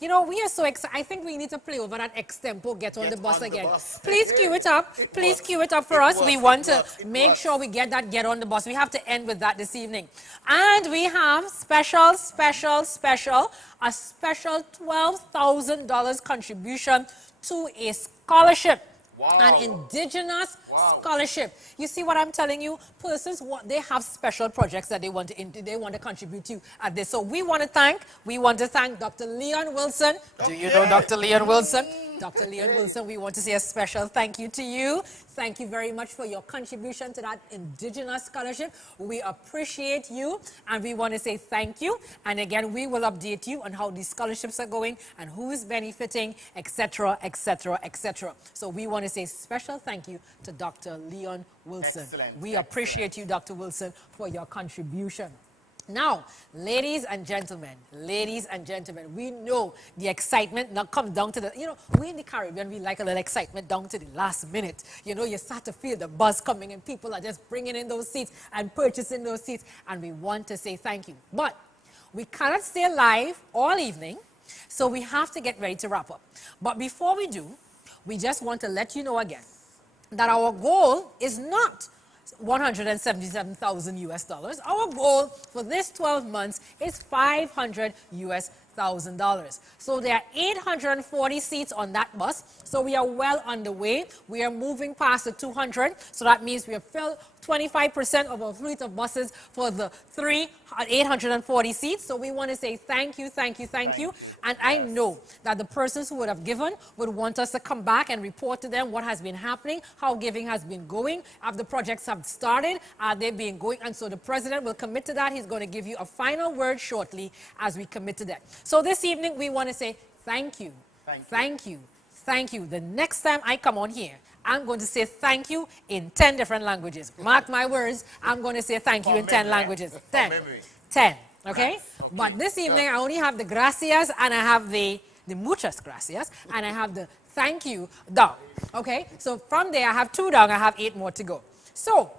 you know, we are so excited. I think we need to play over that extempo, get on the bus again. Please cue it up. Please cue it up for us. We want to make sure we get that get on the bus. We have to end with that this evening. And we have a special $12,000 contribution to a scholarship. An indigenous scholarship. You see what I'm telling you? Persons, they have special projects that they want to contribute to at this. So we want to thank Dr. Leon Wilson. Do you know Dr. Leon Wilson? Dr. Leon Wilson, we want to say a special thank you to you. Thank you very much for your contribution to that indigenous scholarship. We appreciate you, and we want to say thank you. And again, we will update you on how these scholarships are going and who is benefiting, etc., etc., etc. So we want to say special thank you to Dr. Leon Wilson. We appreciate you, Dr. Wilson, for your contribution. Now, ladies and gentlemen, we know the excitement now comes down to the, you know, we in the Caribbean, we like a little excitement down to the last minute. You know, you start to feel the buzz coming and people are just bringing in those seats and purchasing those seats, and we want to say thank you. But we cannot stay live all evening, so we have to get ready to wrap up. But before we do, we just want to let you know again that our goal is not $177,000 US. Our goal for this 12 months is $500,000 US. So there are 840 seats on that bus. So we are well underway. We are moving past the 200. So that means we have filled 25% of our fleet of buses for the 840 seats. So we want to say thank you. And I know that the persons who would have given would want us to come back and report to them what has been happening, how giving has been going, if the projects have started, are they being going. And so the president will commit to that. He's going to give you a final word shortly as we commit to that. So this evening, we want to say thank you. The next time I come on here, I'm going to say thank you in 10 different languages. Mark my words, I'm going to say thank you in 10 languages. 10. Okay? But this evening, I only have the gracias, and I have the muchas gracias, and I have the thank you down. Okay? So from there, I have 2 down. I have 8 more to go. So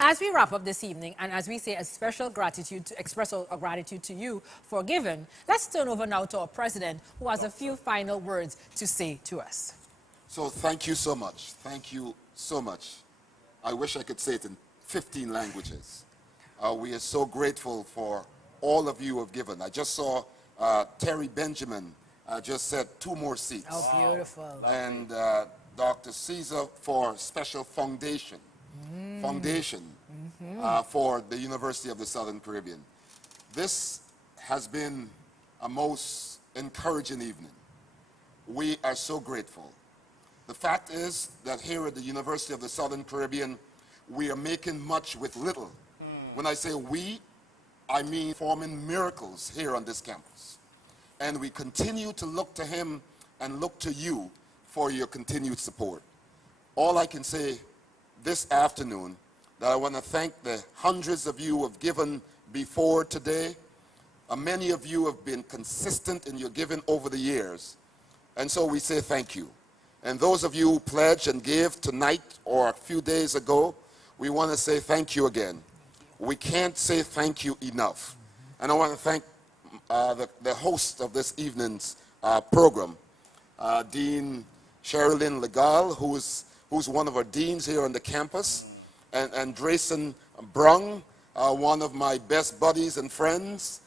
as we wrap up this evening, and as we say a special gratitude to express our gratitude to you for giving, let's turn over now to our president, who has a few final words to say to us. So thank you so much. Thank you so much. I wish I could say it in 15 languages. We are so grateful for all of you who have given. I just saw Terry Benjamin just said 2 more seats. Oh, beautiful. And Dr. Caesar for special foundation for the University of the Southern Caribbean. This has been a most encouraging evening. We are so grateful. The fact is that here at the University of the Southern Caribbean, we are making much with little. When I say we, I mean performing miracles here on this campus. And we continue to look to him and look to you for your continued support. All I can say this afternoon that I want to thank the hundreds of you who have given before today. Many of you have been consistent in your giving over the years. And so we say thank you. And those of you who pledged and gave tonight or a few days ago, we want to say thank you again. We can't say thank you enough. And I want to thank the host of this evening's program, Dean Sherilyn Legal, who's one of our deans here on the campus, and Drayson Brung, one of my best buddies and friends,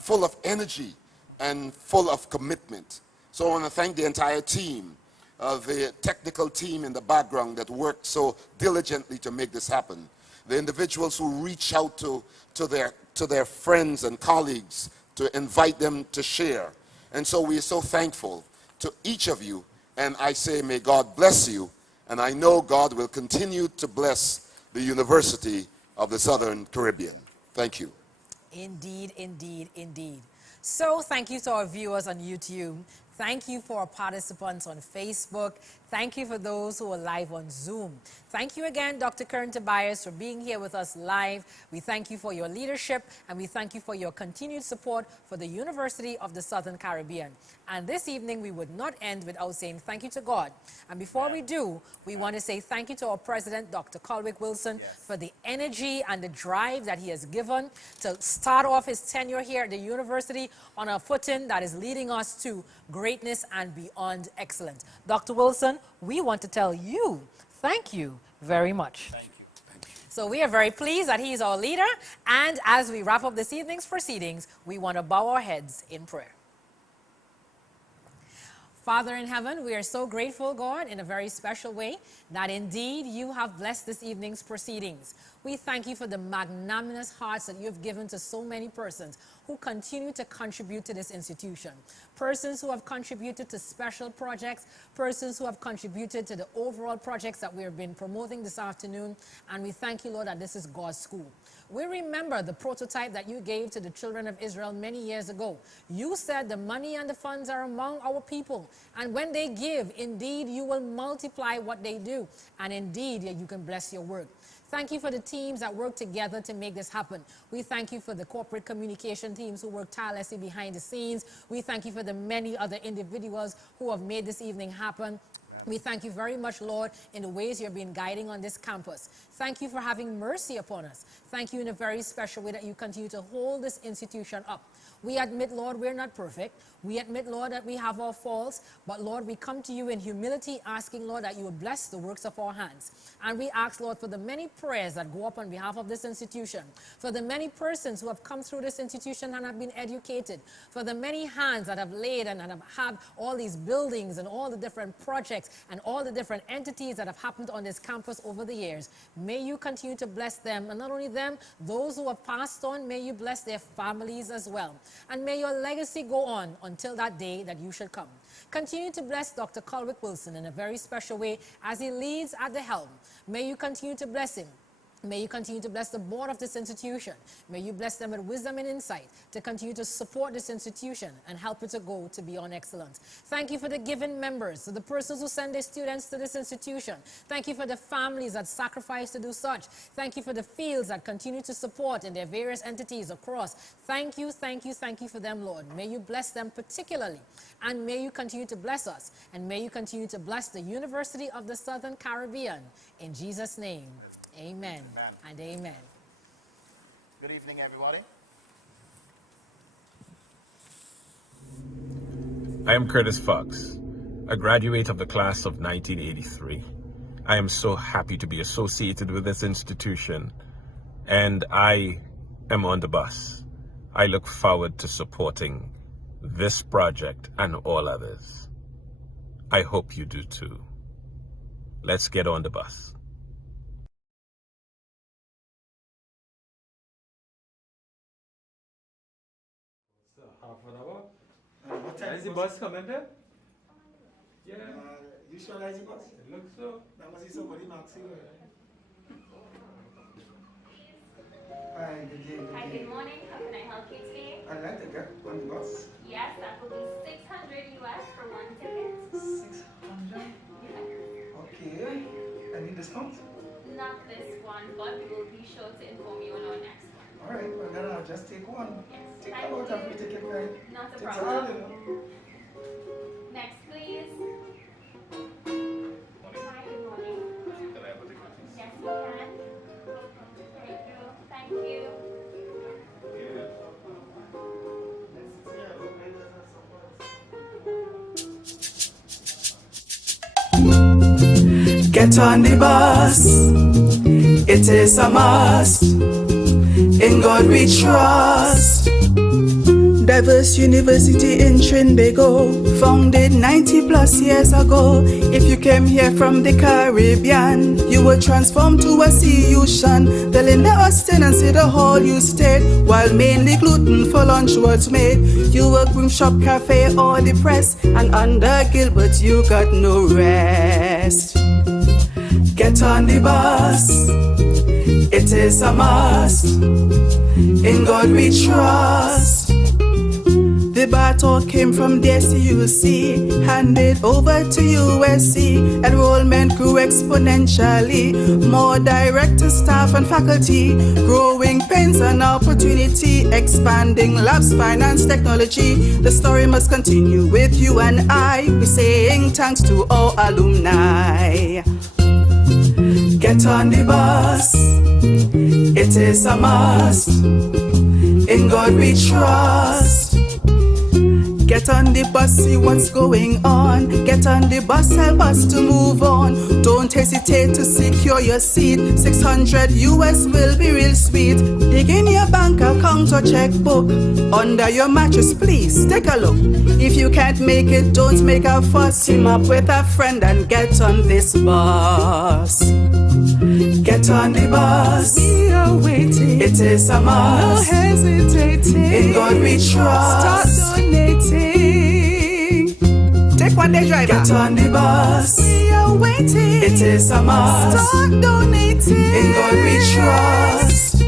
full of energy and full of commitment. So I want to thank the entire team, the technical team in the background that worked so diligently to make this happen. The individuals who reach out to their friends and colleagues to invite them to share. And so we are so thankful to each of you. And I say, may God bless you. And I know God will continue to bless the University of the Southern Caribbean. Thank you. Indeed, indeed, indeed. So thank you to our viewers on YouTube. Thank you for our participants on Facebook. Thank you for those who are live on Zoom. Thank you again, Dr. Kern Tobias, for being here with us live. We thank you for your leadership, and we thank you for your continued support for the University of the Southern Caribbean. And this evening, we would not end without saying thank you to God. And before we do, we want to say thank you to our president, Dr. Colwick Wilson, for the energy and the drive that he has given to start off his tenure here at the university on a footing that is leading us to greatness and beyond excellence. Dr. Wilson, we want to tell you thank you very much. Thank you. Thank you. So we are very pleased that he is our leader. And as we wrap up this evening's proceedings, we want to bow our heads in prayer. Father in heaven, we are so grateful, God, in a very special way, that indeed you have blessed this evening's proceedings. We thank you for the magnanimous hearts that you have given to so many persons who continue to contribute to this institution. Persons who have contributed to special projects, persons who have contributed to the overall projects that we have been promoting this afternoon. And we thank you, Lord, that this is God's school. We remember the prototype that you gave to the children of Israel many years ago. You said the money and the funds are among our people. And when they give, indeed, you will multiply what they do. And indeed, you can bless your work. Thank you for the teams that work together to make this happen. We thank you for the corporate communication teams who work tirelessly behind the scenes. We thank you for the many other individuals who have made this evening happen. We thank you very much, Lord, in the ways you've been guiding on this campus. Thank you for having mercy upon us. Thank you in a very special way that you continue to hold this institution up. We admit, Lord, we're not perfect. We admit, Lord, that we have our faults. But, Lord, we come to you in humility, asking, Lord, that you will bless the works of our hands. And we ask, Lord, for the many prayers that go up on behalf of this institution, for the many persons who have come through this institution and have been educated, for the many hands that have laid and have had all these buildings and all the different projects and all the different entities that have happened on this campus over the years. May you continue to bless them. And not only them, those who have passed on, may you bless their families as well. And may your legacy go on until that day that you should come. Continue to bless Dr. Colwick Wilson in a very special way as he leads at the helm. May you continue to bless him. May you continue to bless the board of this institution. May you bless them with wisdom and insight to continue to support this institution and help it to go to beyond excellence. Thank you for the given members, for the persons who send their students to this institution. Thank you for the families that sacrifice to do such. Thank you for the fields that continue to support in their various entities across. Thank you, thank you, thank you for them, Lord. May you bless them particularly. And may you continue to bless us. And may you continue to bless the University of the Southern Caribbean. In Jesus' name. Amen. Amen. And amen. Good evening, everybody. I am Curtis Fox, a graduate of the class of 1983. I am so happy to be associated with this institution, and I am on the bus. I look forward to supporting this project and all others. I hope you do too. Let's get on the bus. Half an hour. What time is the bus coming there? Yeah. You sure that's the bus? It looks so. That must be somebody maxing. Hi, good day. Hi, good morning. How can I help you today? I'd like to get on the bus. Yes, that will be $600 US for one ticket. 600? Yeah. Okay. Any discounts? Not this one, but we will be sure to inform you on our next one. All right, well, then I'll just take one. Yes. Take Thank about you. every ticket, right? Not a Takes problem. while, you know. Next, please. Hi, good morning. Can I have a ticket, please? Yes, you can. Thank you. Get on the bus, it is a must. In God we trust. Diverse University in Trinbago, founded 90 plus years ago. If you came here from the Caribbean, you were transformed to a CU-shan. The Linda Austin and Cedar Hall you stayed, while mainly gluten for lunch was made. You were Groom Shop Cafe or the Press, and under Gilbert you got no rest. Get on the bus, it is a must. In God we trust. The baton came from the SUC, handed over to USC. Enrollment grew exponentially, more directors, staff and faculty. Growing pains and opportunity, expanding labs, finance, technology. The story must continue with you and I. We're saying thanks to all alumni. Get on the bus, it is a must. In God we trust. Get on the bus, see what's going on. Get on the bus, help us to move on. Don't hesitate to secure your seat. 600 US will be real sweet. Dig in your bank account or checkbook. Under your mattress, please take a look. If you can't make it, don't make a fuss. Team up with a friend and get on this bus. Get on the bus, we are waiting. It is a must. No hesitating. In God we trust. Start donating. Take one day driver. Get on the bus, we are waiting. It is a must. Start donating. In God we trust.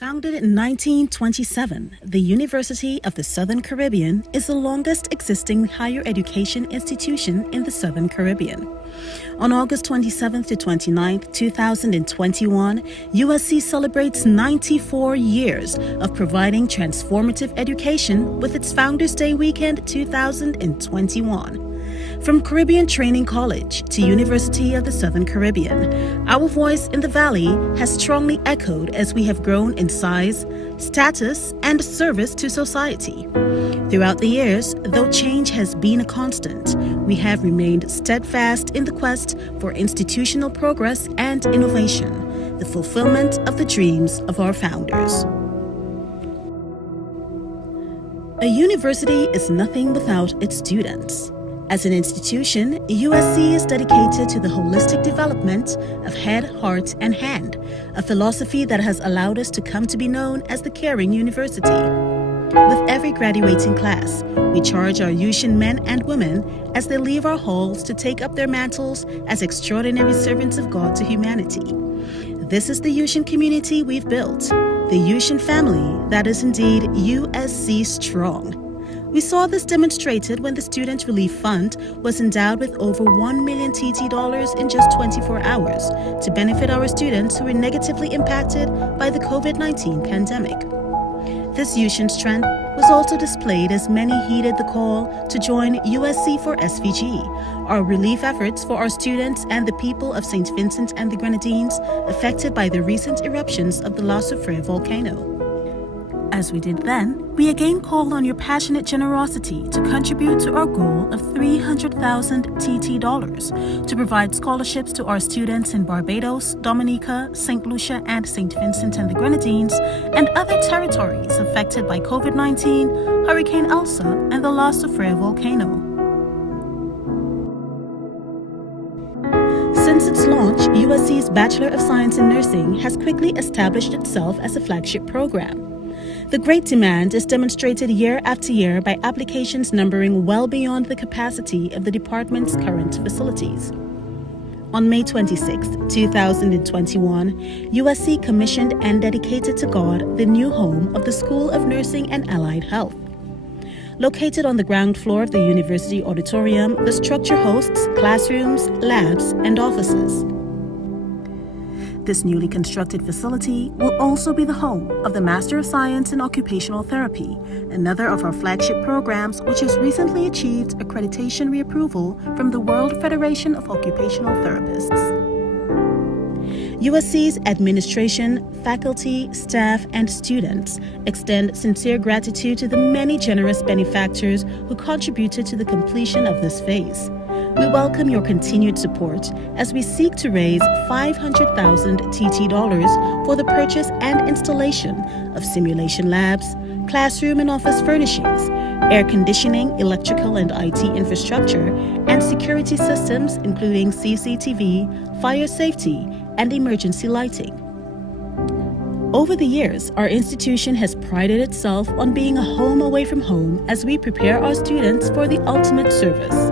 Founded in 1927, the University of the Southern Caribbean is the longest existing higher education institution in the Southern Caribbean. On August 27th to 29th, 2021, USC celebrates 94 years of providing transformative education with its Founders Day weekend 2021. From Caribbean Training College to University of the Southern Caribbean, our voice in the Valley has strongly echoed as we have grown in size, status, and service to society. Throughout the years, though change has been a constant, we have remained steadfast in the quest for institutional progress and innovation, the fulfillment of the dreams of our founders. A university is nothing without its students. As an institution, USC is dedicated to the holistic development of head, heart, and hand, a philosophy that has allowed us to come to be known as the Caring University. With every graduating class, we charge our USC men and women as they leave our halls to take up their mantles as extraordinary servants of God to humanity. This is the USC community we've built, the USC family that is indeed USC strong. We saw this demonstrated when the Student Relief Fund was endowed with over $1 million TT in just 24 hours to benefit our students who were negatively impacted by the COVID-19 pandemic. This USC strength was also displayed as many heeded the call to join USC for SVG, our relief efforts for our students and the people of St. Vincent and the Grenadines affected by the recent eruptions of the La Soufrière volcano. As we did then, we again call on your passionate generosity to contribute to our goal of $300,000 TT to provide scholarships to our students in Barbados, Dominica, St. Lucia, and St. Vincent and the Grenadines, and other territories affected by COVID-19, Hurricane Elsa, and the La Soufrière volcano. Since its launch, USC's Bachelor of Science in Nursing has quickly established itself as a flagship program. The great demand is demonstrated year after year by applications numbering well beyond the capacity of the department's current facilities. On May 26, 2021, USC commissioned and dedicated to God the new home of the School of Nursing and Allied Health. Located on the ground floor of the University Auditorium, the structure hosts classrooms, labs, and offices. This newly constructed facility will also be the home of the Master of Science in Occupational Therapy, another of our flagship programs which has recently achieved accreditation reapproval from the World Federation of Occupational Therapists. USC's administration, faculty, staff, and students extend sincere gratitude to the many generous benefactors who contributed to the completion of this phase. We welcome your continued support as we seek to raise 500,000 TT dollars for the purchase and installation of simulation labs, classroom and office furnishings, air conditioning, electrical and IT infrastructure, and security systems including CCTV, fire safety, and emergency lighting. Over the years, our institution has prided itself on being a home away from home as we prepare our students for the ultimate service.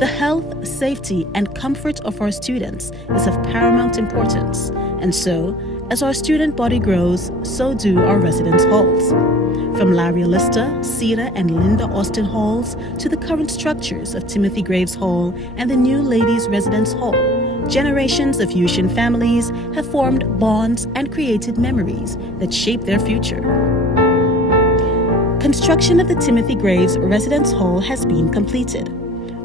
The health, safety, and comfort of our students is of paramount importance, and so, as our student body grows, so do our residence halls. From Larry Lister, Cedar, and Linda Austin halls to the current structures of Timothy Graves Hall and the new Ladies' Residence Hall, generations of Yushin families have formed bonds and created memories that shape their future. Construction of the Timothy Graves Residence Hall has been completed.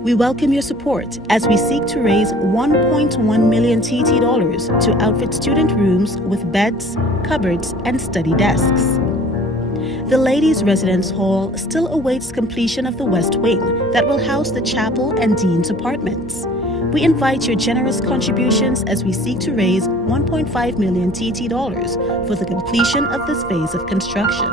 We welcome your support as we seek to raise 1.1 million TT dollars to outfit student rooms with beds, cupboards, and study desks. The Ladies' Residence Hall still awaits completion of the West Wing that will house the chapel and dean's apartments. We invite your generous contributions as we seek to raise 1.5 million TT dollars for the completion of this phase of construction.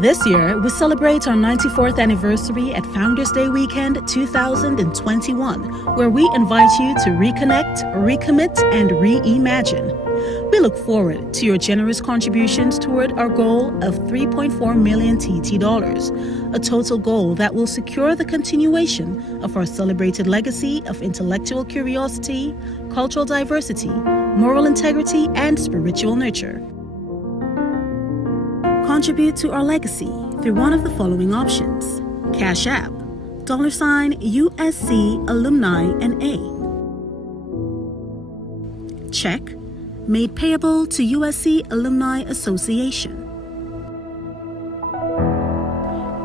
This year, we celebrate our 94th anniversary at Founders Day Weekend 2021, where we invite you to reconnect, recommit, and reimagine. We look forward to your generous contributions toward our goal of 3.4 million TT dollars, a total goal that will secure the continuation of our celebrated legacy of intellectual curiosity, cultural diversity, moral integrity, and spiritual nurture. Contribute to our legacy through one of the following options: Cash App, $USC Alumni NA. Check, made payable to USC Alumni Association.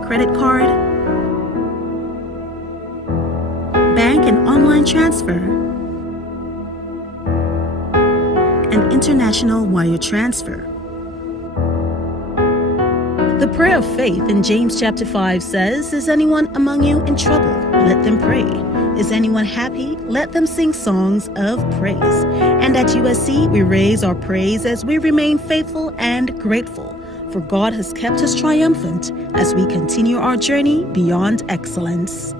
Credit card, bank and online transfer, and international wire transfer. The prayer of faith in James chapter 5 says, "Is anyone among you in trouble? Let them pray. Is anyone happy? Let them sing songs of praise." And at USC, we raise our praise as we remain faithful and grateful, for God has kept us triumphant as we continue our journey beyond excellence.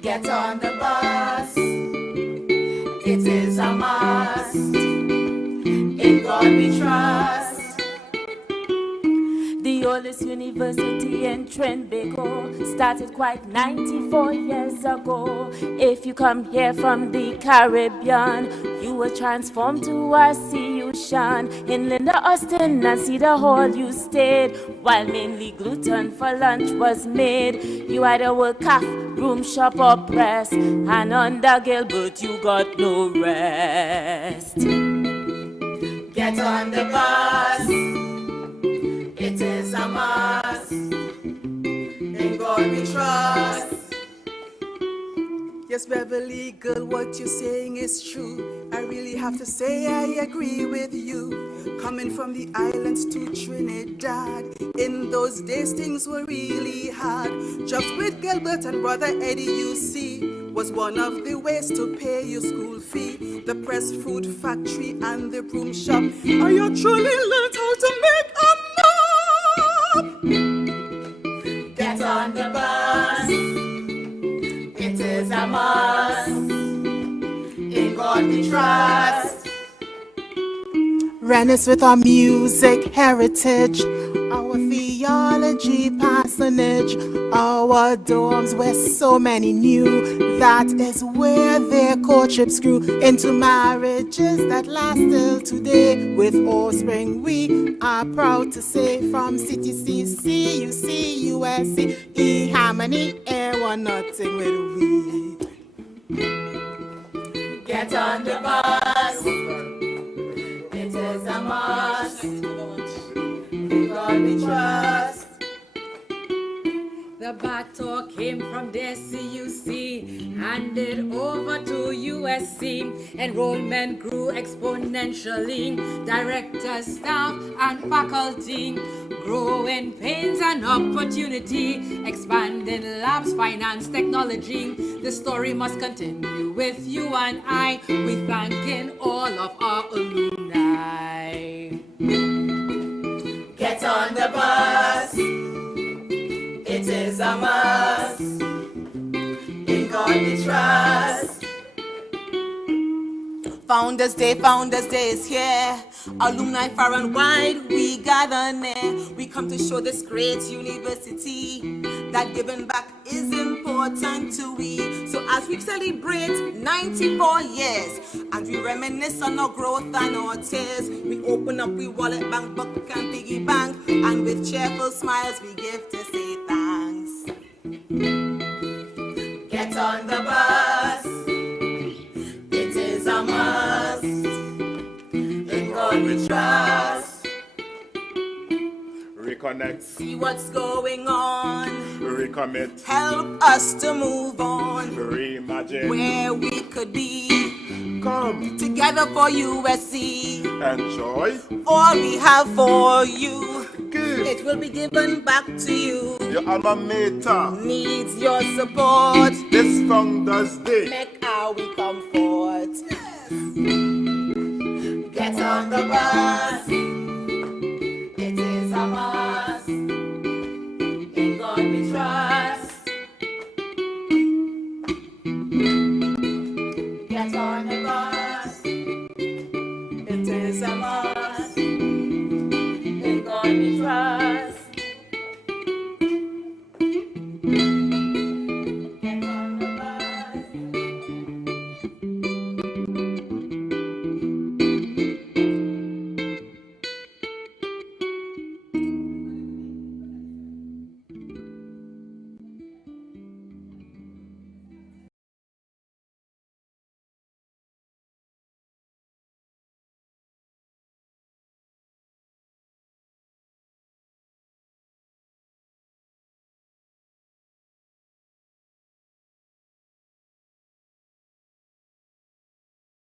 Get on the bus, it is a must. In God we trust. The oldest university in Trinbago started quite 94 years ago. If you come here from the Caribbean, you were transformed to our Shine. In Linda Austin and Cedar Hall you stayed, while mainly gluten for lunch was made. You either work calf, room, shop or press, and under Gilbert you got no rest. Get on the bus, it is a must. In God we trust. Yes, Beverly girl, what you're saying is true. I really have to say I agree with you. Coming from the islands to Trinidad, in those days things were really hard. Jobs with Gilbert and brother Eddie, you see, was one of the ways to pay your school fee. The press food factory and the broom shop. Are you truly learned how to make a mop? Get on the bus, it is a a must. In God we trust. Rennis with our music heritage, our theology parsonage, our dorms where so many knew that is where their courtships grew into marriages that last till today. With offspring we are proud to say, from CTC, CUC, USC, E Harmony, Air One, nothing with we. Get on the bus. It is a must. In God we trust. The baton came from their CUC, handed over to USC. Enrollment grew exponentially. Directors, staff, and faculty. Growing pains and opportunity. Expanding labs, finance, technology. The story must continue with you and I. We thanking all of our alumni. Get on the bus. It is a must. In God we trust. Founders Day is here. Alumni far and wide, we gather near. We come to show this great university that giving back is important to we. So as we celebrate 94 years and we reminisce on our growth and our tears, we open up we wallet, bank book and piggy bank, and with cheerful smiles we give to say thanks. Get on the bus. It is a must. In God we trust. Reconnect. See what's going on. Recommit. Help us to move on. Reimagine. Where we could be. Come together for USC. Enjoy. All we have for you. Give. It will be given back to you. Your alma mater needs your support. This Founders Day. Make our we comfort. Get on the bus. It is a must. In God we trust. Get on the bus. It is a must. In God we trust.